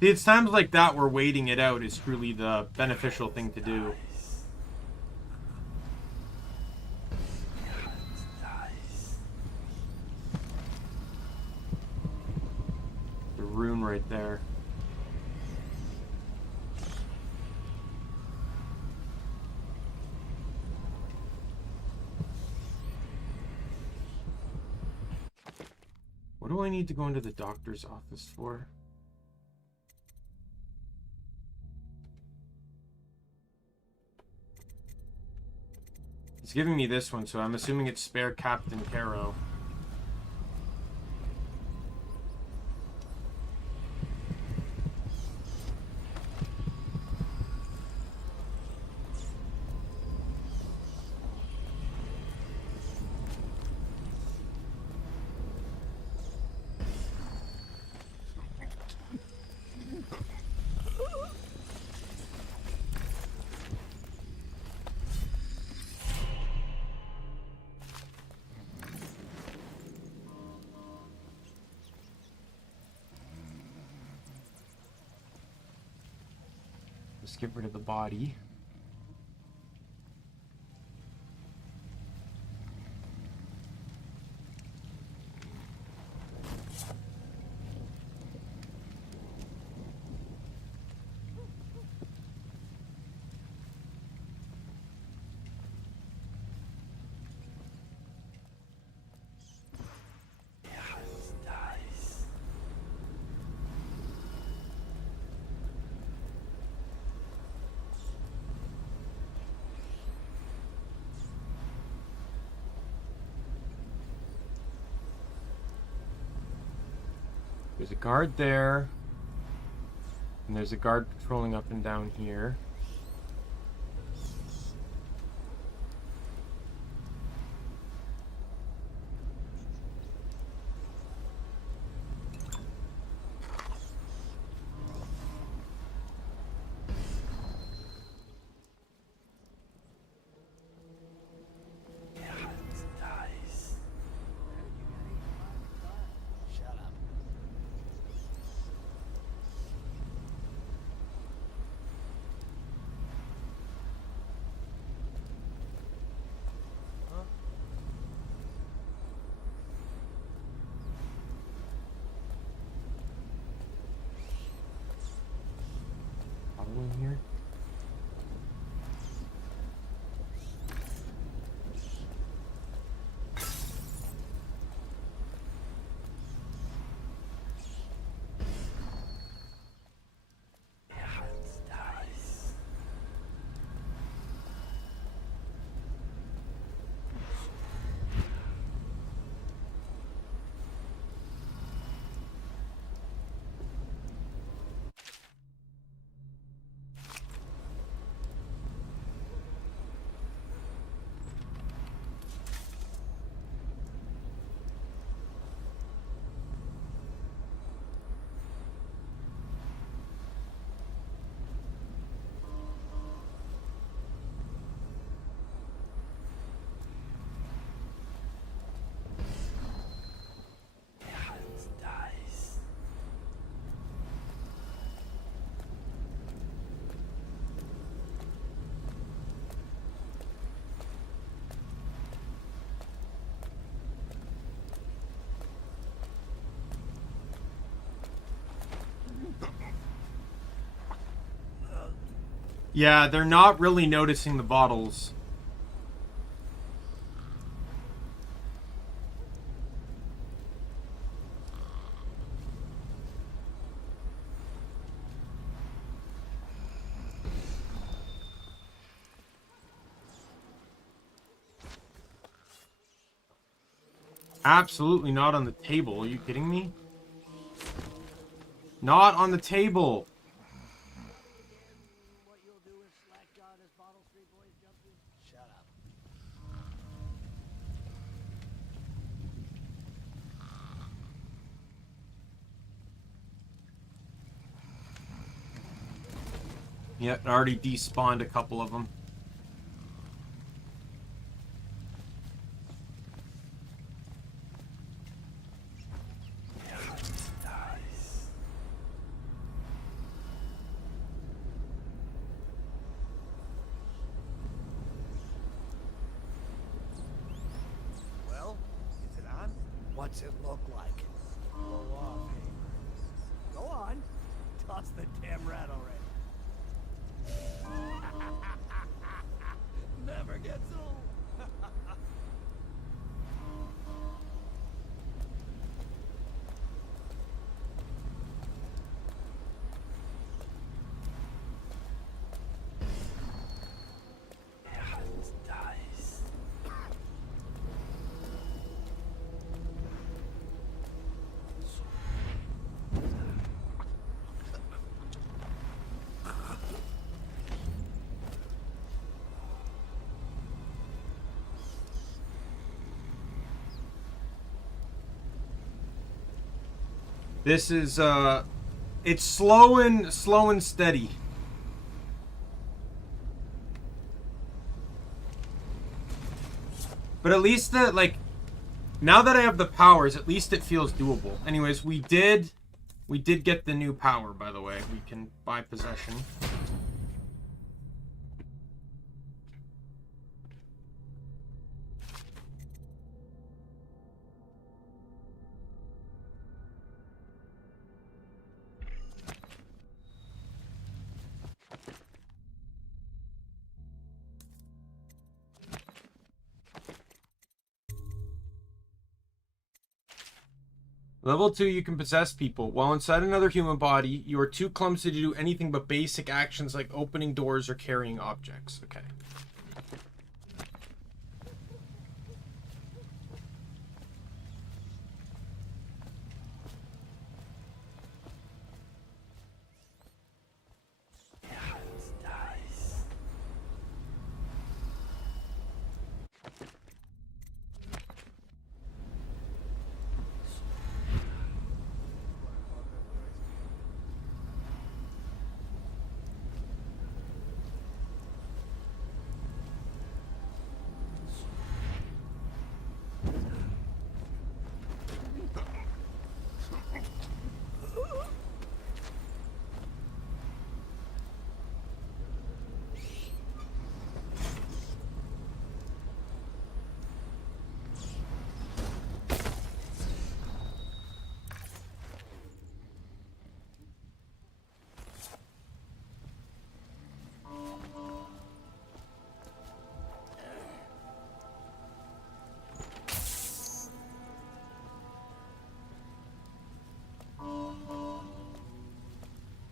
See, it's times like that where waiting it out is truly the beneficial thing to do. The rune right there. What do I need to go into the doctor's office for? He's giving me this one, so I'm assuming it's spare Captain Caro. Let's get rid of the body. There's a guard there. And there's a guard patrolling up and down here. In here. Yeah, they're not really noticing the bottles. Absolutely not on the table. Are you kidding me? Not on the table. Yeah, it already despawned a couple of them. Well, is it on? What's it look like? Blow off, hey. Go on. Toss the damn rat already. Never gets old. This is it's slow and steady. But at least that, like, now that I have the powers, at least it feels doable. Anyways, we did get the new power, by the way. We can buy possession. Level 2, you can possess people. While inside another human body, you are too clumsy to do anything but basic actions like opening doors or carrying objects. Okay.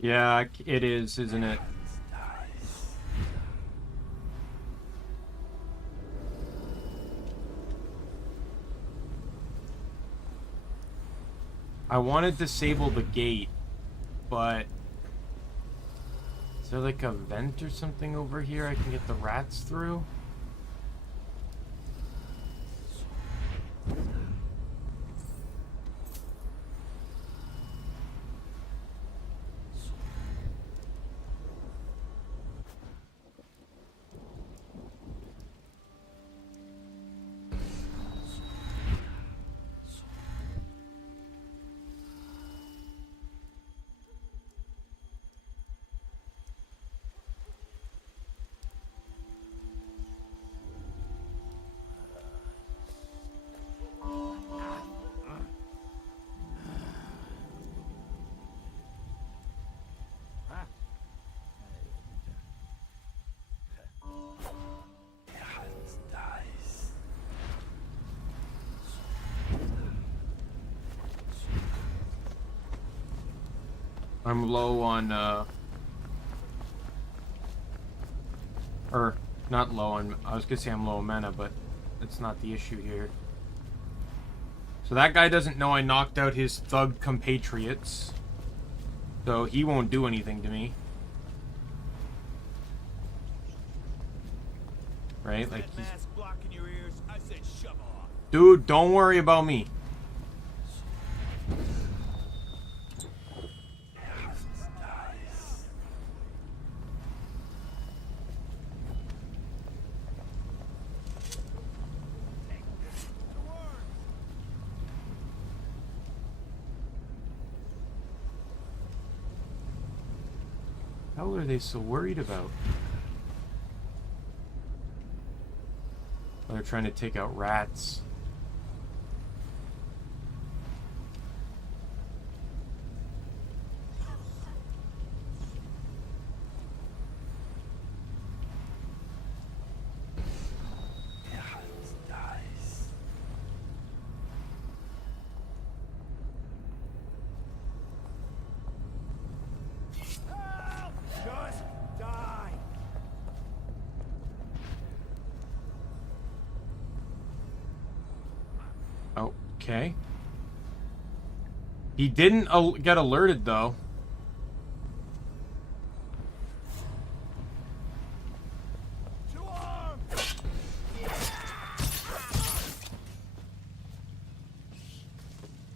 Yeah, it is, isn't it? I want to disable the gate, but is there like a vent or something over here I can get the rats through? I'm low on, or not low on, I was gonna say I'm low on mana, but that's not the issue here. So that guy doesn't know I knocked out his thug compatriots, so he won't do anything to me. Right? Like he's... Dude, don't worry about me. What are they so worried about? Oh, they're trying to take out rats. Okay. He didn't get alerted, though.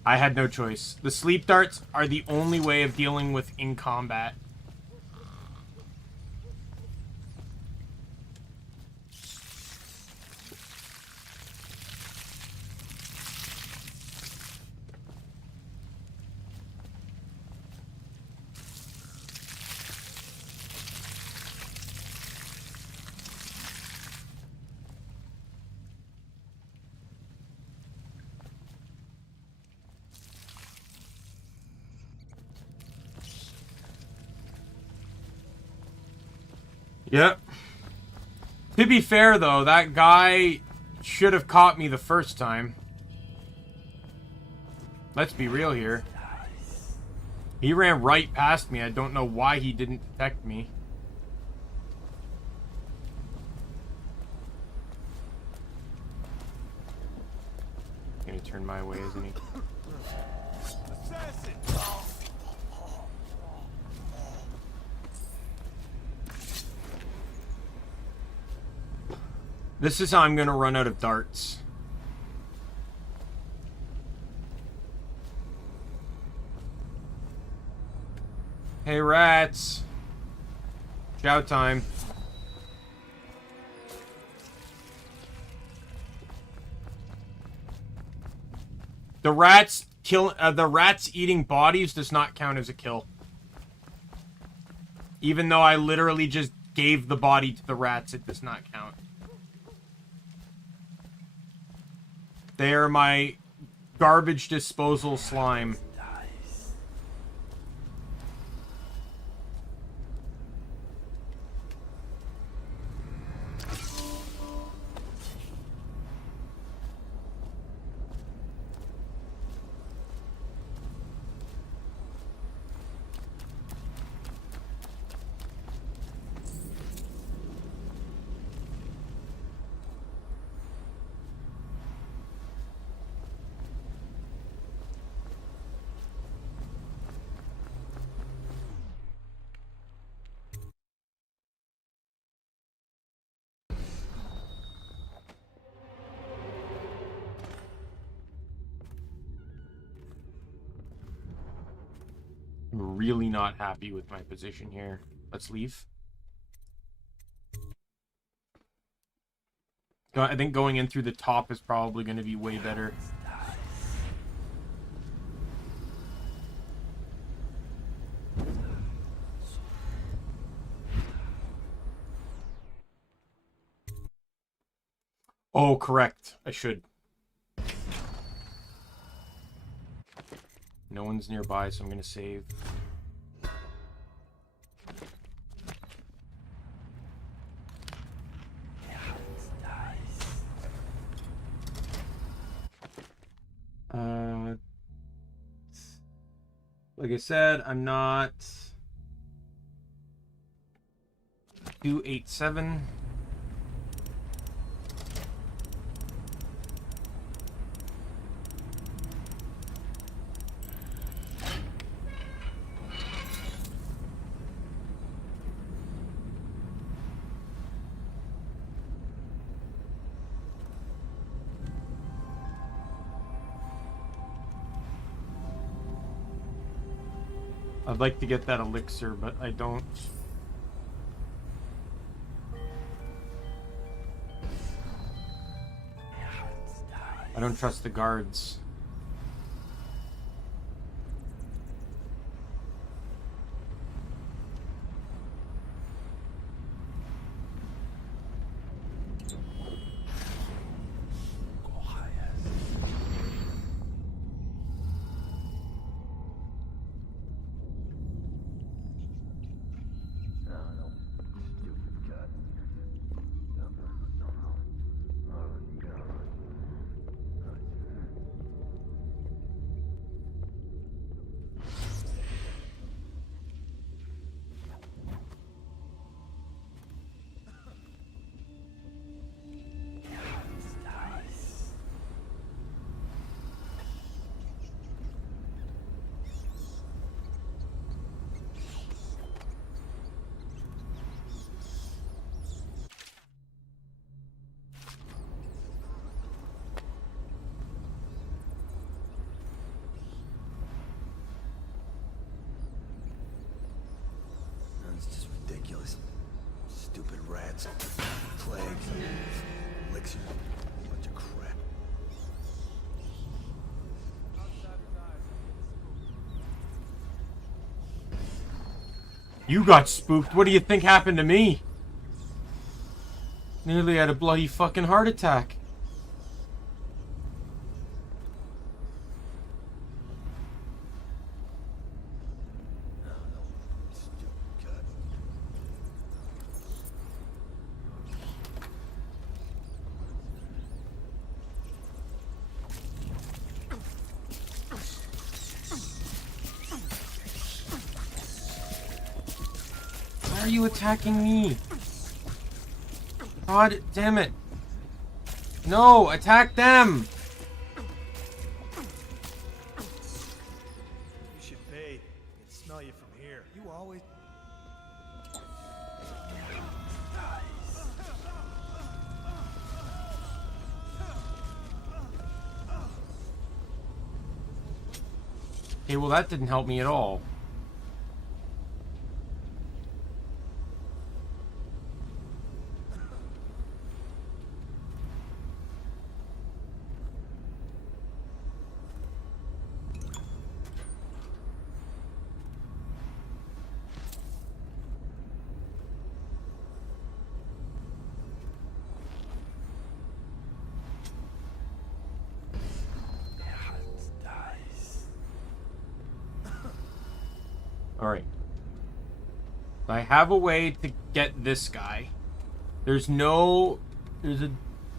I had no choice. The sleep darts are the only way of dealing with in combat. Yep. To be fair, though, that guy should have caught me the first time. Let's be real here. He ran right past me. I don't know why he didn't detect me. Gonna turn my way, isn't he? This is how I'm gonna run out of darts. Hey, rats. Chow time. The rats eating bodies does not count as a kill. Even though I literally just gave the body to the rats, it does not count. They are my garbage disposal slime. I'm really not happy with my position here. Let's leave. I think going in through the top is probably going to be way better. Oh, correct. I should. No one's nearby, so I'm going to save. Like I said, I'm not 287. I'd like to get that elixir, but I don't. I don't trust the guards. It's just ridiculous. Stupid rats. Plagues. Elixir. Bunch of crap. You got spooked. What do you think happened to me? Nearly had a bloody fucking heart attack. Why are you attacking me? God damn it. No, attack them! You should bathe. I can smell you from here. You always... Okay, well that didn't help me at all. Alright. I have a way to get this guy. There's a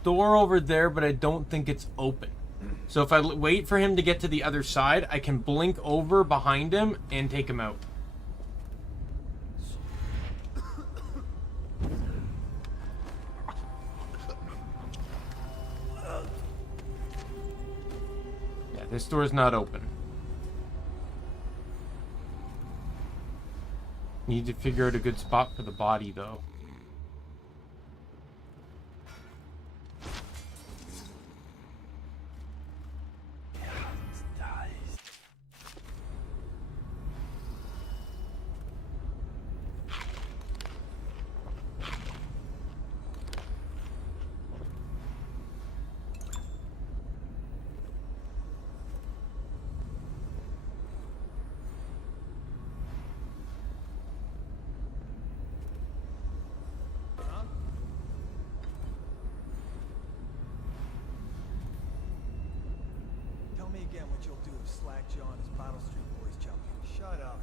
door over there, but I don't think it's open. So if I wait for him to get to the other side, I can blink over behind him and take him out. Yeah, this door's not open. Need to figure out a good spot for the body, though. Tell me again what you'll do if Slack John is Battle Street Boys champion. Shut up.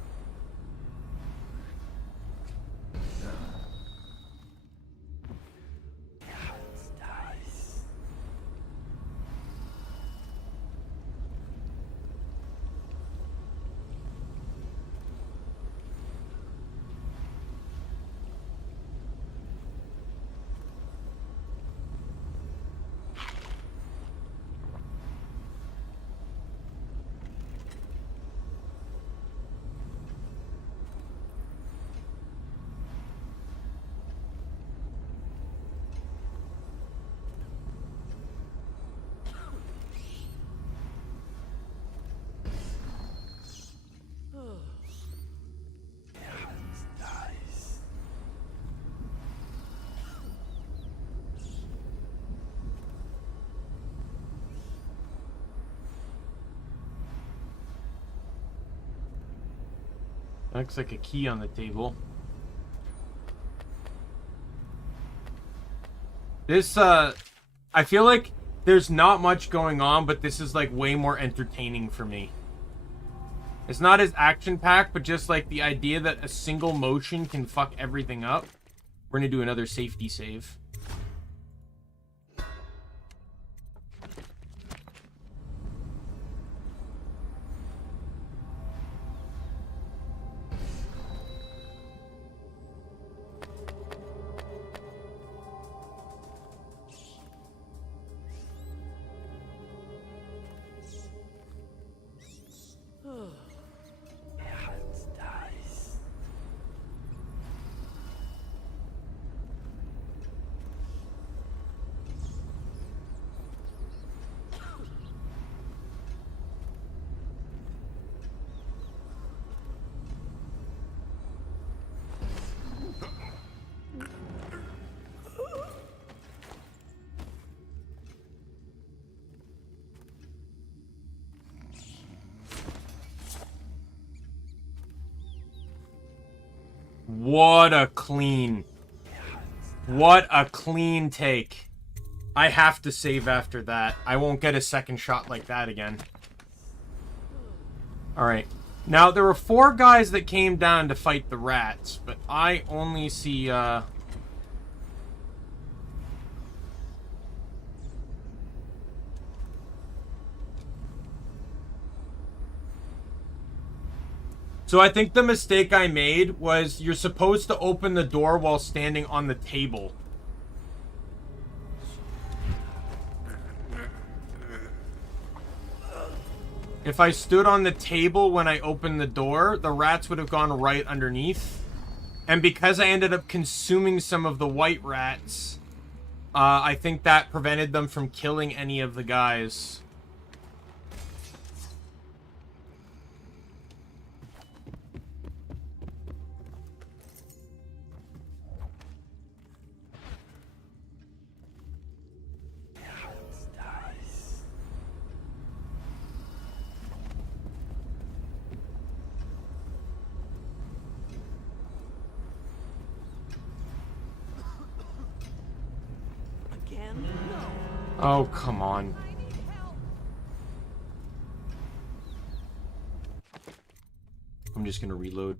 Looks like a key on the table. This, I feel like there's not much going on, but this is, like, way more entertaining for me. It's not as action-packed, but just, like, the idea that a single motion can fuck everything up. We're gonna do another safety save. What a clean take. I have to save after that. I won't get a second shot like that again. Alright. Now, there were 4 guys that came down to fight the rats, but I only see, So I think the mistake I made was you're supposed to open the door while standing on the table. If I stood on the table when I opened the door, the rats would have gone right underneath. And because I ended up consuming some of the white rats, I think that prevented them from killing any of the guys. Oh, come on. I'm just gonna reload.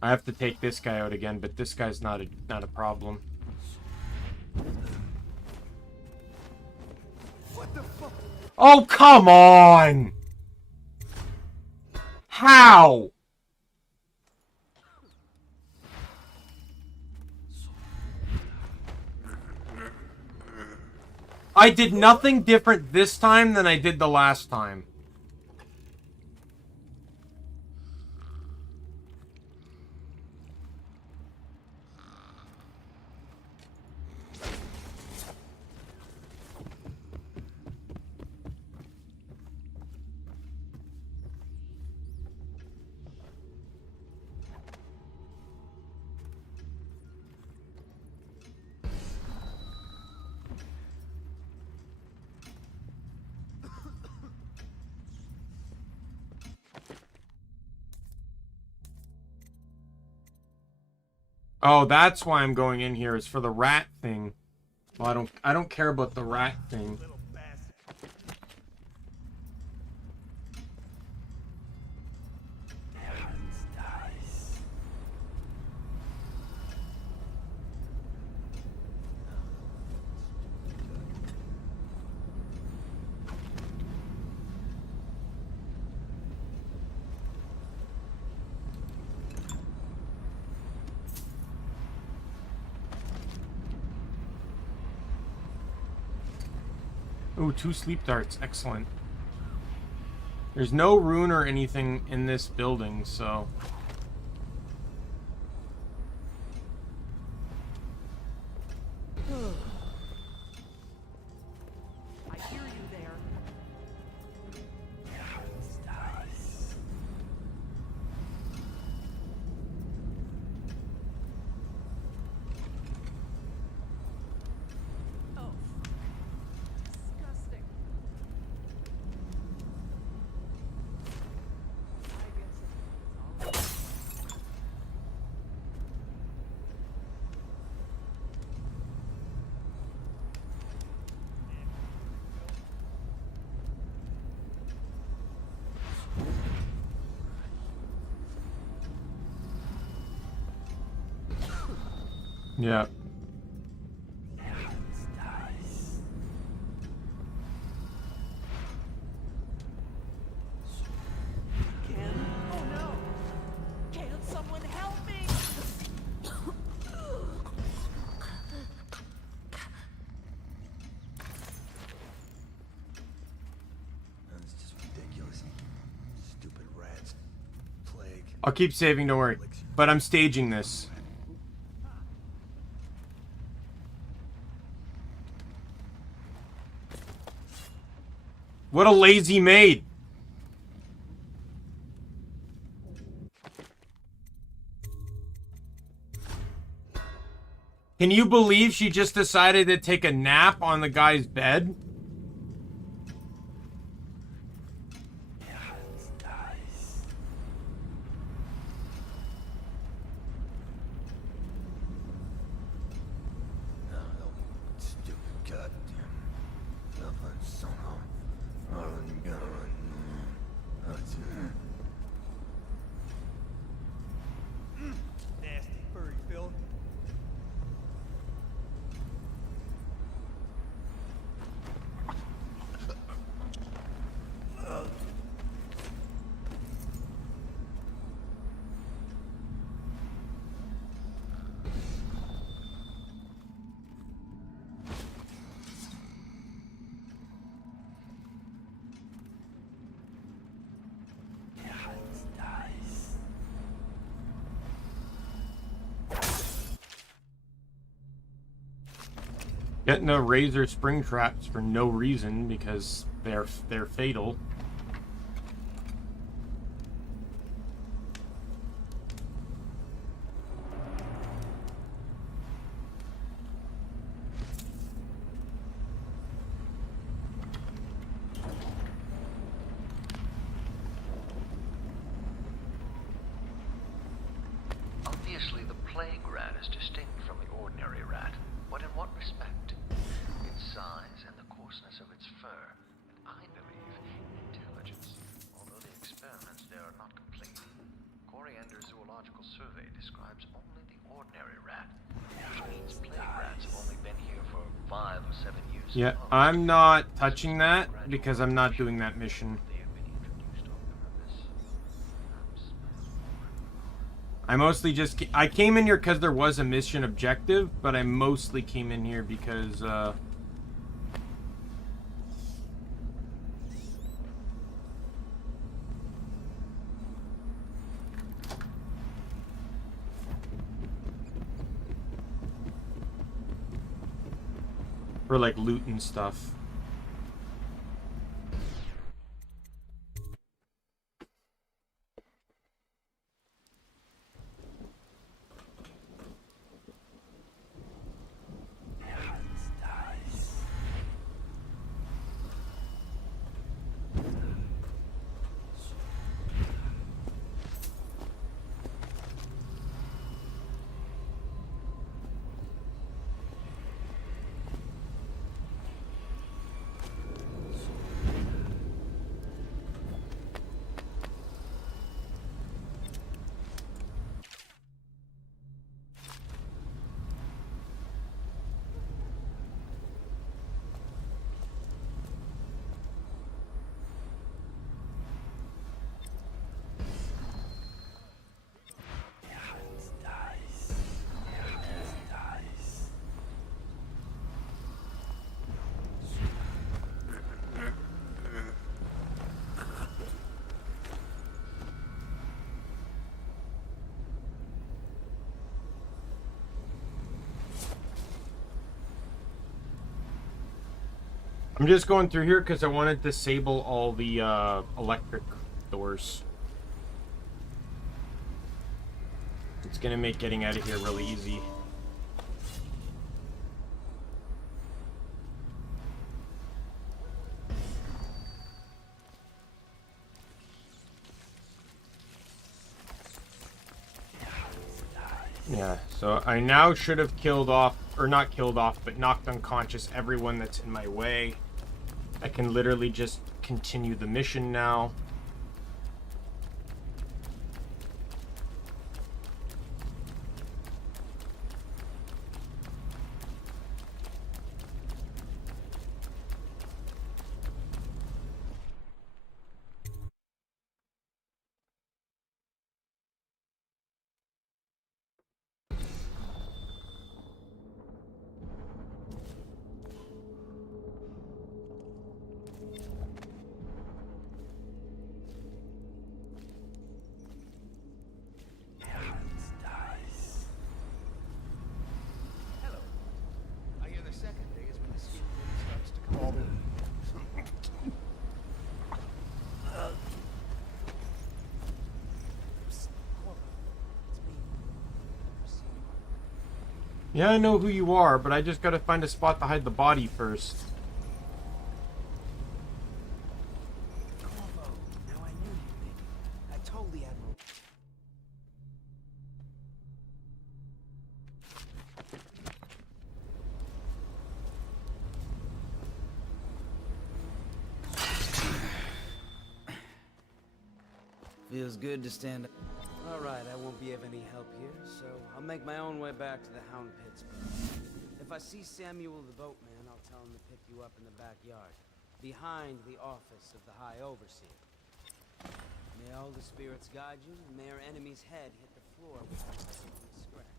I have to take this guy out again, but this guy's not a problem. What the fuck? Oh, come on! How? I did nothing different this time than I did the last time. Oh, that's why I'm going in here, is for the rat thing. Well, I don't care about the rat thing. Ooh, 2 sleep darts. Excellent. There's no rune or anything in this building, so... I hear you there. Yeah. Oh no! Can someone help me? That's just ridiculous. Stupid rats. Plague. I'll keep saving, don't worry. But I'm staging this. What a lazy maid. Can you believe she just decided to take a nap on the guy's bed? Stupid goddamn. Daimien son of Nasty furry Phil. Getting the razor spring traps for no reason because they're fatal. Obviously, the plague rat is distinct from the ordinary rat, but in what respect? Its size and the coarseness of its fur, and I believe intelligence, although the experiments there are not complete. Coriander Zoological Survey describes only the ordinary rat, which means plague rats have only been here for 5 or 7 years. Yeah, I'm not touching that because I'm not doing that mission. I mostly just... I came in here because there was a mission objective, but I mostly came in here because, for, like, loot and stuff. I'm just going through here because I want to disable all the electric doors. It's going to make getting out of here really easy. Yeah, so I now should have killed off, or not killed off, but knocked unconscious everyone that's in my way. I can literally just continue the mission now. Yeah, I know who you are, but I just gotta find a spot to hide the body first. Corvo, now I knew you'd make it. I told the Admiral. Feels good to stand up. Alright, I won't be of any help here, so I'll make my own way back to the Hound Pits. If I see Samuel the boatman, I'll tell him to pick you up in the backyard, behind the office of the High Overseer. May all the spirits guide you, and may our enemy's head hit the floor without a scratch.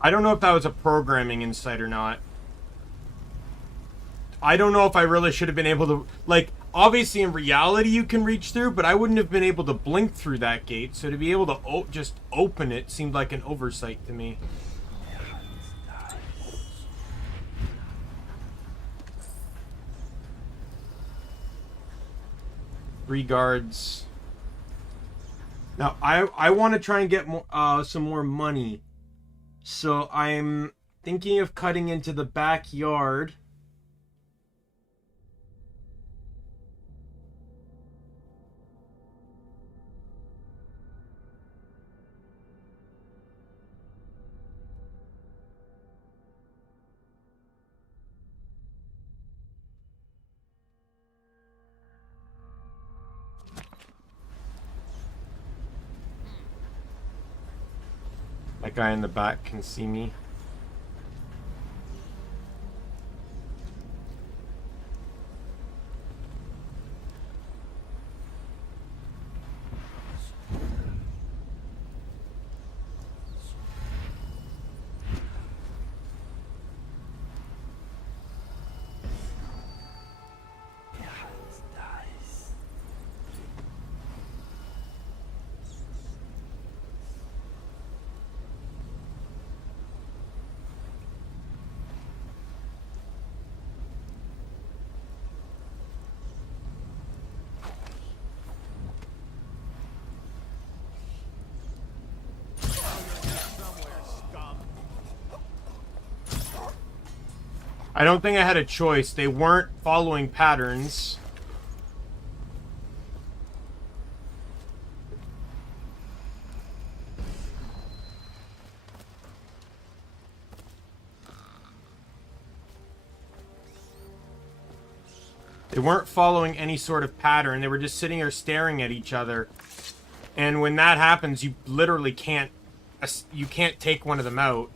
I don't know if that was a programming insight or not. I don't know if I really should have been able to, like, obviously in reality you can reach through, but I wouldn't have been able to blink through that gate, so to be able to just open it seemed like an oversight to me. Regards. Now, I want to try and get more, some more money. So I'm thinking of cutting into the backyard. That guy in the back can see me. I don't think I had a choice. They weren't following patterns. They weren't following any sort of pattern. They were just sitting there staring at each other. And when that happens, you literally can't take one of them out.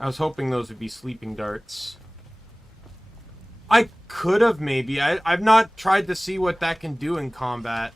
I was hoping those would be sleeping darts. I could have maybe. I've not tried to see what that can do in combat.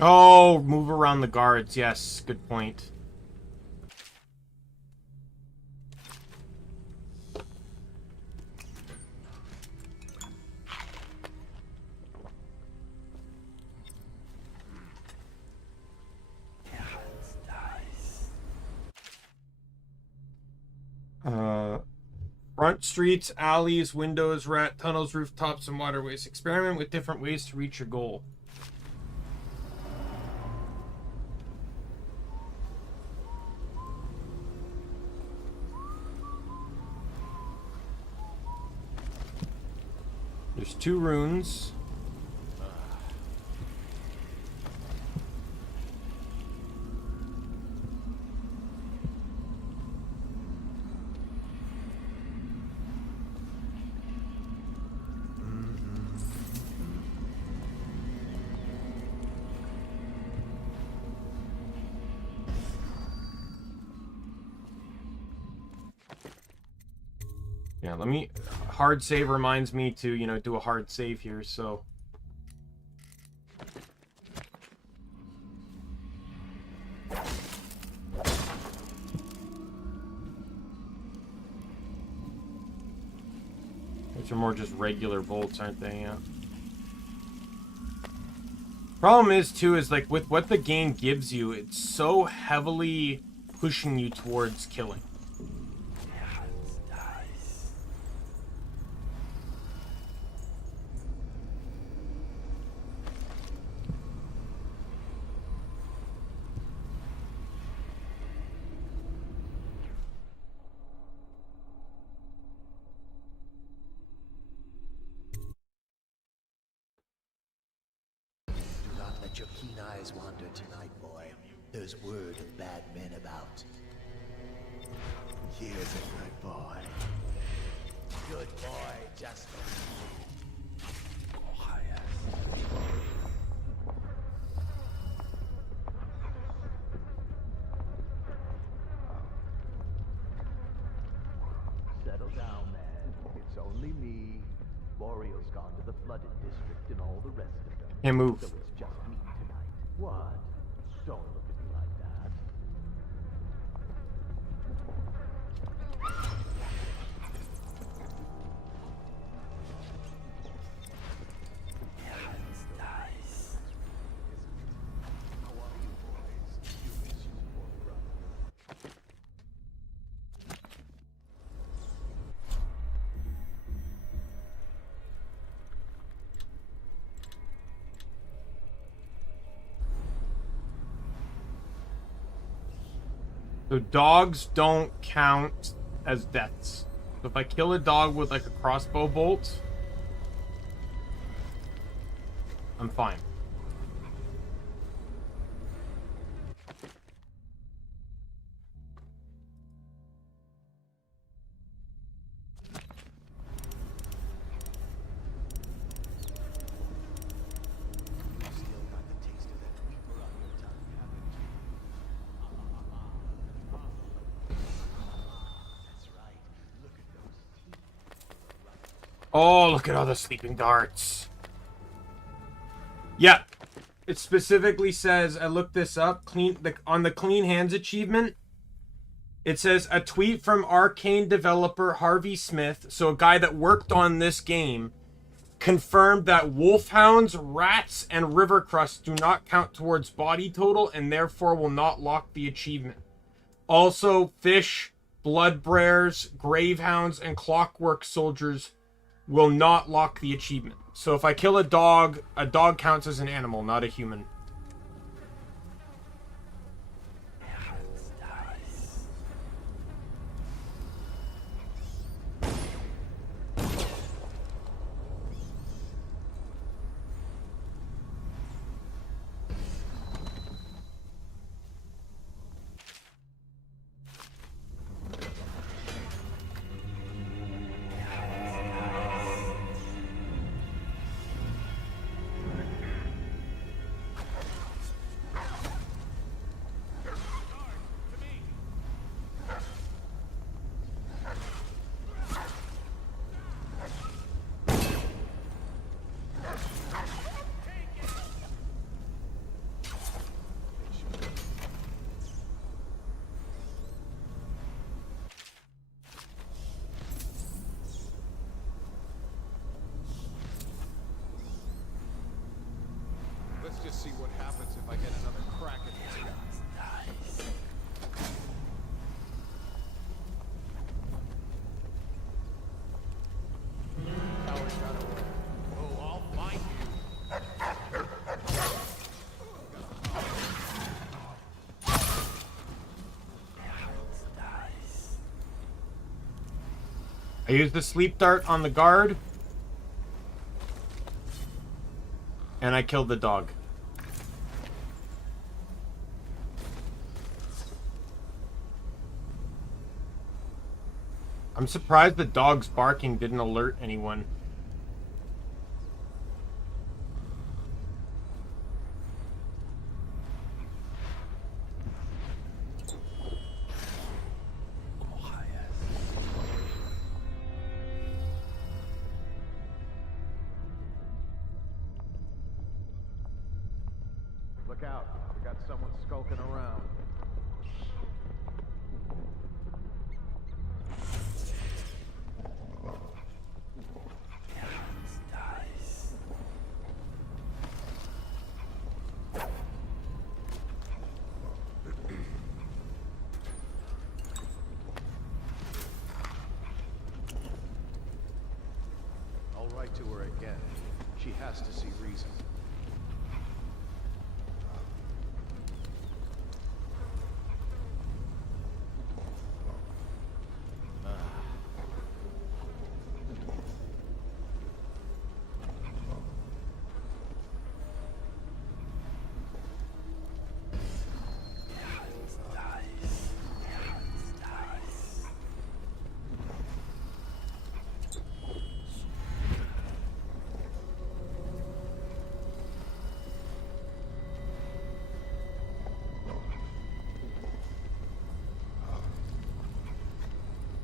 Oh, move around the guards. Yes, good point. Front streets, alleys, windows, rat tunnels, rooftops, and waterways. Experiment with different ways to reach your goal. There's 2 runes. Yeah, let me... Hard save reminds me to, you know, do a hard save here, so... Which are more just regular bolts, aren't they? Yeah. Problem is, too, is like with what the game gives you, it's so heavily pushing you towards killing. Let your keen eyes wander tonight, boy. There's word of bad men about. Here's a good boy. Good boy, just quiet. Settle down, man. It's only me. Wario's gone to the flooded district and all the rest of them. Can't move. So it's just me tonight. What? Don't look at me like that. Nice. How are you, boys? You miss your poor brother. So dogs don't count as deaths. So if I kill a dog with like a crossbow bolt, I'm fine. Oh, look at all the sleeping darts. Yeah, it specifically says, I looked this up, on the Clean Hands achievement, it says a tweet from Arcane developer Harvey Smith, so a guy that worked on this game, confirmed that wolfhounds, rats, and river crusts do not count towards body total and therefore will not lock the achievement. Also, fish, blood bears, gravehounds, and clockwork soldiers will not lock the achievement. So if I kill a dog counts as an animal, not a human. Let's just see what happens if I get another crack at this guy. I used the sleep dart on the guard. And I killed the dog. I'm surprised the dog's barking didn't alert anyone. Look out. We got someone skulking around. I'll write to her again. She has to see reason.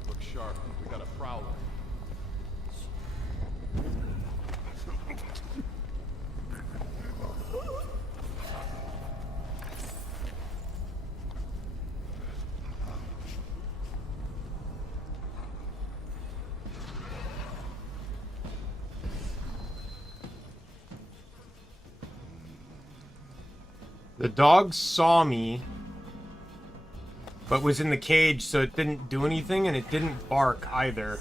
Look sharp. We got a prowler. The dog saw me, but was in the cage, so it didn't do anything, and it didn't bark either.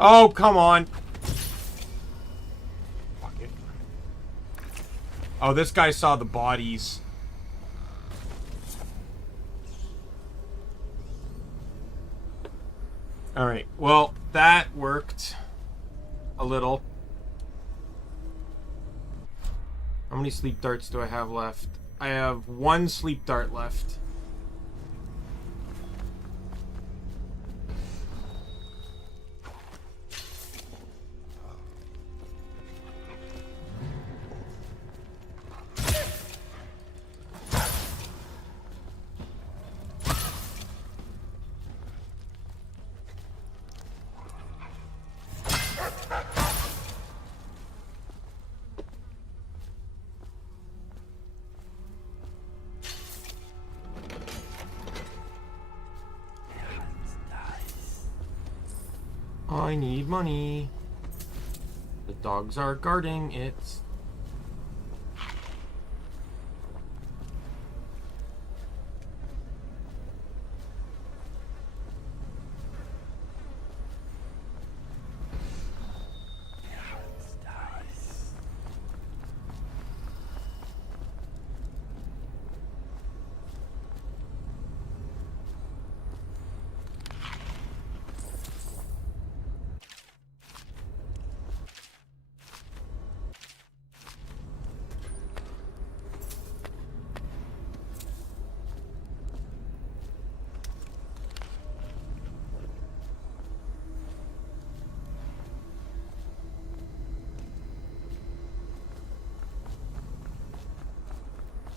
Oh, come on. Fuck it. Oh, this guy saw the bodies. Alright, well, that worked a little. How many sleep darts do I have left? I have 1 sleep dart left. I need money. The dogs are guarding it.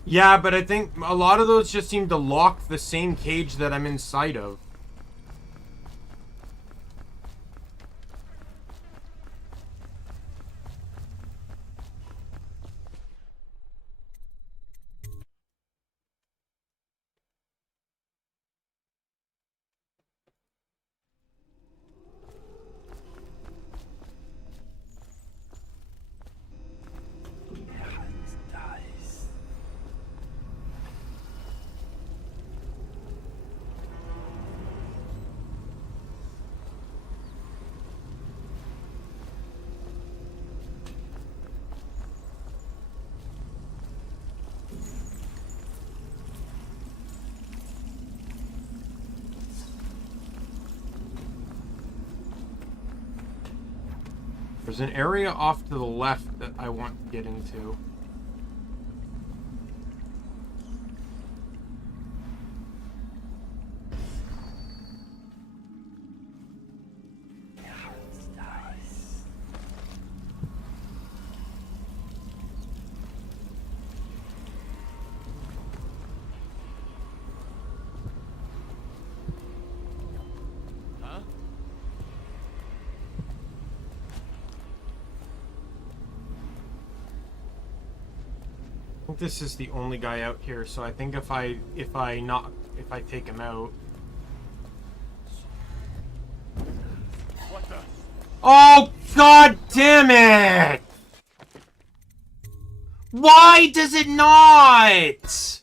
Yeah, but I think a lot of those just seem to lock the same cage that I'm inside of. There's an area off to the left that I want to get into. I think this is the only guy out here, so I think if I take him out. What the? Oh, god damn it! Why does it not?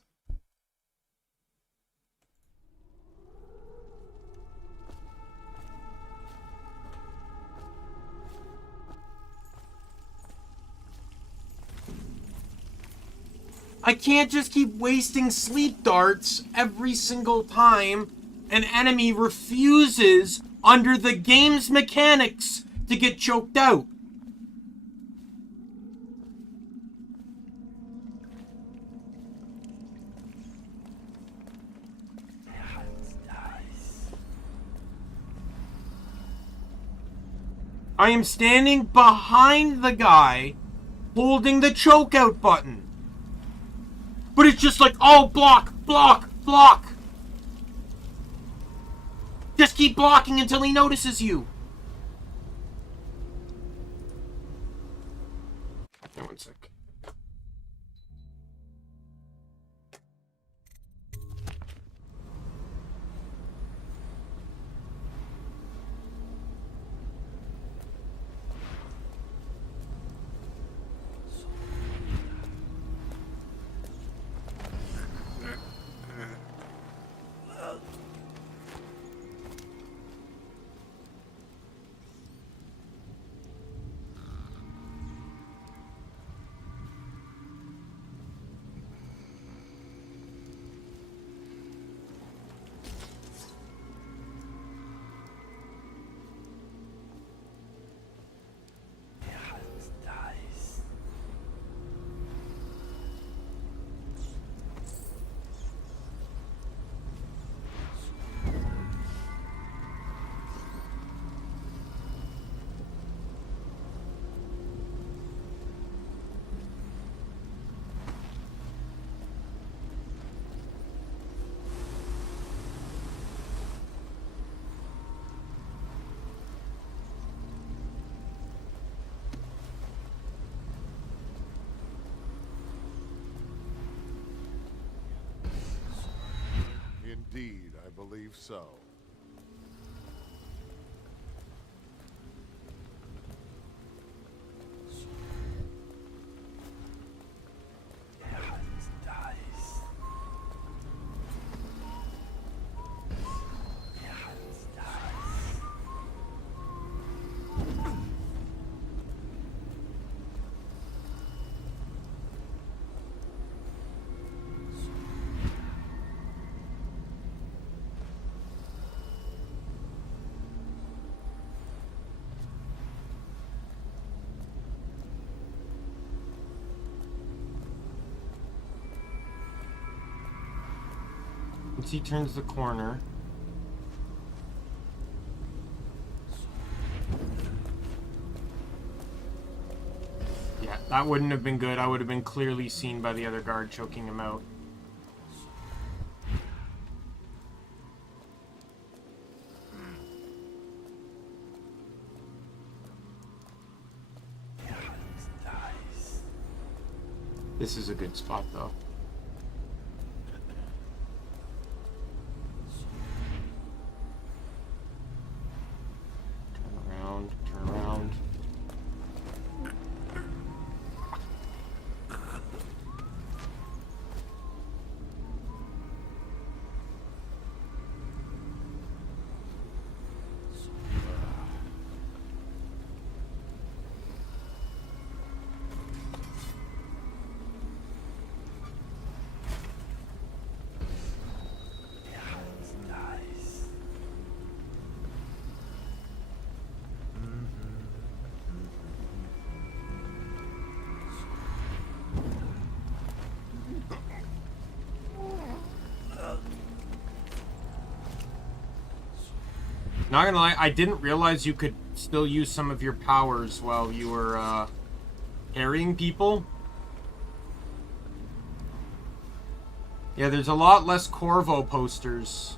I can't just keep wasting sleep darts every single time an enemy refuses, under the game's mechanics, to get choked out. I am standing behind the guy holding the chokeout button. But it's just like, oh, block, block, block. Just keep blocking until he notices you. Hang on 1 sec. Indeed, I believe so. Once he turns the corner. Yeah, that wouldn't have been good. I would have been clearly seen by the other guard choking him out. This is a good spot, though. Turn around. Not gonna lie, I didn't realize you could still use some of your powers while you were, harrying people. Yeah, there's a lot less Corvo posters.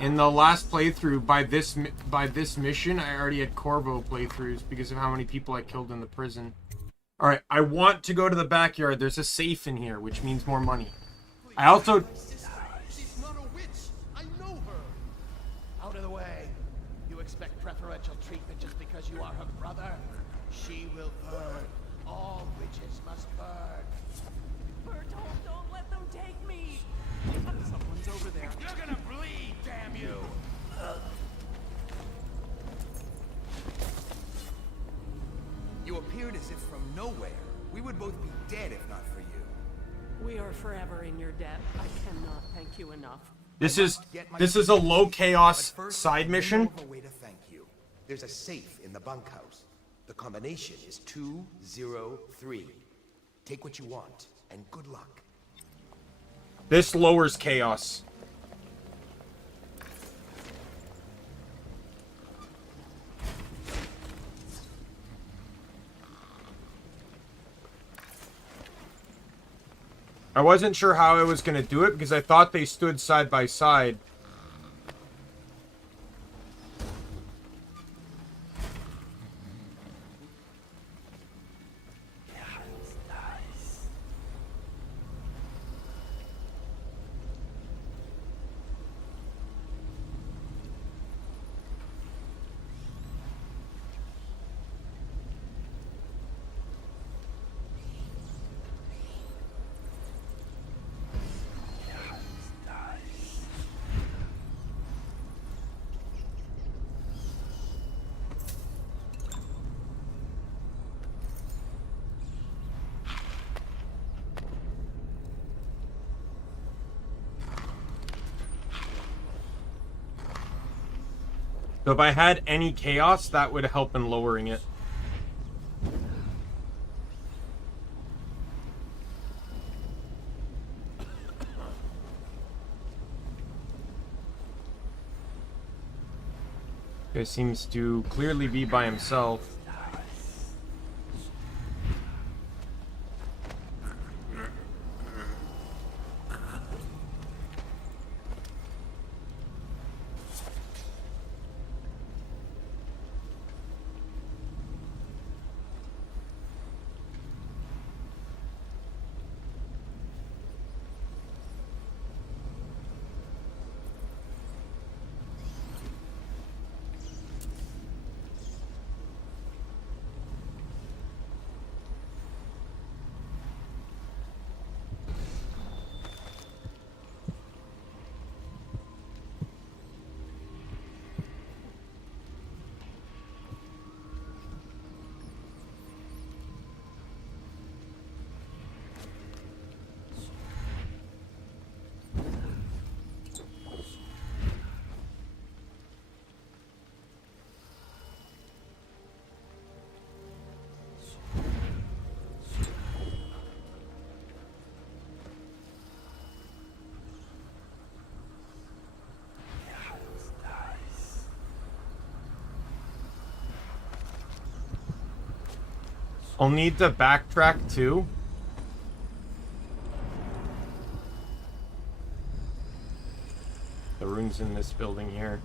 In the last playthrough, by this mission, I already had Corvo playthroughs because of how many people I killed in the prison. Alright, I want to go to the backyard. There's a safe in here, which means more money. I also... She's not a witch. I know her. Out of the way. You expect preferential treatment just because you are her brother? She will burn. All witches must burn. Bertolt, don't let them take me. Someone's over there. You're gonna bleed, damn you! You appeared as if from nowhere. We would both be dead if not for you. We are forever in your debt. I cannot thank you enough. This is a low chaos side mission. A way to thank you. There's a safe in the bunkhouse. The combination is 203. Take what you want, and good luck. This lowers chaos. I wasn't sure how I was going to do it because I thought they stood side by side. So if I had any chaos, that would help in lowering it. Guy seems to clearly be by himself. I'll need to backtrack too. The room's in this building here.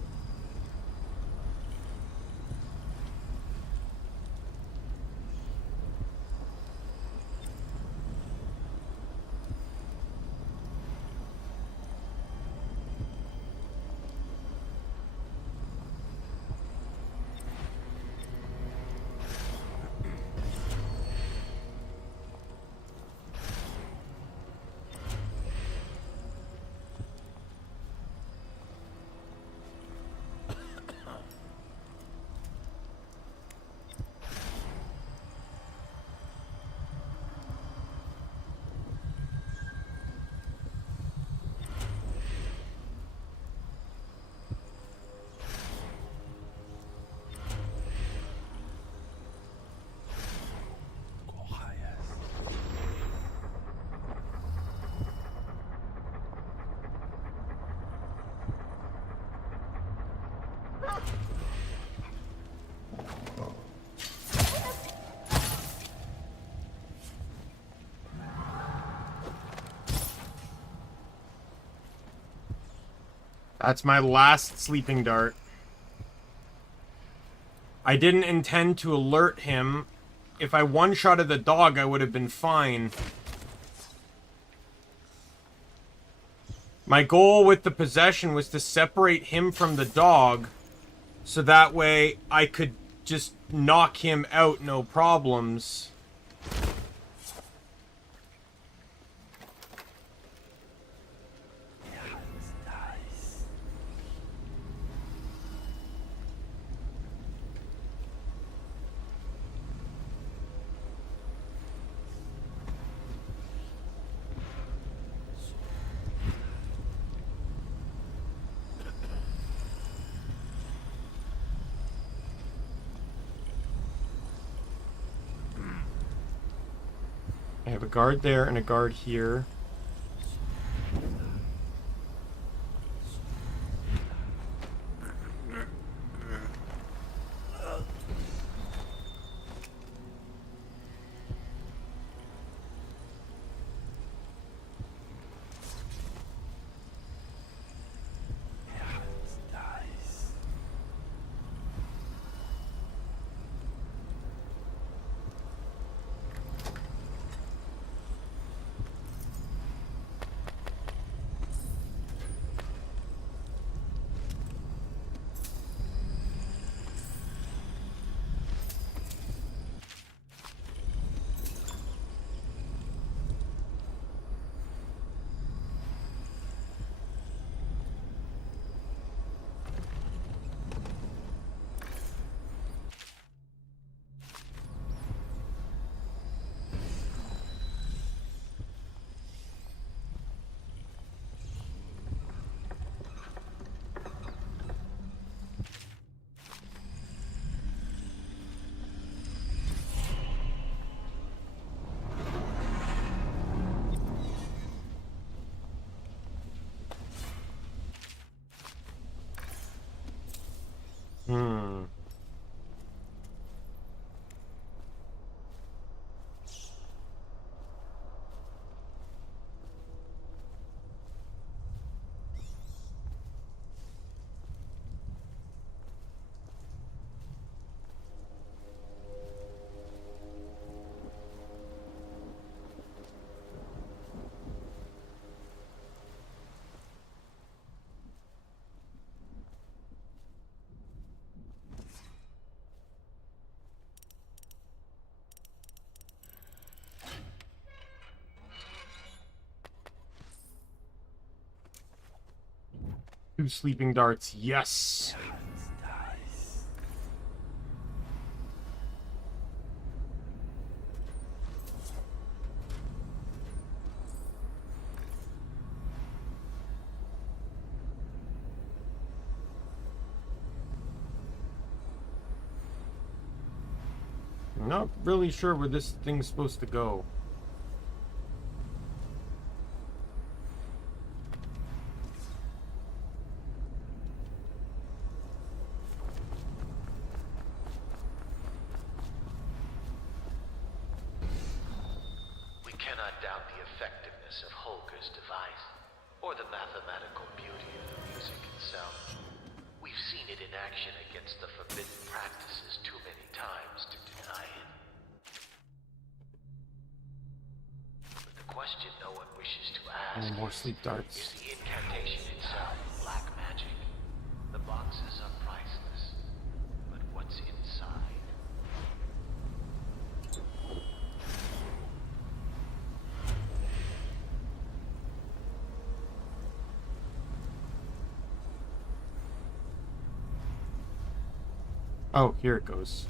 That's my last sleeping dart. I didn't intend to alert him. If I one-shotted the dog, I would have been fine. My goal with the possession was to separate him from the dog, so that way I could just knock him out, no problems. I have a guard there and a guard here. Two sleeping darts, yes! I'm not really sure where this thing's supposed to go. We cannot doubt the effectiveness of Holger's device, or the mathematical beauty of the music itself. We've seen it in action against the forbidden practices too many times to deny it. But the question no one wishes to ask And more sleep darts. is the incantation itself black magic? The boxes are priceless, but what's inside? Oh, here it goes.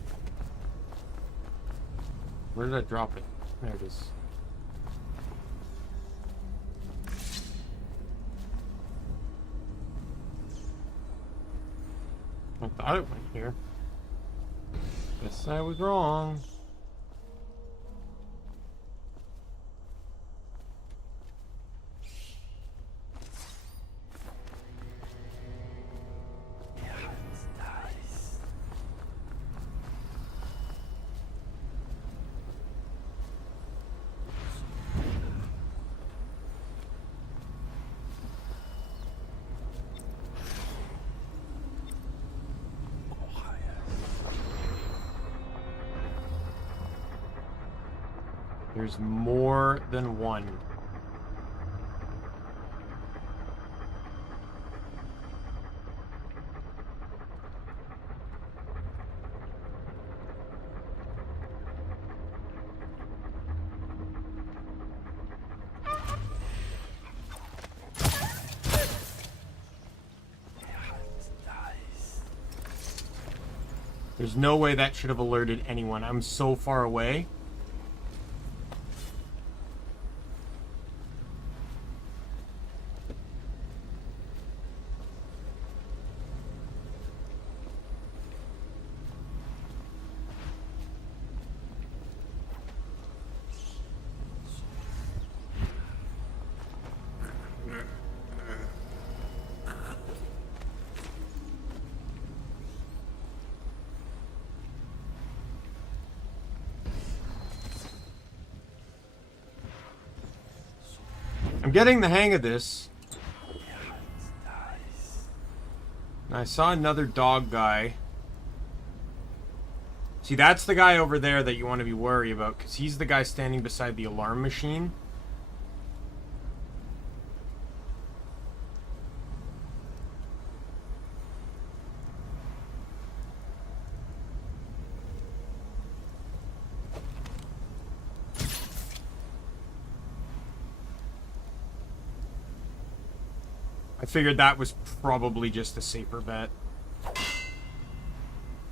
Where did I drop it? There it is. I thought it went here. Guess I was wrong. There's more than one. There's no way that should have alerted anyone. I'm so far away. I'm getting the hang of this. I saw another dog guy. See, that's the guy over there that you want to be worried about, because he's the guy standing beside the alarm machine. I figured that was probably just a safer bet.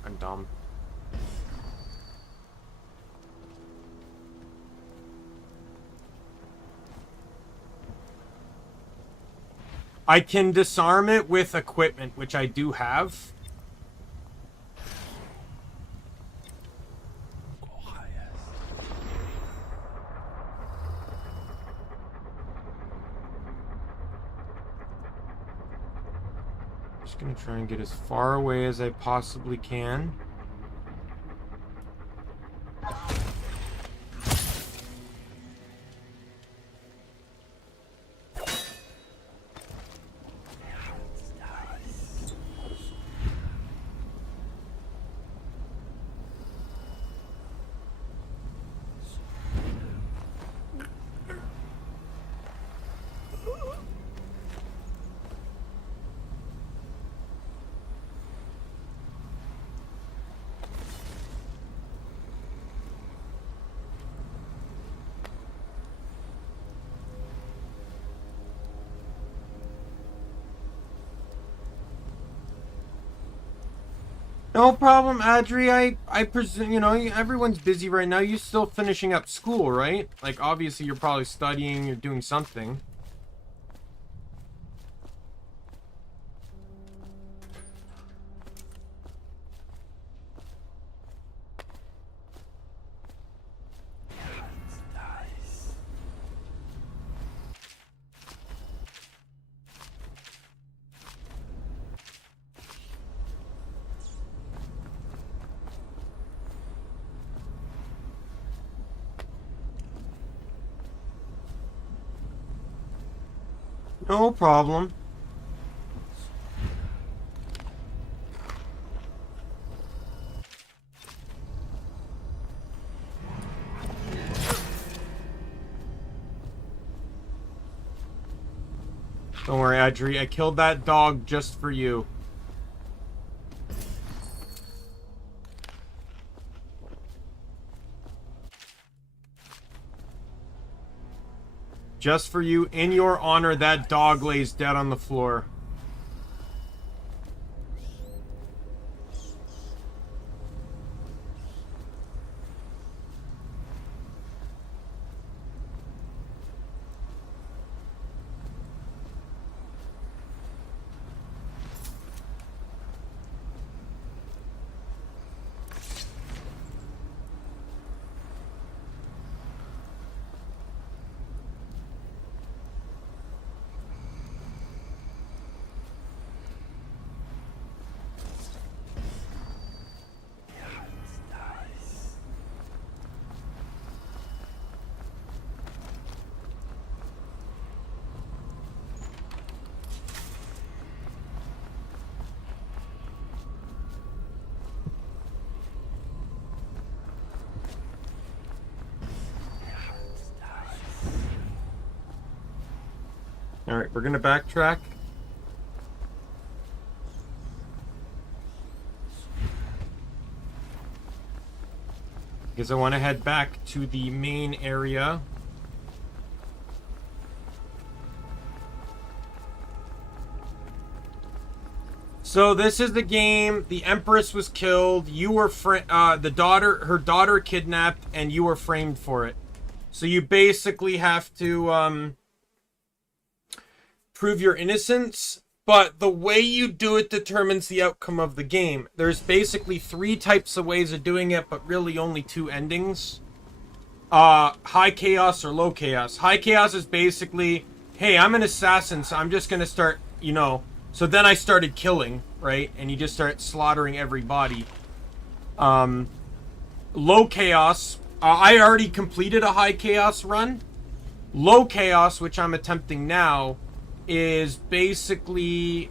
I'm dumb. I can disarm it with equipment, which I do have. Just gonna try and get as far away as I possibly can. No problem, Adri. I presume, you know, everyone's busy right now. You're still finishing up school, right? Like, obviously, you're probably studying, you're doing something. No problem. Don't worry, Adri. I killed that dog just for you. Just for you, in your honor, that dog lays dead on the floor. Alright, we're gonna backtrack. Because I want to head back to the main area. So this is the game. The Empress was killed. You were her daughter kidnapped, and you were framed for it. So you basically have to prove your innocence. But the way you do it determines the outcome of the game. There's basically 3 types of ways of doing it, but really only 2 endings. High chaos or low chaos. High chaos is basically, hey, I'm an assassin, so I'm just gonna start, you know. So then I started killing, right? And you just start slaughtering everybody. Low chaos. I already completed a high chaos run. Low chaos, which I'm attempting now, is basically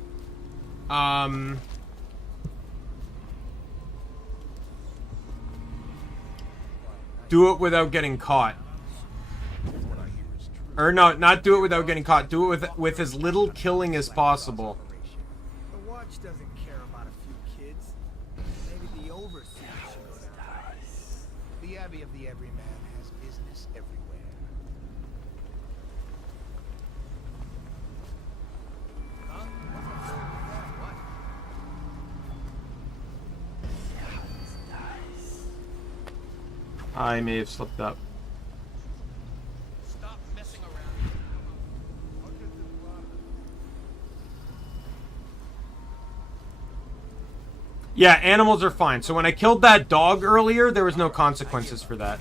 do it without getting caught. Or no, not do it without getting caught. Do it with as little killing as possible. The watch doesn't care about a few kids. Maybe the overseer should. The Abbey of the Everyman has business everywhere. I may have slipped up. Stop messing around. Yeah, animals are fine. So when I killed that dog earlier, there was no consequences for that.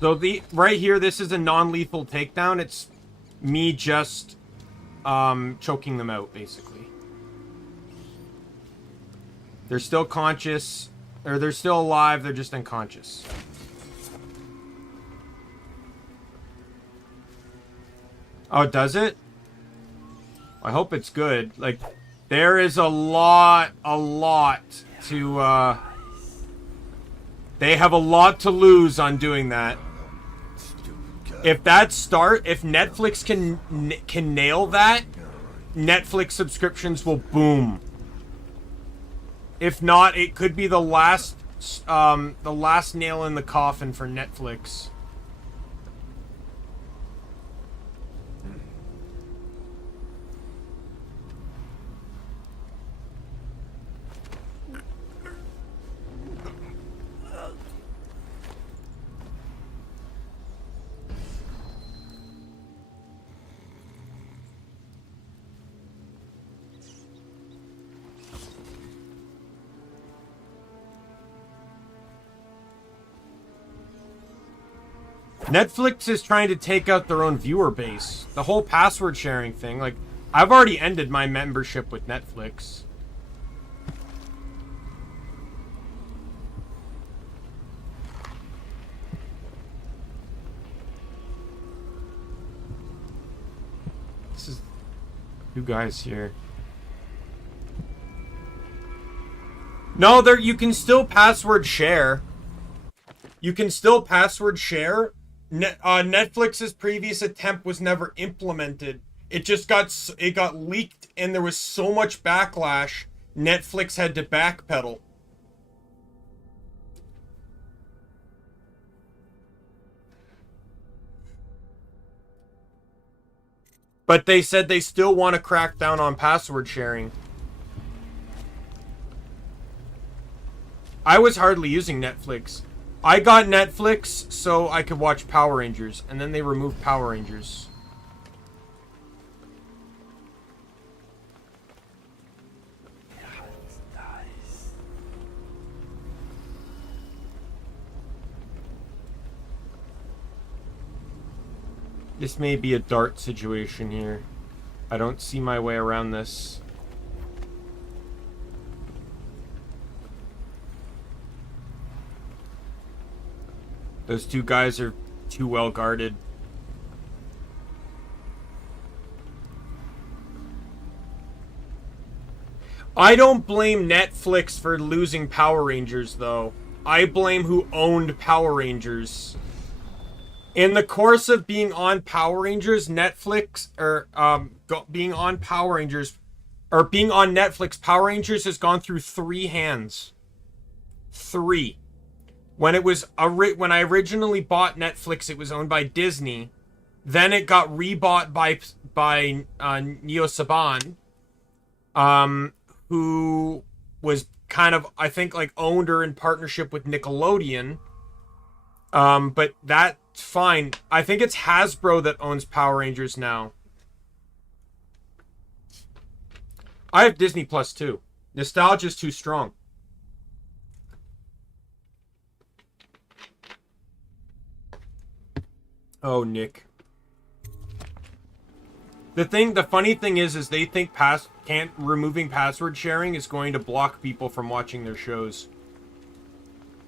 So right here, this is a non-lethal takedown. It's me just choking them out, basically. They're still conscious, or they're still alive, they're just unconscious. Oh, does it? I hope it's good. Like, there is a lot to, they have a lot to lose on doing that. If Netflix can nail that, Netflix subscriptions will boom. If not, it could be the last nail in the coffin for Netflix. Netflix is trying to take out their own viewer base. The whole password sharing thing. Like, I've already ended my membership with Netflix. This is 2 guys here. No, you can still password share. You can still password share. Netflix's previous attempt was never implemented. It just got leaked, and there was so much backlash, Netflix had to backpedal. But they said they still want to crack down on password sharing. I was hardly using Netflix. I got Netflix so I could watch Power Rangers, and then they removed Power Rangers. This may be a dart situation here. I don't see my way around this. Those 2 guys are too well guarded. I don't blame Netflix for losing Power Rangers, though. I blame who owned Power Rangers. In the course of being on Power Rangers, Netflix, or being on Power Rangers, or being on Netflix, Power Rangers has gone through 3 hands. 3. When it was when I originally bought Netflix, it was owned by Disney. Then it got rebought by Neo Saban, who was kind of, I think, like owned or in partnership with Nickelodeon. But that's fine. I think it's Hasbro that owns Power Rangers now. I have Disney Plus too. Nostalgia's too strong. Oh, Nick. The funny thing is they think removing password sharing is going to block people from watching their shows.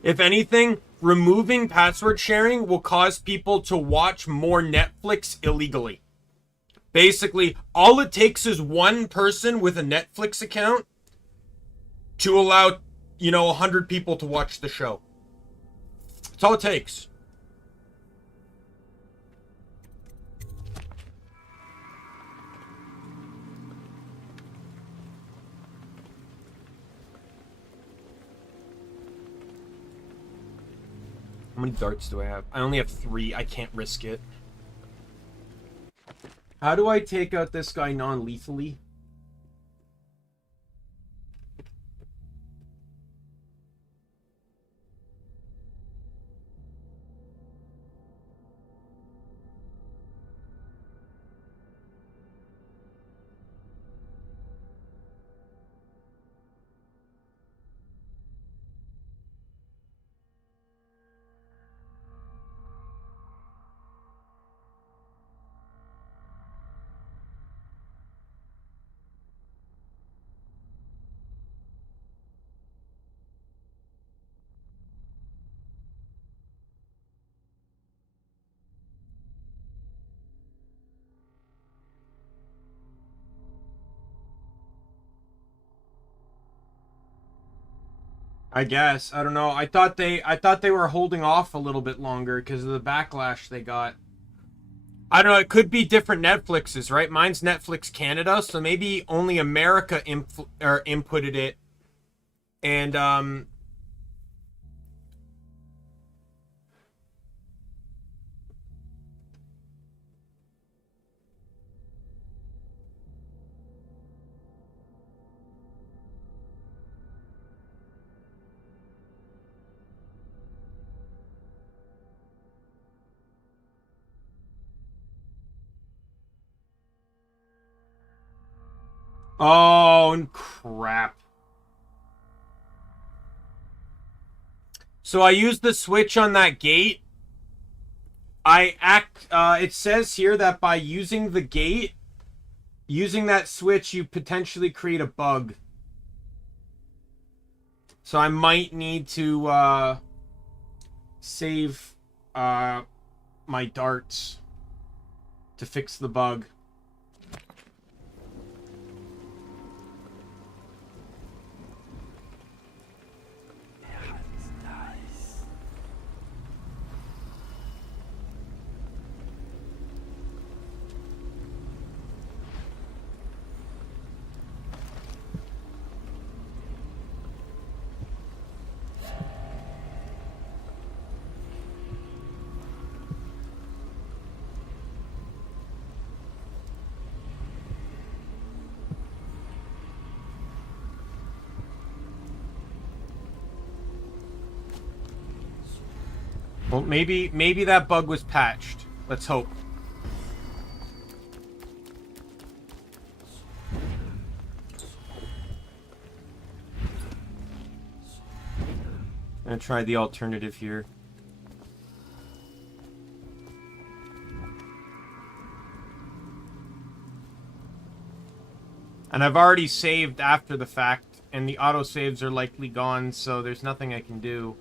If anything, removing password sharing will cause people to watch more Netflix illegally. Basically, all it takes is one person with a Netflix account to allow, 100 people to watch the show. That's all it takes. How many darts do I have? I only have 3. I can't risk it. How do I take out this guy non-lethally? I guess. I don't know. I thought they were holding off a little bit longer because of the backlash they got. I don't know. It could be different Netflixes, right? Mine's Netflix Canada, so maybe only America inputted it. And oh, crap. So I used the switch on that gate. It says here that by using the gate, using that switch, you potentially create a bug. So I might need to save my darts to fix the bug. Well, maybe that bug was patched. Let's hope. I'm gonna try the alternative here. And I've already saved after the fact, and the autosaves are likely gone, so there's nothing I can do.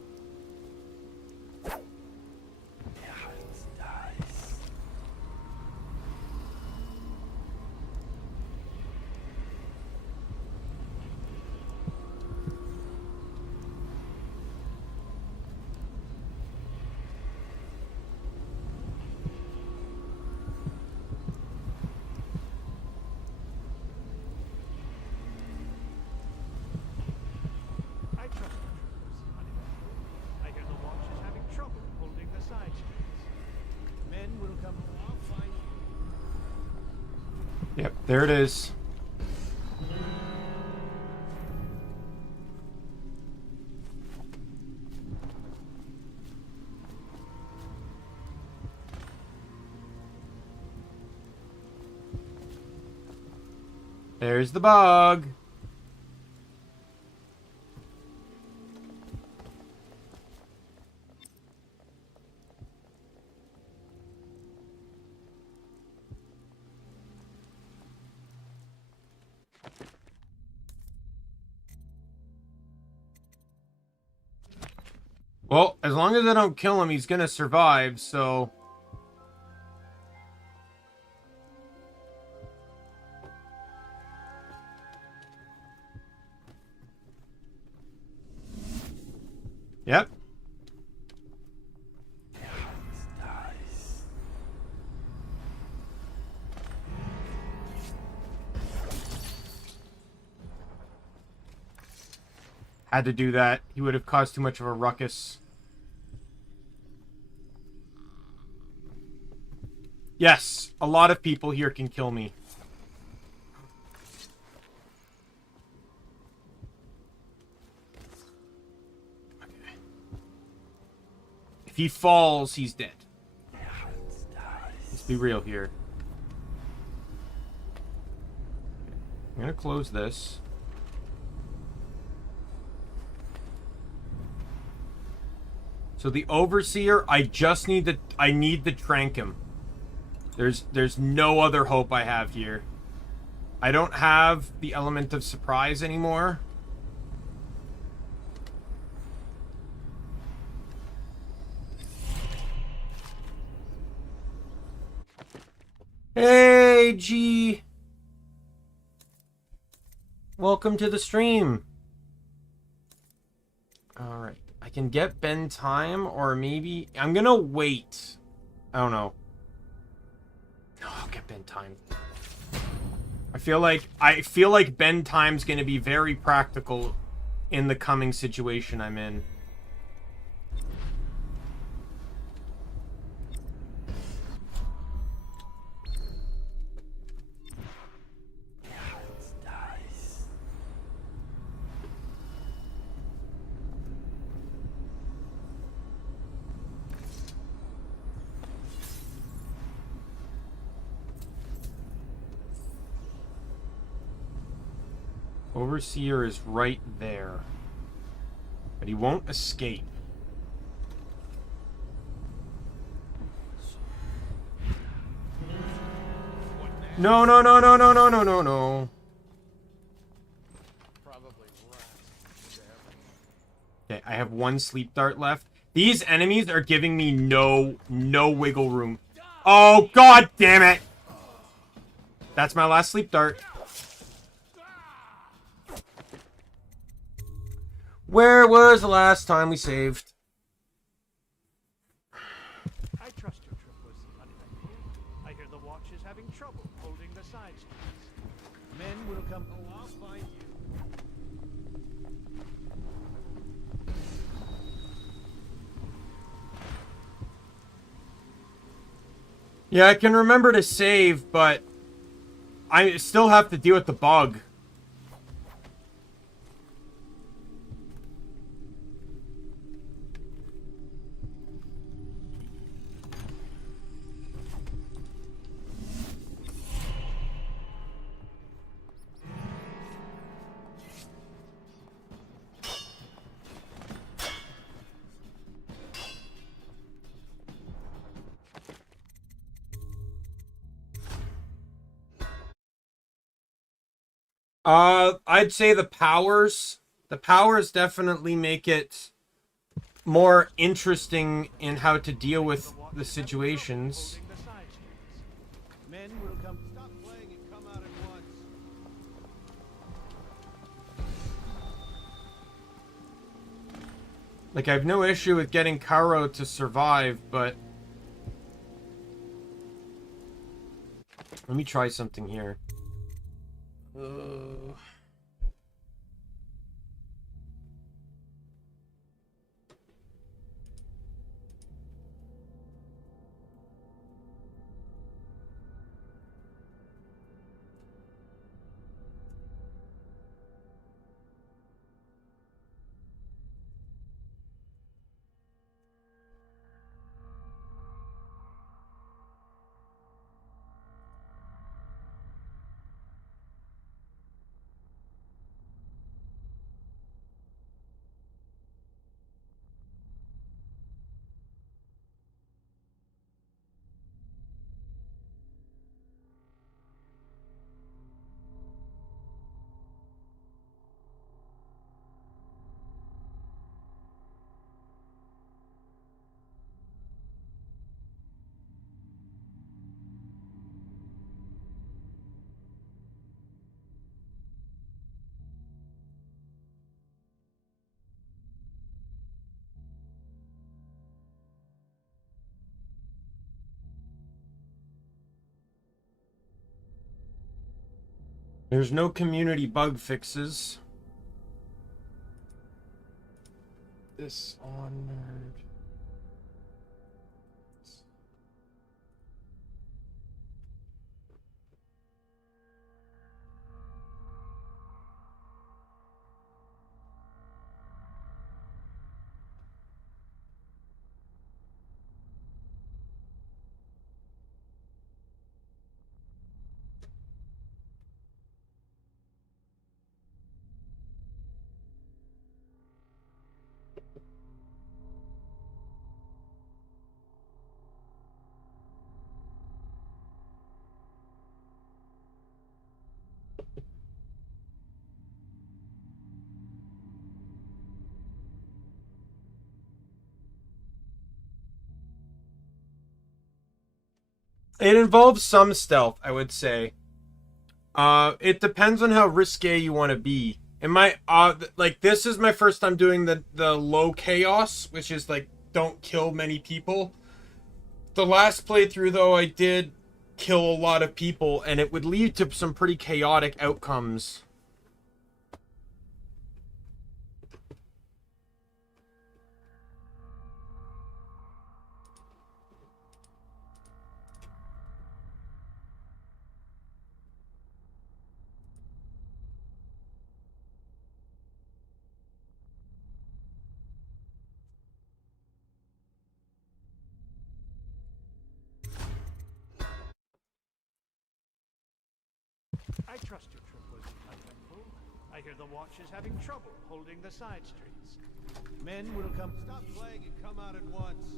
Yep, there it is. There's the bug. Well, as long as I don't kill him, he's gonna survive, so... Yep. Had to do that. He would have caused too much of a ruckus. Yes, a lot of people here can kill me. Okay. If he falls, he's dead. Let's be real here. I'm gonna close this. So the Overseer, I need to trank him. There's no other hope I have here. I don't have the element of surprise anymore. Hey, G. Welcome to the stream. All right. I can get Ben time, or maybe... I'm gonna wait. I don't know. Oh, I'll get Ben time. I feel like Ben time's gonna be very practical in the coming situation I'm in. Overseer is right there. But he won't escape. No, no, no, no, no, no, no, no, no. Okay, I have one sleep dart left. These enemies are giving me no wiggle room. Oh, god damn it! That's my last sleep dart. Where was the last time we saved? I trust your trip was uneventful. I hear the watch is having trouble holding the side streets. Men will come. Oh, I'll find you. Yeah, I can remember to save, but I still have to deal with the bug. I'd say the powers. The powers definitely make it more interesting in how to deal with the situations. Men will come. Stop playing and come out at once. Like, I have no issue with getting Karo to survive, but... Let me try something here. There's no community bug fixes. Dishonored. It involves some stealth, I would say. It depends on how risque you want to be. In my like this is my first time doing the low chaos, which is like don't kill many people. The last playthrough though, I did kill a lot of people, and it would lead to some pretty chaotic outcomes. I trust your trip was uneventful. I hear the watch is having trouble holding the side streets. Men will come. Stop playing and come out at once.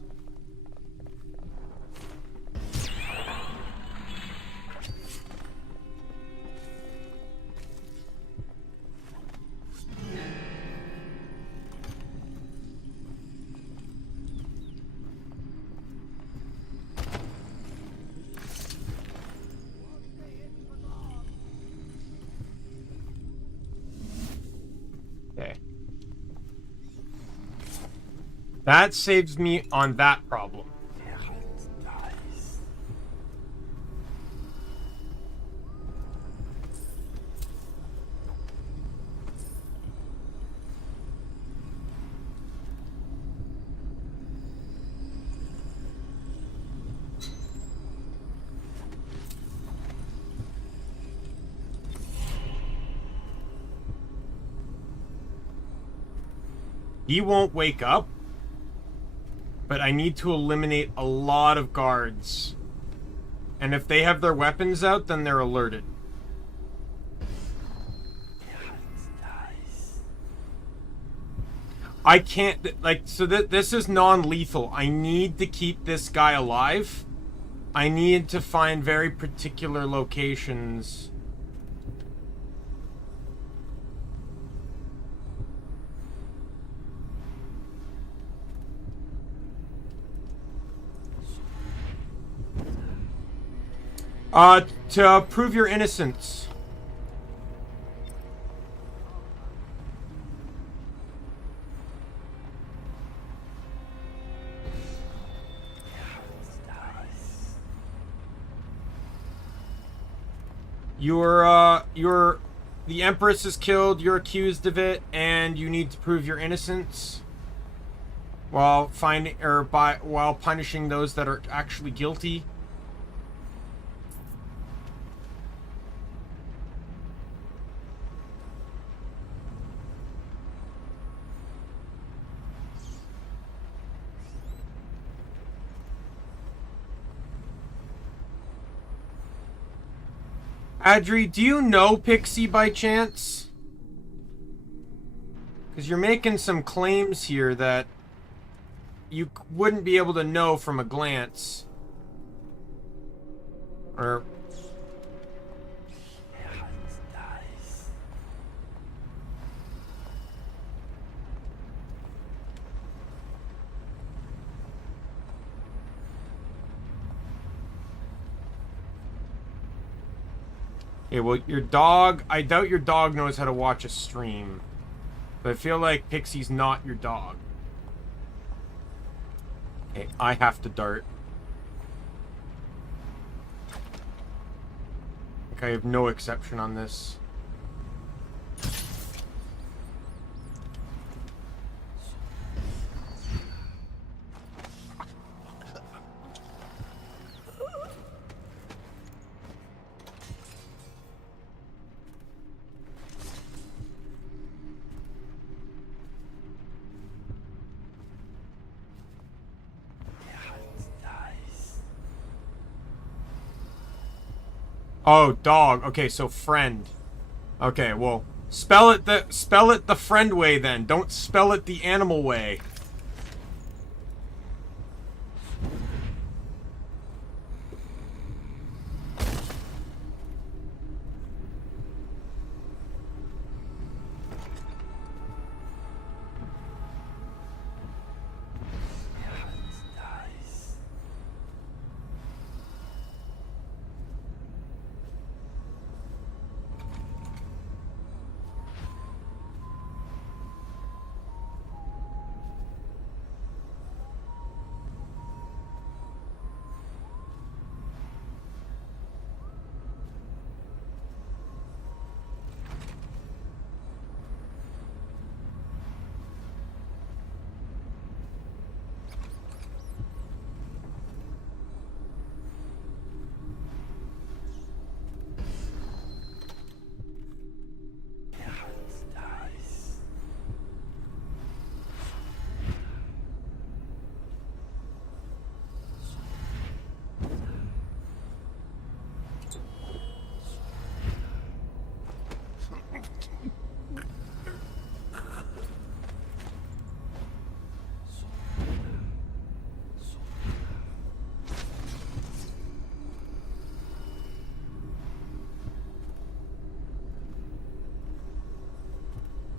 Okay. That saves me on that problem. He won't wake up, but I need to eliminate a lot of guards. And if they have their weapons out, then they're alerted. I can't, like, so this is non-lethal. I need to keep this guy alive. I need to find very particular locations. To prove your innocence. The Empress is killed, you're accused of it, and you need to prove your innocence while punishing those that are actually guilty. Adri, do you know Pixie by chance? Because you're making some claims here that you wouldn't be able to know from a glance. Or... Okay, well, your dog... I doubt your dog knows how to watch a stream. But I feel like Pixie's not your dog. Okay, I have to dart. Like, I have no exception on this. Oh, dog. Okay, so friend. Okay, well, spell it the friend way then. Don't spell it the animal way.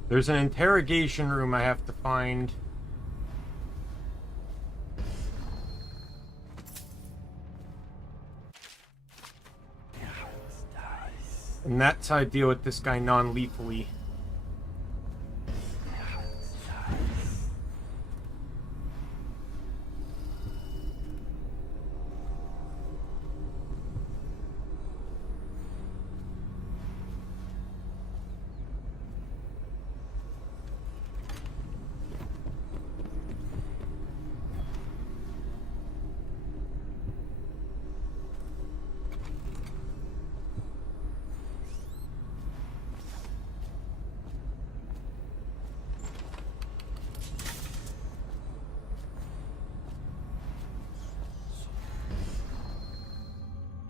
There's an interrogation room I have to find. And that's how I deal with this guy non-lethally.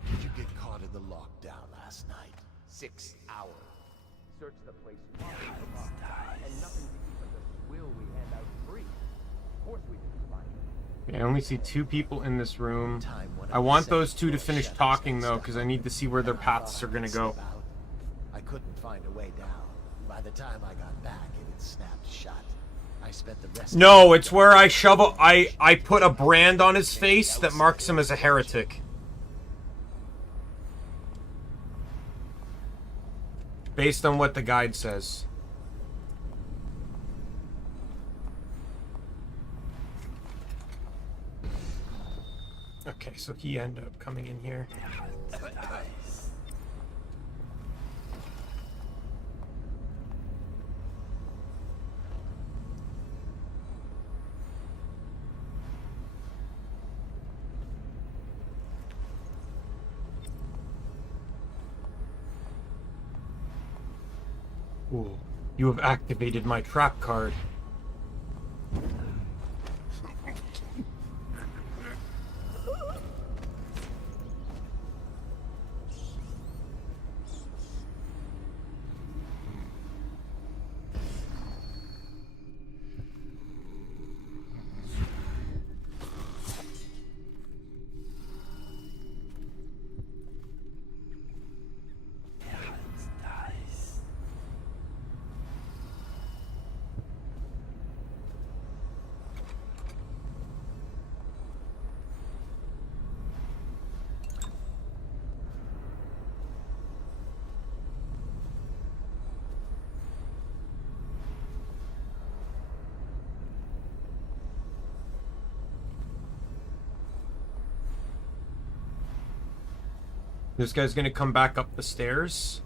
Did you get caught in the lockdown last night? 6 hours. Search the place and nothing to eat but the swill we hand out free. Of course we didn't find it. I only see 2 people in this room. I want those 2 to finish talking though, because I need to see where their paths are gonna go. I couldn't find a way down. By the time I got back, it had snapped shut. I spent the rest No, it's where I I put a brand on his face that marks him as a heretic. Based on what the guide says. Okay, so he ended up coming in here. Ooh, you have activated my trap card. This guy's gonna come back up the stairs.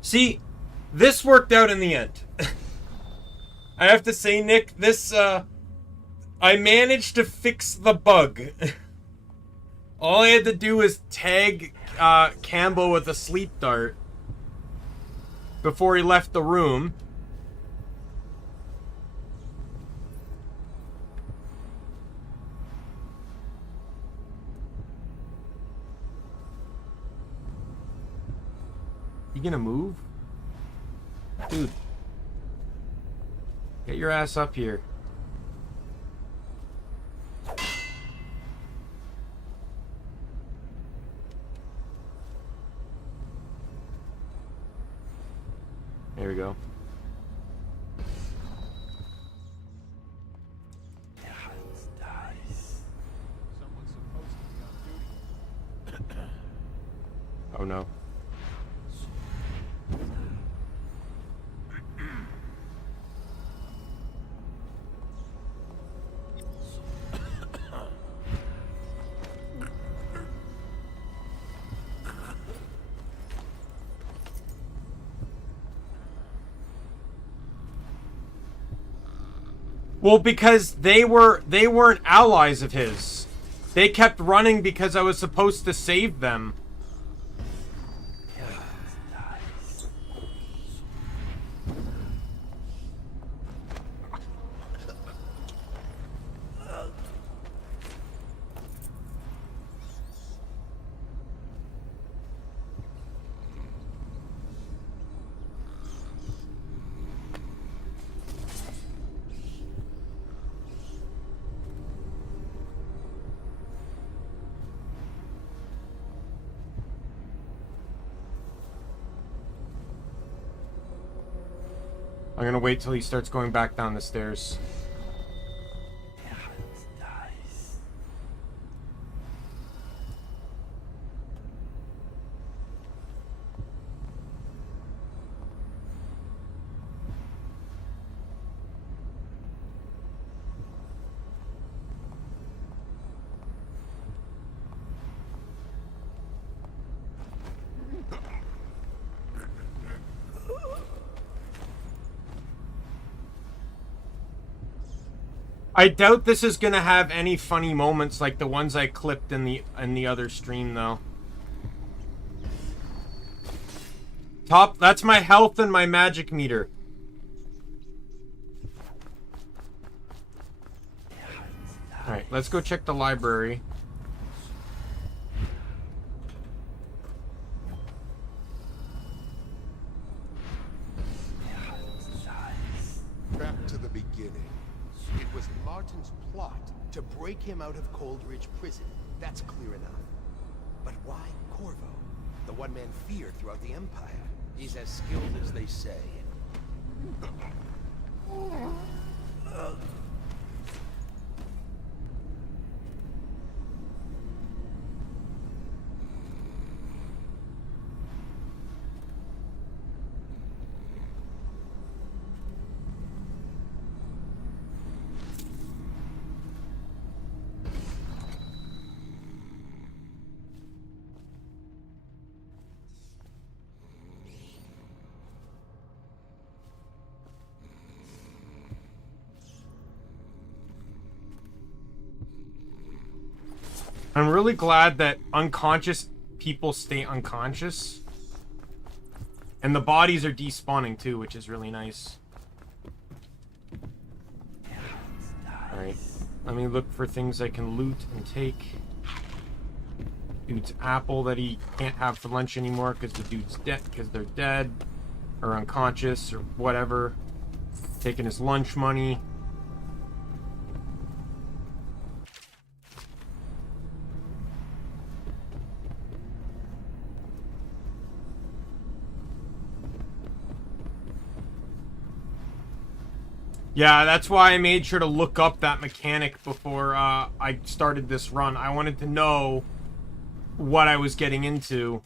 See, this worked out in the end. I have to say, Nick, this, I managed to fix the bug. All I had to do was tag, Campbell with a sleep dart before he left the room. You gonna move? Dude. Get your ass up here. There we go. Someone's supposed to be on duty. Oh no. Well, because they weren't allies of his. They kept running because I was supposed to save them. I'm gonna wait till he starts going back down the stairs. I doubt this is gonna have any funny moments like the ones I clipped in the other stream though. That's my health and my magic meter. Alright, let's go check the library. Back to the beginning. It was Martin's plot to break him out of Coldridge Prison. That's clear enough. But why Corvo? The one man feared throughout the Empire. He's as skilled as they say. I'm really glad that unconscious people stay unconscious. And the bodies are despawning too, which is really nice. Alright. Let me look for things I can loot and take. Dude's apple that he can't have for lunch anymore because the dude's dead, because they're dead. Or unconscious or whatever. Taking his lunch money. Yeah, that's why I made sure to look up that mechanic before I started this run. I wanted to know what I was getting into.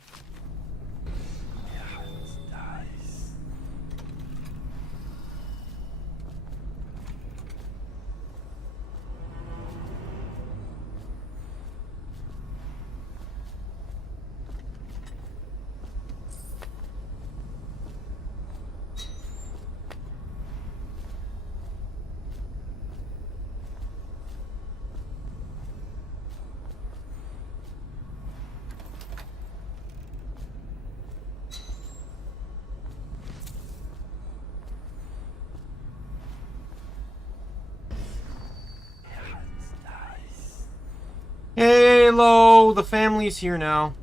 Hello, the family's here now.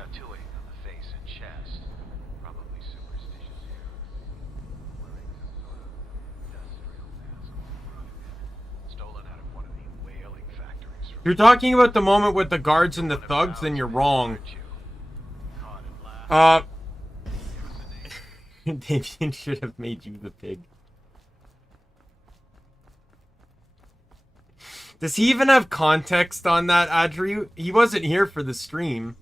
tattooing on the face and chest. Probably superstitious here. Wearing some sort of industrial mask on the front. Stolen out of one of the whaling factories. If you're talking about the moment with the guards and the thugs, then you're wrong. Daimien should have made you the pig. Does he even have context on that, Adriu? He wasn't here for the stream.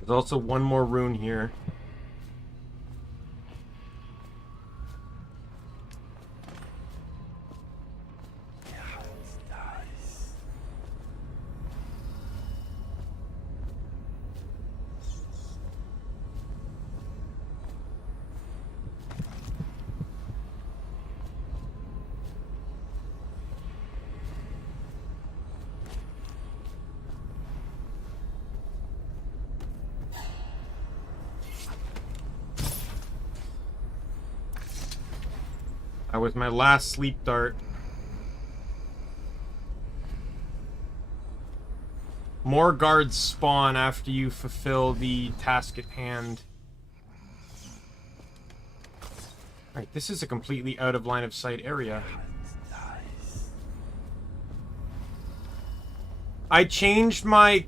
There's also one more rune here. That was my last sleep dart. More guards spawn after you fulfill the task at hand. Alright, this is a completely out of line of sight area. I changed my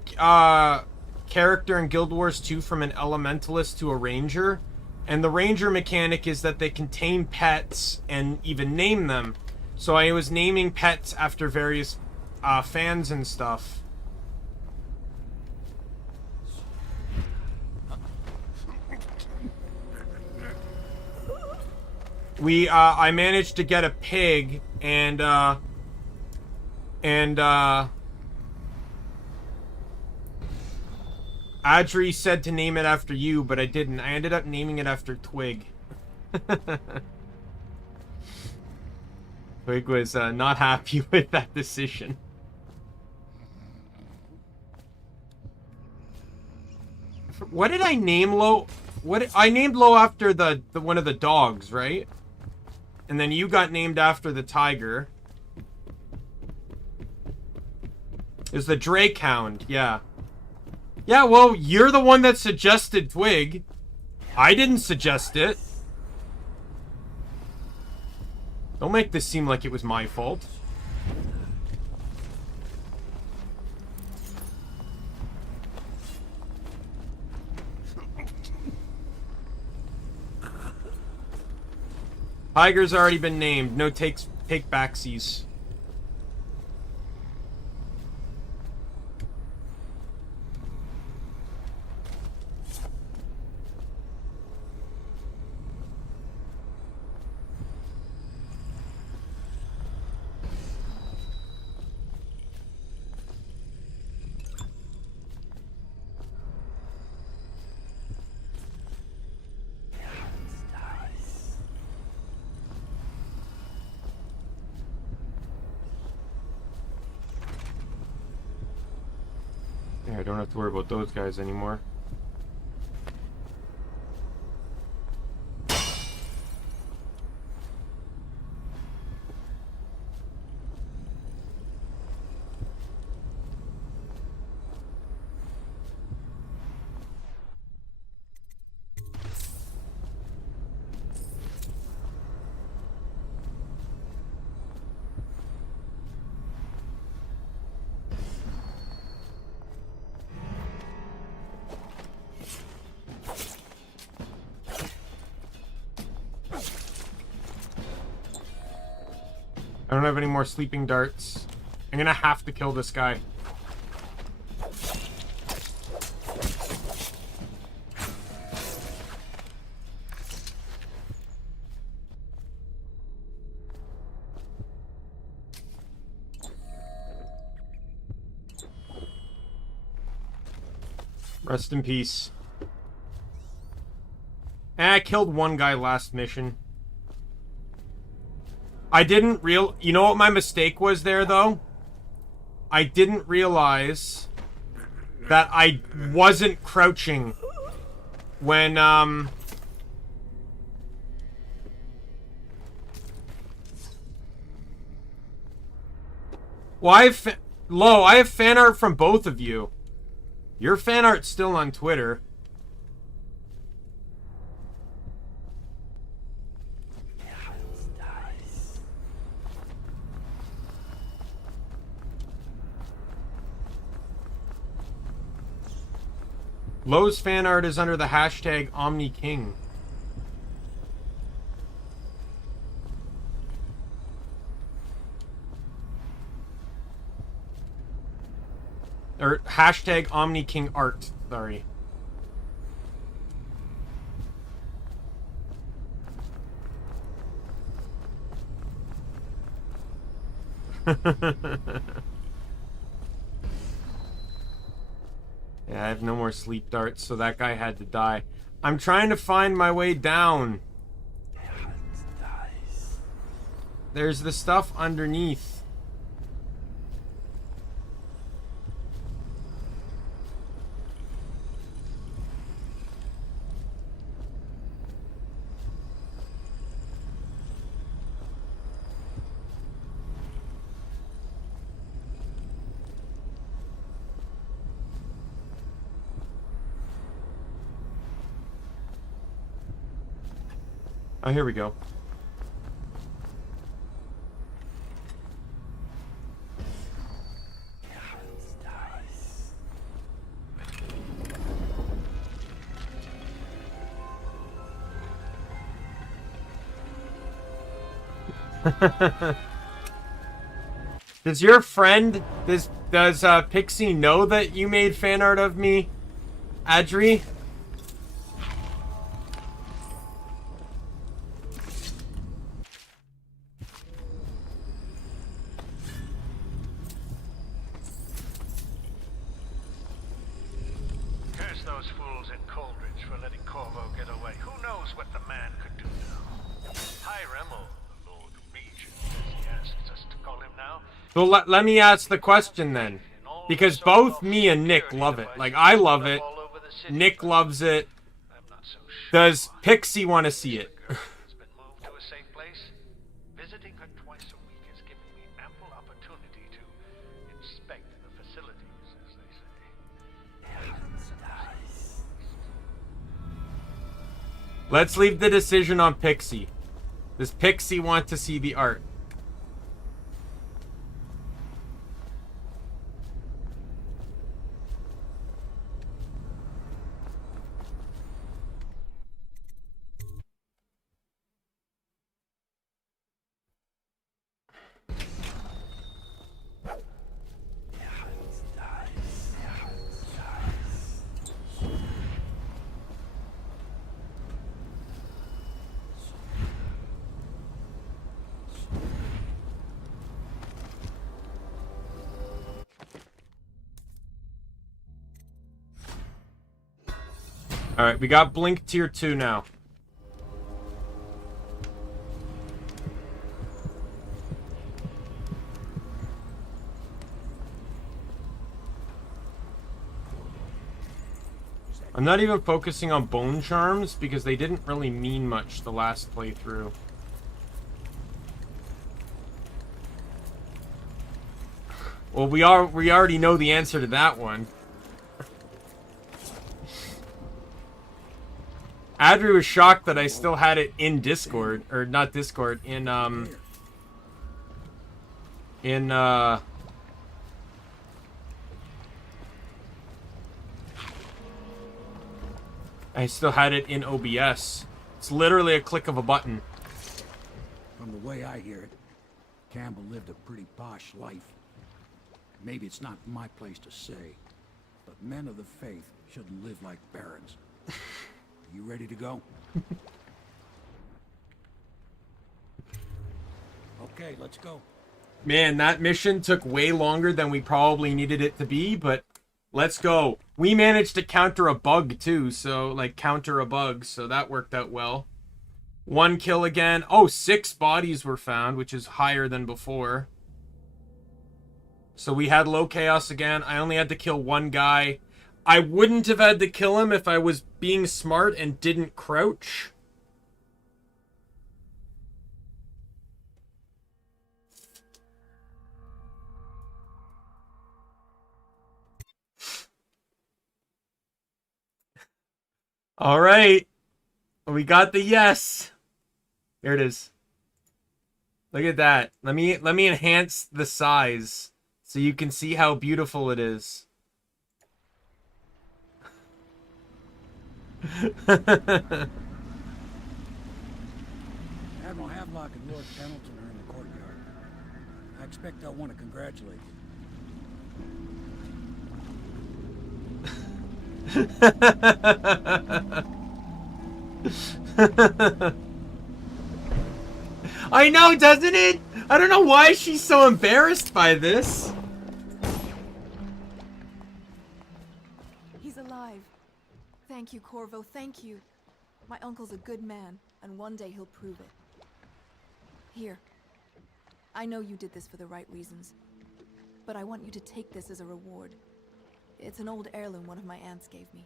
character in Guild Wars 2 from an elementalist to a ranger. And the ranger mechanic is that they can tame pets and even name them. So I was naming pets after various fans and stuff. I managed to get a pig and Adri said to name it after you, but I didn't. I ended up naming it after Twig. Twig was not happy with that decision. What did I name Lo? I named Lo after the one of the dogs, right? And then you got named after the tiger. It was the Drake Hound, yeah. Yeah, well, you're the one that suggested Twig. I didn't suggest it. Don't make this seem like it was my fault. Tiger's already been named. No take backsies. I don't have to worry about those guys anymore. I don't have any more sleeping darts. I'm gonna have to kill this guy. Rest in peace. And I killed one guy last mission. I didn't you know what my mistake was there, though? I didn't realize that I wasn't crouching when, Well, I have fan art from both of you. Your fan art's still on Twitter. Lowe's fan art is under the hashtag Omni King. Or hashtag Omni King art, sorry. Yeah, I have no more sleep darts, so that guy had to die. I'm trying to find my way down. There's the stuff underneath. Oh, here we go. Does your friend, does Pixie know that you made fan art of me, Adri? Curse those fools in Coldridge for letting Corvo get away. Who knows what the man could do now? Hiram, or the Lord Regent, as he asks us to call him now. So let me ask the question then. Because both me and Nick love it. Like, I love it. Nick loves it. Does Pixie want to see it? To a safe place. Visiting her twice a week has given me ample opportunity to inspect the facilities, as they say. Let's leave the decision on Pixie. Does Pixie want to see the art? Alright, we got Blink Tier 2 now. I'm not even focusing on bone charms because they didn't really mean much the last playthrough. Well, we already know the answer to that one. Adri was shocked that I still had it in Discord, or not Discord, in I still had it in OBS. It's literally a click of a button. From the way I hear it, Campbell lived a pretty posh life. Maybe it's not my place to say, but men of the faith shouldn't live like barons. You ready to go? Okay, let's go. Man, that mission took way longer than we probably needed it to be, but let's go. We managed to counter a bug too, so like counter a bug, so that worked out well. 1 kill again. Oh, 6 bodies were found, which is higher than before. So we had low chaos again. I only had to kill 1 guy. I wouldn't have had to kill him if I was being smart and didn't crouch. All right. We got the yes. Here it is. Look at that. Let me enhance the size so you can see how beautiful it is. Admiral Havelock and Lord Pendleton are in the courtyard. I expect they'll want to congratulate you. I know, doesn't it? I don't know why she's so embarrassed by this. He's alive. Thank you, Corvo, thank you. My uncle's a good man, and one day he'll prove it. Here. I know you did this for the right reasons, but I want you to take this as a reward. It's an old heirloom one of my aunts gave me.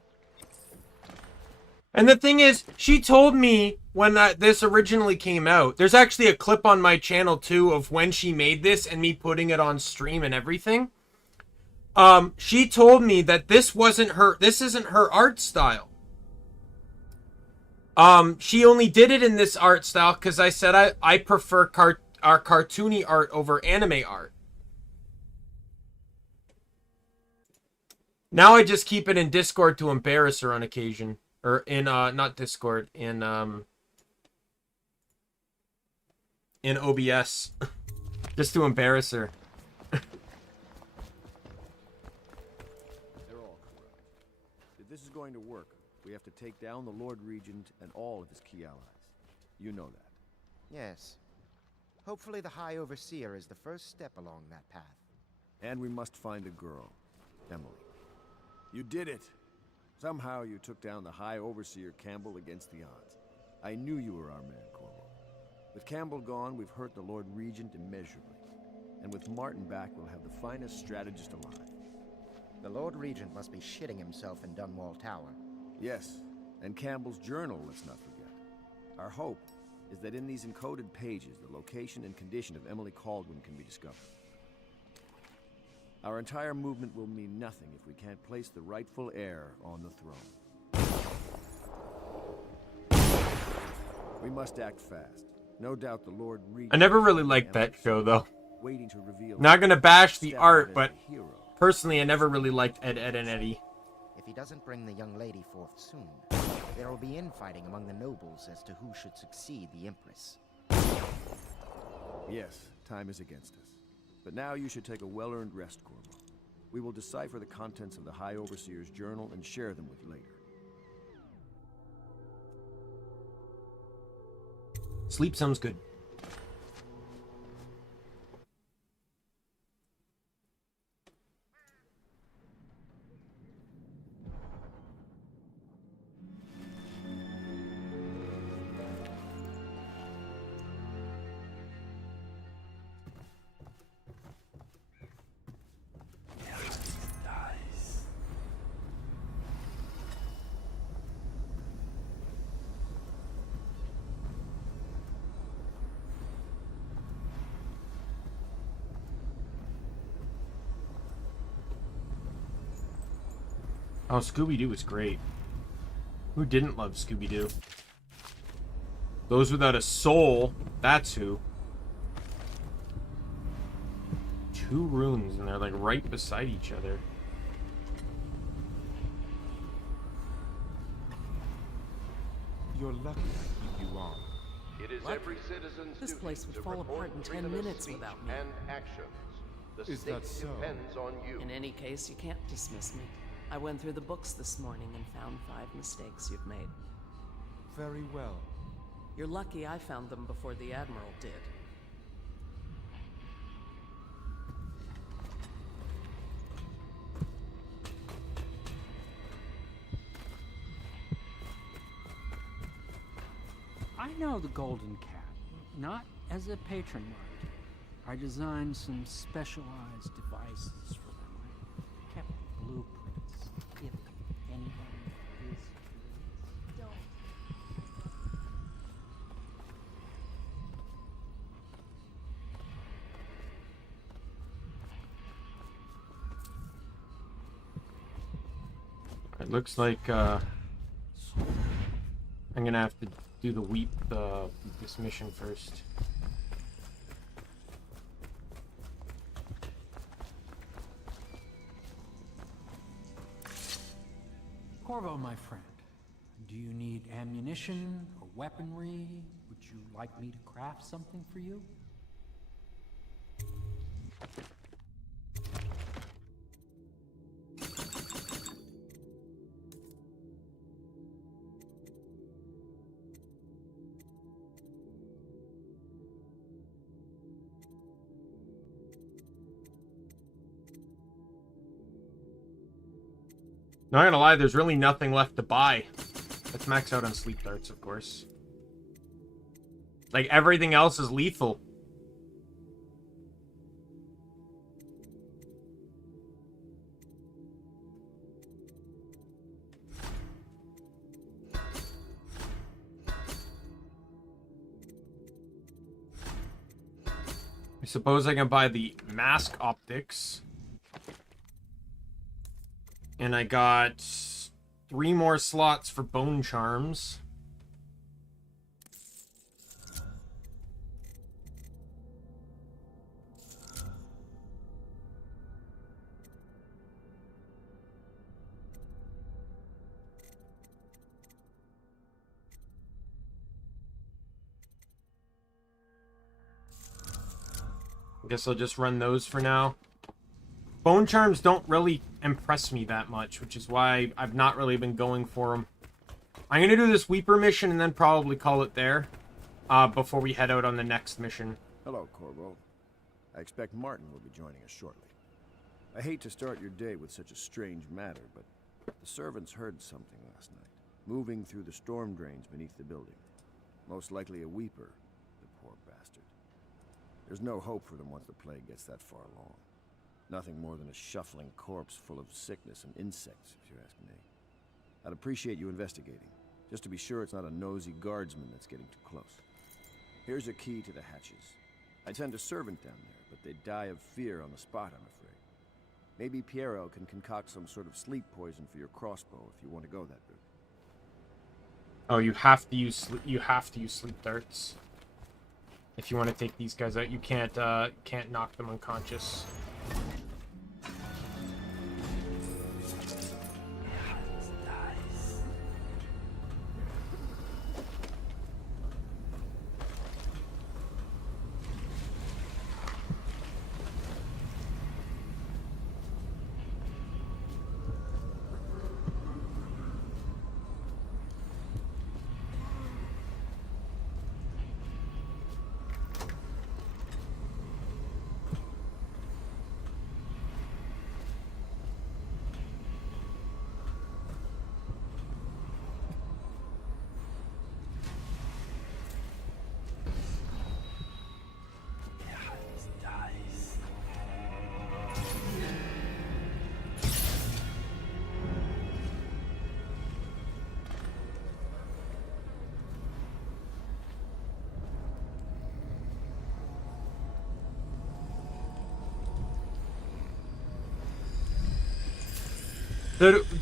And the thing is, she told me when this originally came out, there's actually a clip on my channel too of when she made this and me putting it on stream and everything. She told me that this isn't her art style. She only did it in this art style because I said I prefer our cartoony art over anime art. Now I just keep it in Discord to embarrass her on occasion. Or in, not Discord, in OBS. Just to embarrass her. They're all corrupt. If this is going to work, we have to take down the Lord Regent and all of his key allies. You know that. Yes. Hopefully the High Overseer is the first step along that path. And we must find a girl. Emily. You did it! Somehow you took down the High Overseer Campbell against the odds. I knew you were our man, Corvo. With Campbell gone, we've hurt the Lord Regent immeasurably. And with Martin back, we'll have the finest strategist alive. The Lord Regent must be shitting himself in Dunwall Tower. Yes, and Campbell's journal, let's not forget. Our hope is that in these encoded pages, the location and condition of Emily Kaldwin can be discovered. Our entire movement will mean nothing if we can't place the rightful heir on the throne. We must act fast. No doubt the Lord Regent... I never really liked that show, though. Waiting to reveal... Not gonna bash the art, but personally, I never really liked Ed, Ed, and Eddie. If he doesn't bring the young lady forth soon, there will be infighting among the nobles as to who should succeed the Empress. Yes, time is against us. But now you should take a well-earned rest, Corvo. We will decipher the contents of the High Overseer's journal and share them with you later. Sleep sounds good. Oh, Scooby-Doo is great. Who didn't love Scooby-Doo? Those without a soul, that's who. 2 rooms, and they're like right beside each other. You're lucky I keep you on. It is Lucky. every citizen's This duty place would to fall report apart in 10 freedom of minutes speech without me. and actions. The Is state that so? depends on you. In any case, you can't dismiss me. I went through the books this morning and found 5 mistakes you've made. Very well. You're lucky I found them before the Admiral did. I know the Golden Cat, not as a patron mark. I designed some specialized devices for them. I kept blueprints, if anyone is curious. It looks like I'm gonna have to do the this mission first. Corvo, my friend, do you need ammunition or weaponry? Would you like me to craft something for you? Not gonna lie, there's really nothing left to buy. Let's max out on sleep darts, of course. Like, everything else is lethal. I suppose I can buy the mask optics. And I got 3 more slots for bone charms. I guess I'll just run those for now. Bone charms don't really impress me that much, which is why I've not really been going for them. I'm going to do this Weeper mission and then probably call it there before we head out on the next mission. Hello, Corvo. I expect Martin will be joining us shortly. I hate to start your day with such a strange matter, but the servants heard something last night, moving through the storm drains beneath the building. Most likely a Weeper, the poor bastard. There's no hope for them once the plague gets that far along. Nothing more than a shuffling corpse full of sickness and insects, if you ask me. I'd appreciate you investigating, just to be sure it's not a nosy guardsman that's getting too close. Here's a key to the hatches. I'd send a servant down there, but they'd die of fear on the spot, I'm afraid. Maybe Piero can concoct some sort of sleep poison for your crossbow if you want to go that route. Oh, you have to use sleep darts. If you want to take these guys out, you can't knock them unconscious.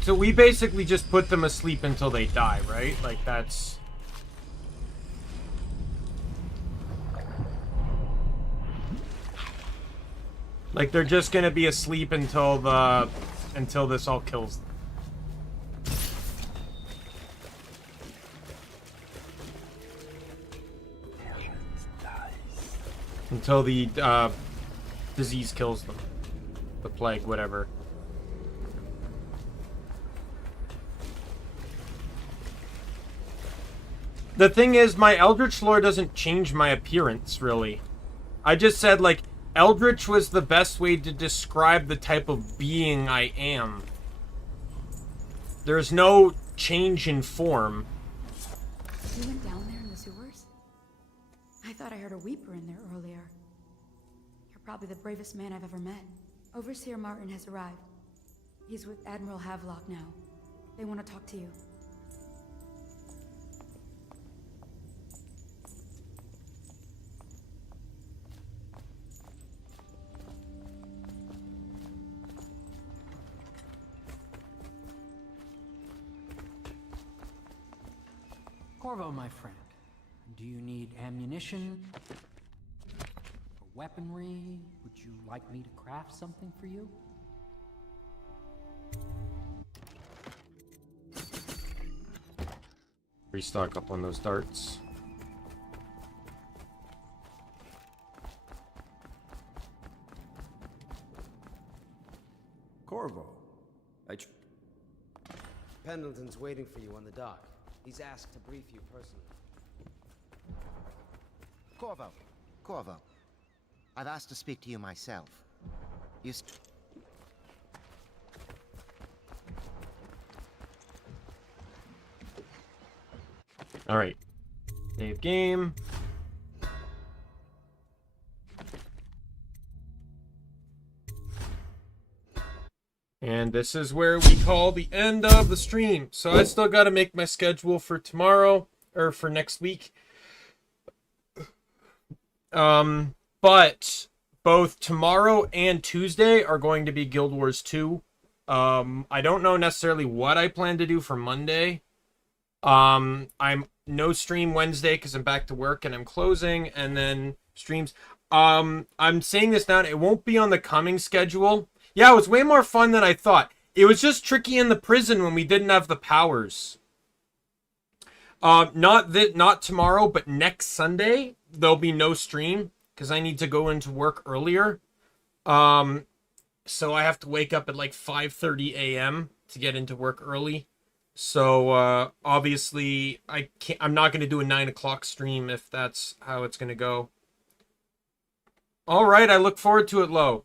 So we basically just put them asleep until they die, right? Like, that's... Like, they're just gonna be asleep until this all kills them. until the disease kills them. The plague, whatever. The thing is, my Eldritch lore doesn't change my appearance, really. I just said, like, Eldritch was the best way to describe the type of being I am. There's no change in form. You went down there in the sewers? I thought I heard a weeper in there earlier. You're probably the bravest man I've ever met. Overseer Martin has arrived. He's with Admiral Havelock now. They want to talk to you. Corvo, my friend, do you need ammunition? Or weaponry? Would you like me to craft something for you? Restock up on those darts. Corvo. Pendleton's waiting for you on the dock. He's asked to brief you personally. Corvo. I've asked to speak to you myself. Alright. Save game. And this is where we call the end of the stream. So I still got to make my schedule for tomorrow, or for next week. But both tomorrow and Tuesday are going to be Guild Wars 2. I don't know necessarily what I plan to do for Monday. I'm no stream Wednesday because I'm back to work and I'm closing, and then streams. I'm saying this now, it won't be on the coming schedule. Yeah, it was way more fun than I thought. It was just tricky in the prison when we didn't have the powers. Not tomorrow, but next Sunday there'll be no stream because I need to go into work earlier. So I have to wake up at like 5:30 a.m. to get into work early. So obviously I'm not going to do a 9 o'clock stream if that's how it's going to go. All right, I look forward to it, Lo.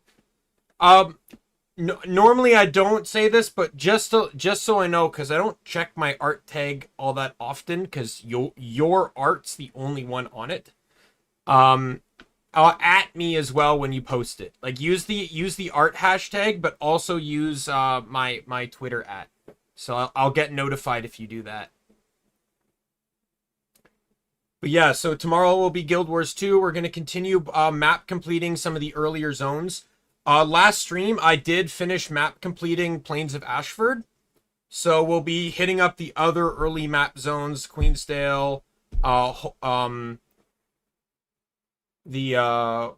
Normally I don't say this, but just so I know, because I don't check my art tag all that often, because your art's the only one on it. At me as well when you post it. Like use the art hashtag, but also use my Twitter @. So I'll get notified if you do that. But yeah, so tomorrow will be Guild Wars 2. We're going to continue map completing some of the earlier zones. Last stream, I did finish map completing Plains of Ashford. So we'll be hitting up the other early map zones, Queensdale, the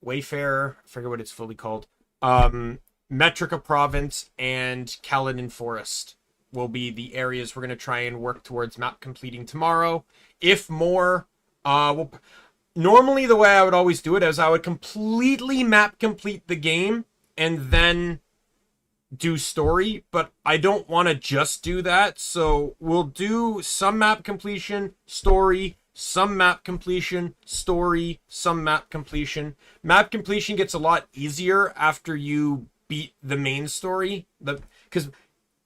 Wayfarer, I forget what it's fully called, Metrica Province, and Caledon Forest will be the areas we're going to try and work towards map completing tomorrow. If more, normally the way I would always do it is I would completely map complete the game and then do story, but I don't want to just do that, so we'll do some map completion, story, some map completion, story, some map completion. Map completion gets a lot easier after you beat the main story, because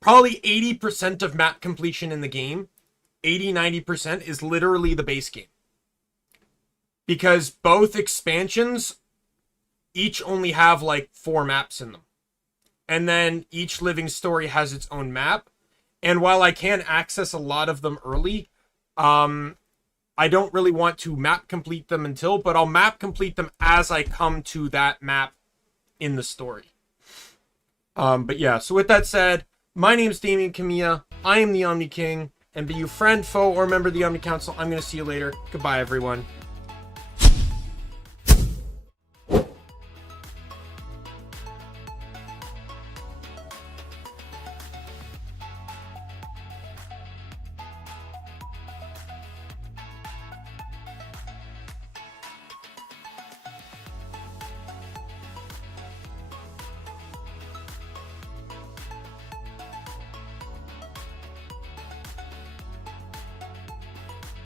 probably 80% of map completion in the game, 80-90%, is literally the base game. Because both expansions each only have like 4 maps in them. And then each living story has its own map. And while I can access a lot of them early, I don't really want to map complete them but I'll map complete them as I come to that map in the story. But yeah, so with that said, my name is Daimien Kamiya. I am the Omni King. And be you friend, foe, or member of the Omni Council, I'm going to see you later. Goodbye, everyone.